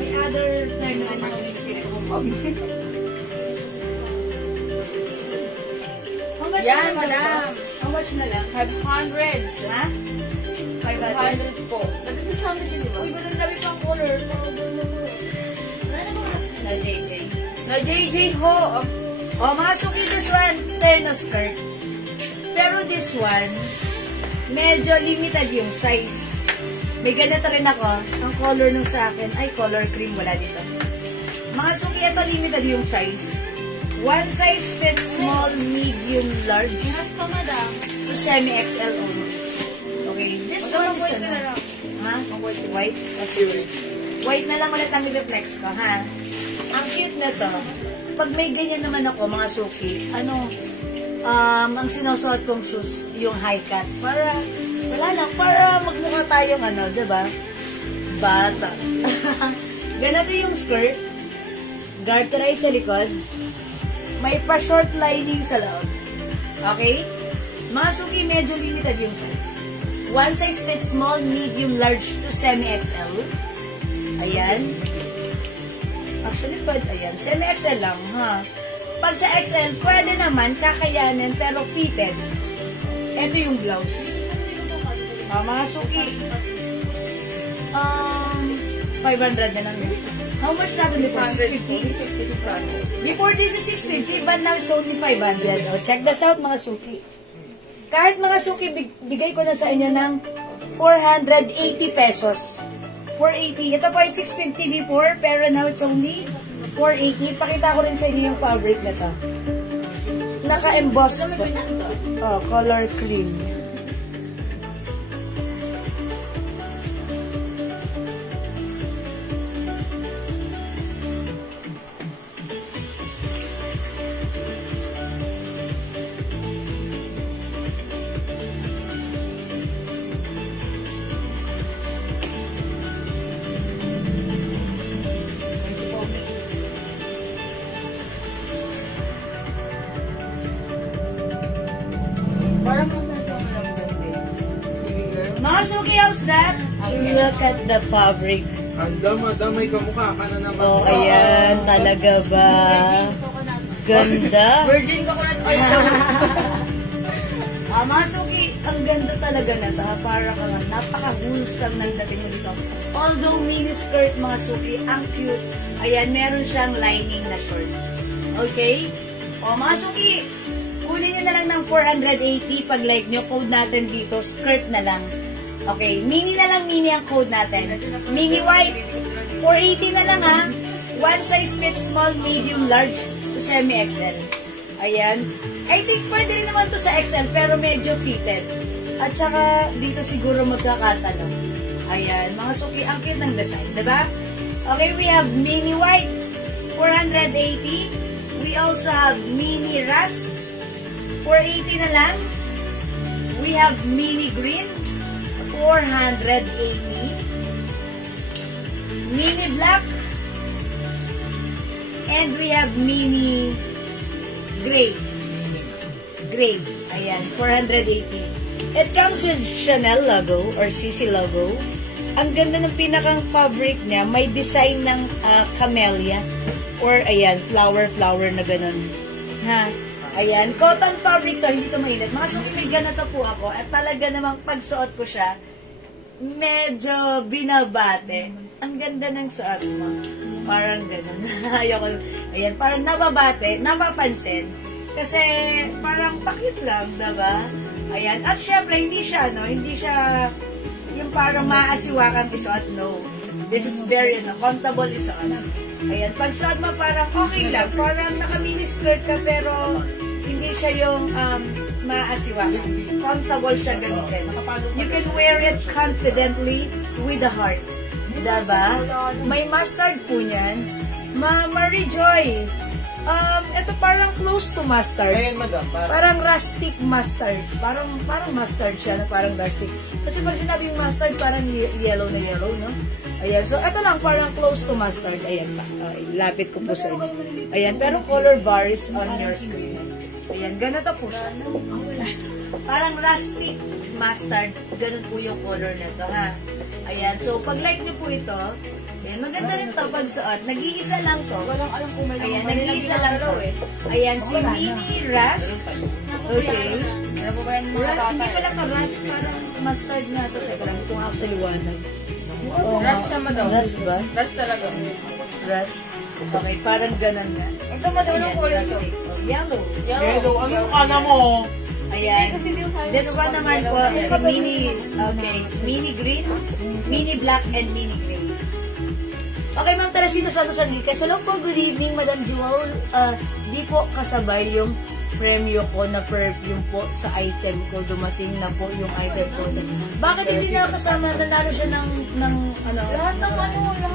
May other terno, ano, how much Yan, na lang madam. to? How much na lang? 500. Ha? 500 po. Dati sa sabi yun, di ba? Uy, ba't ang dami pang color? Na JJ. Na JJ ho. O, mga suki, this one, terno skirt. Pero this one, medyo limited yung size. May ganito rin ako. Ang color nung sa akin, ay color cream, wala dito. Mga suki, ito limited yung size. One size fits small, medium, large. Yes po, madam. To semi-XL only. Okay, this one is ano? Ha? White? Kasi white na lang ulit ang i-reflex ko, ha? Ang cute na to. Pag may ganyan naman ako, mga suki, ang sinusuot kong shoes, yung high cut. Para, wala lang, para magmukha tayong diba? Bata. Ganito yung skirt. Garterize sa likod. May pa-short lining sa loob. Okay? Mga suki, medyo limited yung size. One size fits small, medium, large to semi-XL. Ayan. Actually, ayan. Semi-XL lang, ha? Pag sa XL, pwede naman, kakayanin, pero fitted. Ito yung blouse. Mga suki. 500 na lang. How much natin before? 650? Before this is 650, but now it's only 500. Oh, check this out, mga suki. Kahit mga suki, bigay ko na sa inyo ng 480 pesos. 480. Ito po ay 650 before, pero now it's only 480. Pakita ko rin sa inyo yung fabric na to. Naka-emboss po. Oh, color cream. Mga suki, how's that? Look at the fabric. Damay ka mukha ka na naman. Oh, ayan. Talaga ba? Ganda. Virgin coconut oil. Mga suki, ang ganda talaga na ito. Para ka nga, napaka-wholesome ng dating mo dito. Although mini skirt, mga suki, ang cute. Ayan, meron siyang lining na short. Okay? O, mga suki, kunin nyo na lang ng 480 pag like nyo. Code natin dito, skirt na lang. Okay, mini na lang, mini ang code natin. Mini white, 480 na lang ha. One size fits small, medium, large to semi-XL. Ayan. I think pwede rin naman to sa XL pero medyo fitted. At saka dito siguro magkakatalo. Ayan, mga suki, ang cute ng design, diba? Okay, we have mini white, 480. We also have mini rust, 480 na lang. We have mini green, 480. Mini black. And we have mini gray. Gray. Ayan, 480. It comes with Chanel logo or CC logo. Ang ganda ng pinakang fabric niya. May design ng camellia. Or, ayan, flower na ganun. Ha? Ayan, cotton fabric to, hindi to mainit. Mga suki, may ganito po ako. At talaga namang pagsuot ko siya, medyo binabate. Ang ganda ng suot mo. Parang ganun. Ayoko. Ayan, parang nababate, napapansin. Kasi parang pakit lang, diba? Ayan. At syempre, hindi siya yung parang maasiwakang isuot. No. This is very, comfortable isuot. Ayan, pag suot mo parang okay lang. Parang naka-mini skirt ka, pero hindi siya yung maasiwakan. Comfortable siya gamitin. You can wear it confidently with a heart. Diba? May mustard po niyan. Marie Joy. Ito parang close to mustard. Ayan, madam. Parang rustic mustard. Parang mustard siya na parang rustic. Kasi pag sinabing mustard, parang yellow na yellow, no? Ayan. So, ito lang parang close to mustard. Ayan pa. Lapit ko po sa inyo. Ayan. Pero color varies on your screen. Ayan. Ganito po siya. Parang rustic mustard. Ganun po yung color na ito, ha? Ayan. So, pag like nyo po ito, ayan, maganda rin ito pag suot. Nag-iisa lang to. Walang alam kung may Ayan, nag-iisa lang to. Ayan, si Mini Rust. Okay. Ano po ba yan mga Hindi tatay? ko lang ka-rust. Parang mustard na ito. Teka lang, ito nga sa liwanag. Rust siya, madam. Rust ba? Rust talaga. Rust. Okay, parang ganun nga. Ito, madam, anong kulay ito? Yellow. Hello, ano kala mo? Ayan. This one naman po is mini, okay, mini green, mini black, and mini gray. Okay, Ma'am Teresita Santos Enriquez. Hello po, good evening, Madam Jewel. Di po kasabay yung premyo ko na perfume po sa item ko. Dumating na po yung item ko. Bakit hindi na kasama? Nanalo siya ng ano? Lahat ng lahat ng...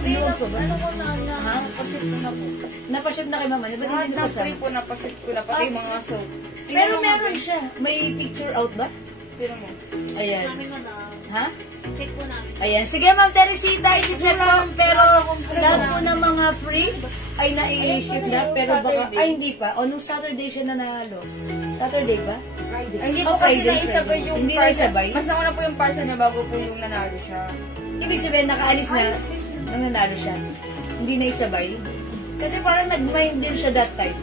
Ano po ba? Ano ko na, napaship ko na po. Napaship na kay Mama. Di ba Lahat hindi na ng kasama? free po napaship ko na, pati yung mga soap. Pero meron siya. May picture out ba? Tira mo. Ayan. Ha? Check po namin. Ayan. Sige, Ma'am Teresita, i-check ko. Pero lahat po ng mga free ay na-i-ship na. Pero baka, ay hindi pa. O, nung Saturday siya nanalo. Saturday ba? Friday. Hindi po Oh, kasi Friday, naisabay Friday. yung Hindi parcel. naisabay? Mas nauna po yung parcel niya bago po yung nanalo siya. Ibig sabihin, nakaalis na nang nanalo siya. Hindi naisabay. Kasi parang nag-mind din siya that time.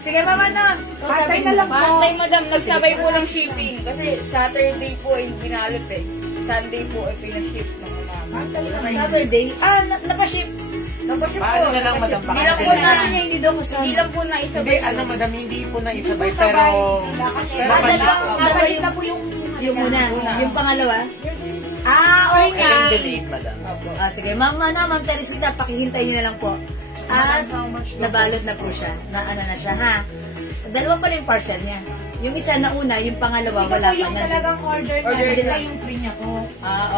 Sige, Mama na. Patay na lang po. Patay, madam. Nagsabay po ng shipping. Kasi Saturday po ay binalot eh. Sunday po ay pinaship ng mama. Saturday? Napaship. Napaship po. Paano na lang, madam? Hindi lang po Sabi na, niya, hindi daw kasama. hindi lang po Hindi, naisabay. ano, madam, hindi po na isabay, pero... Napaship na po yung... Yung una. Yung pangalawa? Okay. Okay. And delete, madam. Sige, Ma'am Teresita, pakihintay niyo na lang po. At nabalot na po siya. Naana na siya, ha? Dalawa pala yung parcel niya. Yung isa na una, yung pangalawa, Ito wala po pa yung na. talagang order na. Order Ito na. yung free niya po.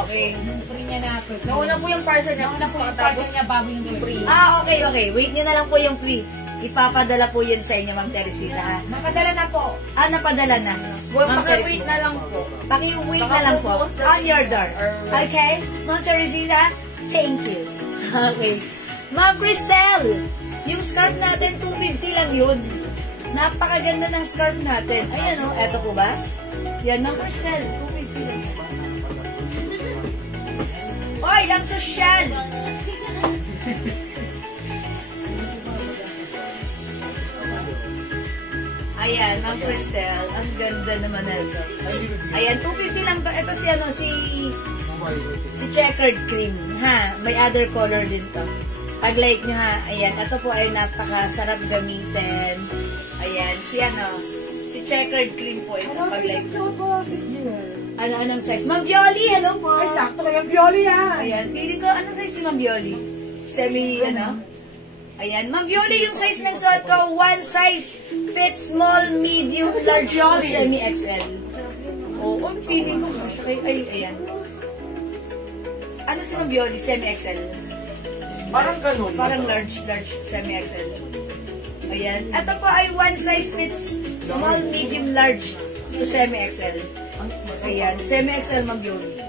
Okay. Yung free niya na. Nauna po yung parcel niya. Nauna po yung parcel niya bago yung free. Okay. Wait niyo na lang po yung free. Ipapadala po yun sa inyo, Ma'am Teresita, ha? Napadala na po. Napadala na. Well, Ma'am paki-wait Teresita. na lang po. Paki-wait na lang po. On your door. Okay? Ma'am Teresita, thank you. Okay. Ma'am Cristel, yung scarf natin, 250 lang yun. Napakaganda ng scarf natin. Ayan o, eto po ba? Yan, Ma'am Cristel, 250 lang. Oy, lang sosyal! Ayan, Ma'am Cristel, ang ganda naman na ito. Ayan, 250 lang ba? Ito si checkered cream, ha? May other color din to. Pag like nyo, ha? Ayan, ito po ay napakasarap gamitin. Ayan, si checkered cream po ito. Pag like anong size? Ma'am Violi, hello po. Ay, sakto lang yung Pioli yan. Ayan, feeling ko, anong size ni Ma'am Violi? Ayan, Ma'am Violi, yung size ng suot ko, one size fits small, medium, large, o semi-XL. Oo, feeling ko, ayan. Ano si Ma'am Violi? Semi-XL. Parang ganun. Parang large, semi-XL. Ayan. Ito po ay one size fits small, medium, large to semi-XL. Ayan. Semi-XL, Ma'am Violi.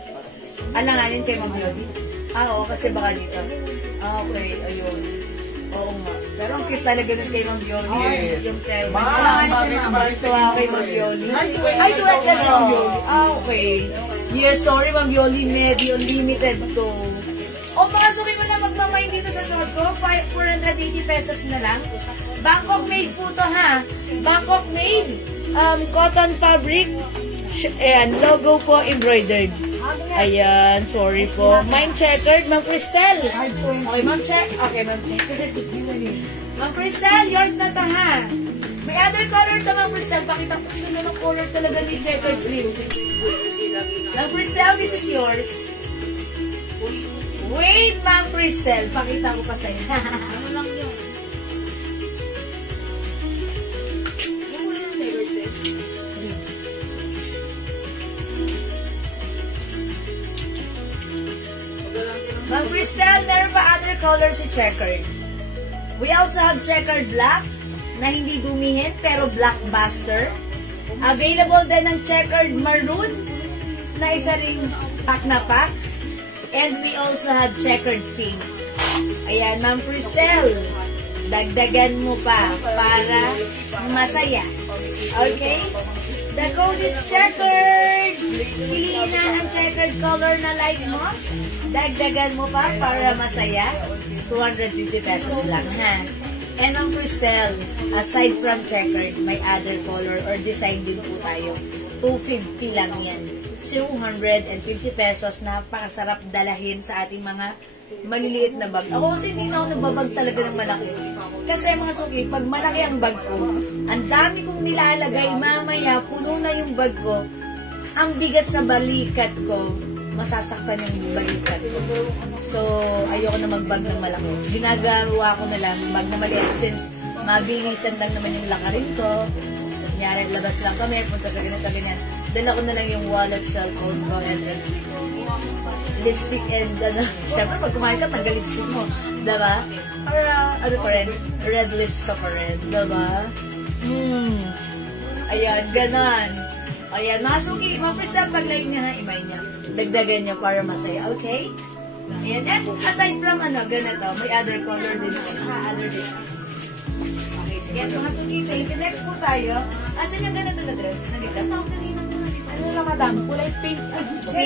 Alanganin kay Ma'am Violi? Oo, kasi baka dito. Okay, ayun. Oo nga. Pero ang cute talaga nun kay Ma'am Violi. Yes. Yung term. Bakit Kay Ma'am Violi. Ay, 2XL si Ma'am Violi. Okay. Yes, sorry Ma'am Violi. Medyo limited to. O mga suki mo na magmamain dito sa suot ko, 480 pesos na lang. Bangkok made po to, ha? Bangkok made. Cotton fabric. Ayan, logo po embroidered. Ayan, sorry po. Mine checkered, Ma'am Cristel. Okay, Ma'am checkered. Ma'am Cristel, yours na to, ha? May other color to, Ma'am Cristel. Pakita ko yun na ng color talaga ni checkered cream. Ma'am Cristel, this is yours. Wait, Ma'am Cristel. Pakita ko pa sa'yo. Ano lang yun? Yung huli ng favorite eh. Ma'am Cristel, meron pa other colors si checkered. We also have checkered black na hindi dumihin pero blockbuster. Available din ng checkered maroon na isa ring pack na pack. And we also have checkered pink. Ayan, Ma'am Cristel, dagdagan mo pa para masaya. Okay? The code is checkered. Piliin na ang checkered color na like mo. Dagdagan mo pa para masaya. 250 pesos lang, ha? And ang Cristel, aside from checkered, may other color or design din po tayo. 250 lang yan. 250 pesos. Napakasarap dalahin sa ating mga maliliit na bag. Ako kasi hindi na ako nagbabag talaga ng malaki. Kasi mga suki, pag malaki ang bag ko, ang dami kong nilalagay, mamaya puno na yung bag ko, ang bigat sa balikat ko, masasaktan yung balikat ko. So, ayoko na mag-bag ng malaki. Ginagawa ko na lang, bag na maliit since mabilisan lang naman yung lakarin ko. Kunyari, labas lang kami, punta sa ganyan. Dala ko na lang yung wallet, cellphone ko, and lipstick, and syempre, pag kumain ka, taga lipstick mo. Diba? Para, ano pa rin, red lips ka pa rin. Diba? Ayan, ganon. Ayan, mga suki, mga present, pag-like niya ha, imay niya. Dagdagan niya para masaya, okay? Ayan, and aside from ganito, may other color din po. Other design. Okay, sige, mga suki, next po tayo. Asan yung ganito na dress? Nandito? Ano lang, madam? Kulay pink. Okay.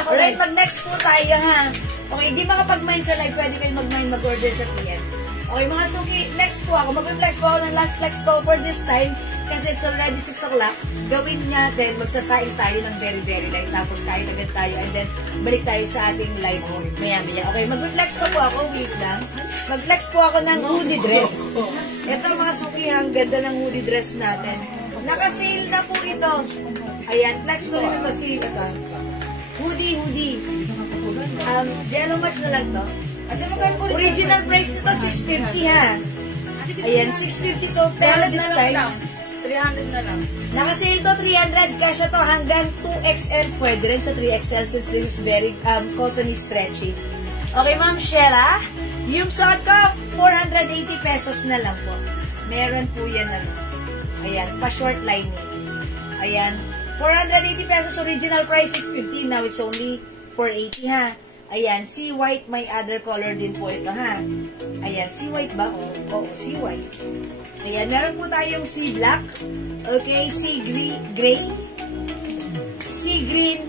Alright, mag-next po tayo, ha? Okay, hindi makapag-mine sa live. Pwede kayo mag-mine, mag-order sa PM. Okay, mga suki, next po ako. Mag-flex po ako ng last flex ko for this time. Kasi it's already 6 o'clock. Gawin natin, magsasaing tayo ng very, very light. Tapos kain agad tayo. And then, balik tayo sa ating live maya-maya. Okay, mag-flex po ako. Wait lang. Mag-flex po ako ng hoodie dress. Ito mga suki, ang ganda ng hoodie dress natin. Naka-sale na po ito. Ayan, flex ko rin ito. Hoodie. How much na lang to? Original price nito, 650 ha. Ayan, 650 to. Pero this time, 300 na lang. naka-sale to, 300. Kasya to hanggang 2XL. Pwede rin sa 3XL since this is very cottony stretchy. Okay, Ma'am Sheila. Yung suot ko, 480 pesos na lang po. Meron po yan na. Ayan, pa-short lining. Ayan, 480 pesos original price, 650. Now it's only 480 ha. Ayan, sea white, may other color din po ito ha. Ayan, sea white ba? Oo, sea white. Ayan, meron po tayong sea black. Okay, sea gray, sea green,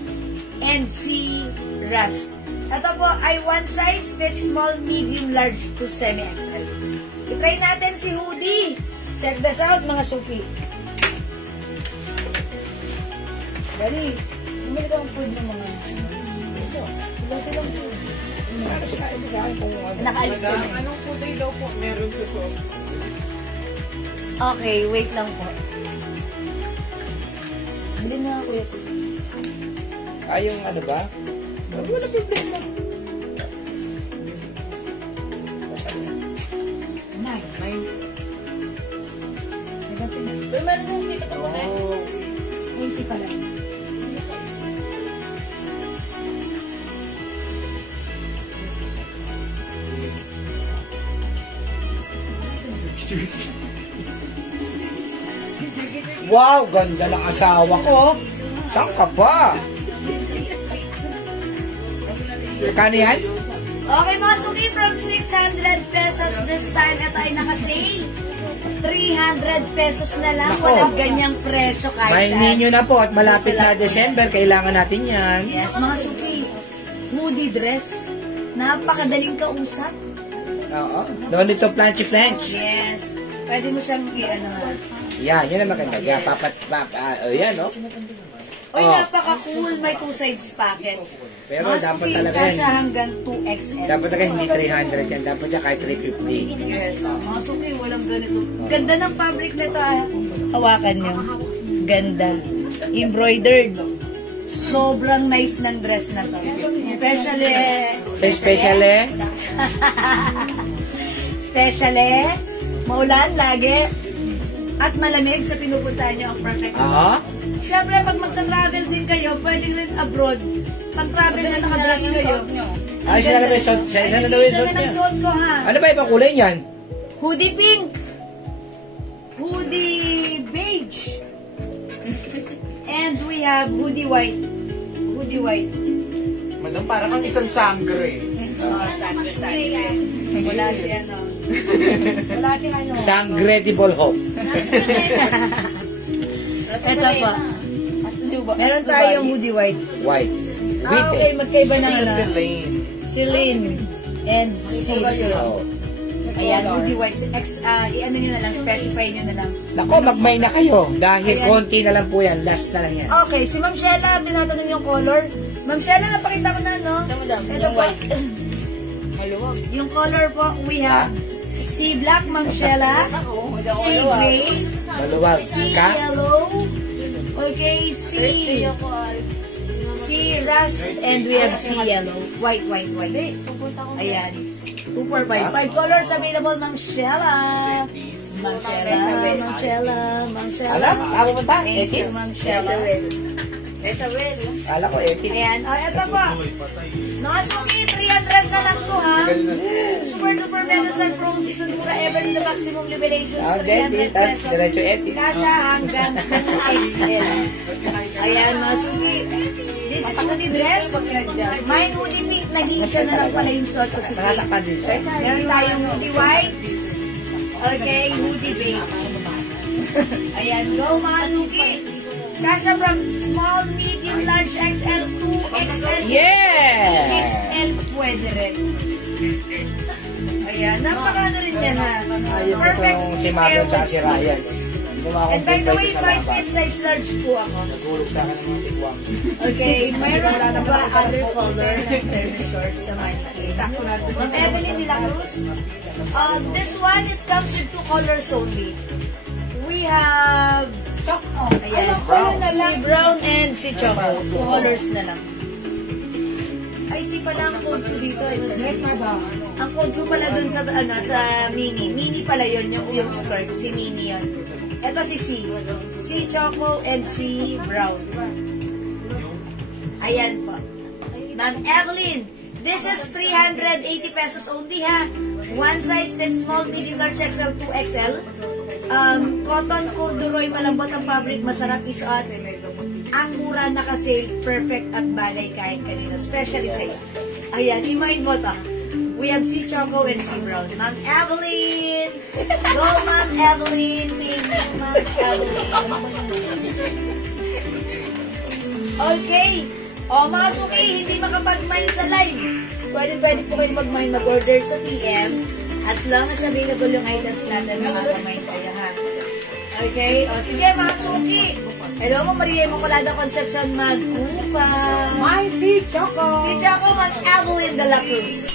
and sea rust. Ito po ay one size fits small, medium, large to semi-XL. I-try natin si hoodie. Check this out mga suki. Dali, bumili ka ang food ng mga ito. Ilati lang food. Nakaalis ka na. Anong kulay daw po meron sa soap? Okay, wait lang po. Hindi na ako ito. Yung ano ba? Wala problema. Nine. Sige, na. Pero meron yung sipit ako na. 80 pa lang. Wow, ganda ng asawa ko. Saan ka ba? Kano yan? Okay mga suki, from 600 pesos this time, ito ay naka-sale. 300 pesos na lang. Nako. Walang ganyang presyo kahit May saan. ninyo na po at malapit na December. Kailangan natin yan. Yes, mga suki. Hoodie dress. Napakadaling kausap. Oo. No need to flanch. Yes. Pwede mo siyang i-ano nga. Yan, yan ang maganda. Yan, yan, no? Uy, Oh. napaka-cool. May two sides pockets. Pero mga dapat suki, talaga kasya yan. hanggang 2XL. Dapat talaga hindi 300 yan. Dapat yan kahit 350. Yes. Mga suki, walang ganito. Ganda ng fabric na to, ah. Hawakan nyo. Ganda. Embroidered. Sobrang nice ng dress na to. Especially, maulan lagi. At malamig sa pinupuntahan nyo ang perfect. Siyempre, pag magta-travel din kayo, pwede rin abroad. Pag-travel na nakadress kayo. Ay, siya na ba yung suot? Siya na daw yung suot Isa na niya. ng suot ko, ha? Ano ba ibang kulay niyan? Hoodie pink. Hoodie beige. And we have hoodie white. Hoodie white. Madam, parang kang isang sangre. Sangre. Wala si ano. Wala sila ano. Sangretable Hope. Ito po. Meron tayong hoodie white. White. Okay, magkaiba ng ano. Celine. Celine and Cecil. Oh. Ayan, Woody White. I-ano nyo na lang, specify nyo na lang. Nako, magmay na kayo. Dahil Ayan. konti na lang po yan. Last na lang yan. Okay, si Ma'am Sheila, tinatanong yung color. Ma'am Sheila, napakita ko na, no? Ito Yung po. white. Maluwag. Yung color po, we have si Black, Ma'am Sheila. Si Gray. Maluwag Si ka. Yellow. Okay, si Rust, and we have si Yellow. White. Ayan. 2455 colors available, Ma'am Sheila. Ma'am Sheila. Alam, saan pupunta? Thank you, 18? Ma'am Sheila. Isabel, yung Kala ko 18. Ayan. Ito po. Mga suki, 300 na lang to, ha? Super duper mega star pro season pura ever in the maximum liberations. Okay, 300 tas pesos. diretso 18. Kasha hanggang 2XL. Ayan, mga suki. This is hoodie dress. Mine hoodie pink. Nag-iisa na lang pala yung suot ko si Pink. Nasaktan din siya. Meron tayong hoodie white. Okay, hoodie beige. Ayan, go mga suki. Kasha from small, medium, large, XL, 2XL. Yes! XL pwede rin. Ayan, napakano rin yan ha. Ayun po yung si Mabel at si Ryan. And by the way, 5 size large po ako. Nagulog sa akin ng mga tigwang. Okay, mayroon na ba other color ng thermal shorts sa Manila? Ma'am Evelyn de la Cruz. This one, it comes with 2 colors only. We have ayan, si brown and si choco. 2 colors na lang. Ay, si pala ang code ko dito. Ang code ko pala dun sa, sa mini. Mini pala yun, yung skirt. Si mini yun. Ito si C. Si choco and si brown. Ayan po. Ma'am Evelyn, this is 380 pesos only ha. One size fits small, medium, large, XL, 2XL. Cotton, corduroy, malambot ang fabric, masarap isuot. Ang mura naka-sale, perfect at bagay kahit kanina, especially sa'yo. Ayan, i-mind mo to. We have si Choco and si Brown. Ma'am Evelyn! Go, Ma'am Evelyn! Thank you, Ma'am Evelyn. Okay. O, mga suki, hindi makapag-mine sa live. Pwede po kayo mag-order sa PM. As long as available yung items natin, makaka-mine kayo, ha? Okay? O, sige, mga suki. Hello mo, Maria Immaculada Concepcion Magkupa. My si Choco. Si Choco, Ma'am Evelyn de la Cruz.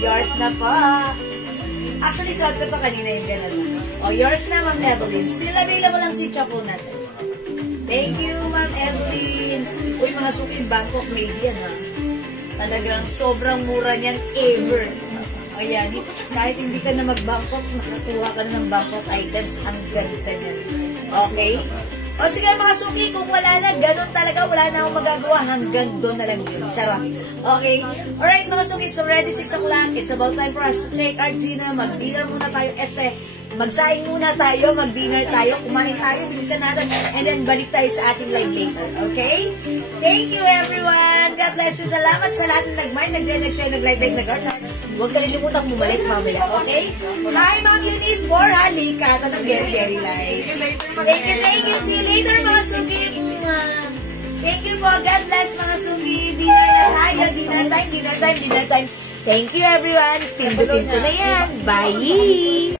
Yours na po. Actually, suot ko to kanina yung ganun. O, yours na, Ma'am Evelyn. Still available lang si Choco natin. Thank you, Ma'am Evelyn. Uy, mga suki, Bangkok made yan, ha? Talagang sobrang mura niyan ever. Ayan, kahit hindi ka na mag-Bangkok, nakakuha ka na ng Bangkok items, ang ganda niyan. Okay? O sige mga suki, kung wala na, ganun talaga, wala na akong magagawa, hanggang doon na lang yun. Charot. Okay? Alright mga suki, it's already 6 o'clock. It's about time for us to take our dinner. Mag-dinner muna tayo. Magsaing muna tayo, mag-dinner tayo, kumain tayo, bilisan natin, and then balik tayo sa ating live later. Okay? Thank you everyone! God bless you! Salamat sa lahat ng nag-mind, nag-share, nag-live, nag-heart. Huwag kalilimutang bumalik mamaya, okay? Hi, Ma'am Eunice, more halika, ng very live. Thank you, see you later mga suki. Thank you po, God bless mga suki. Dinner na tayo, dinner time. Thank you everyone. Pindutin ko na yan. Bye!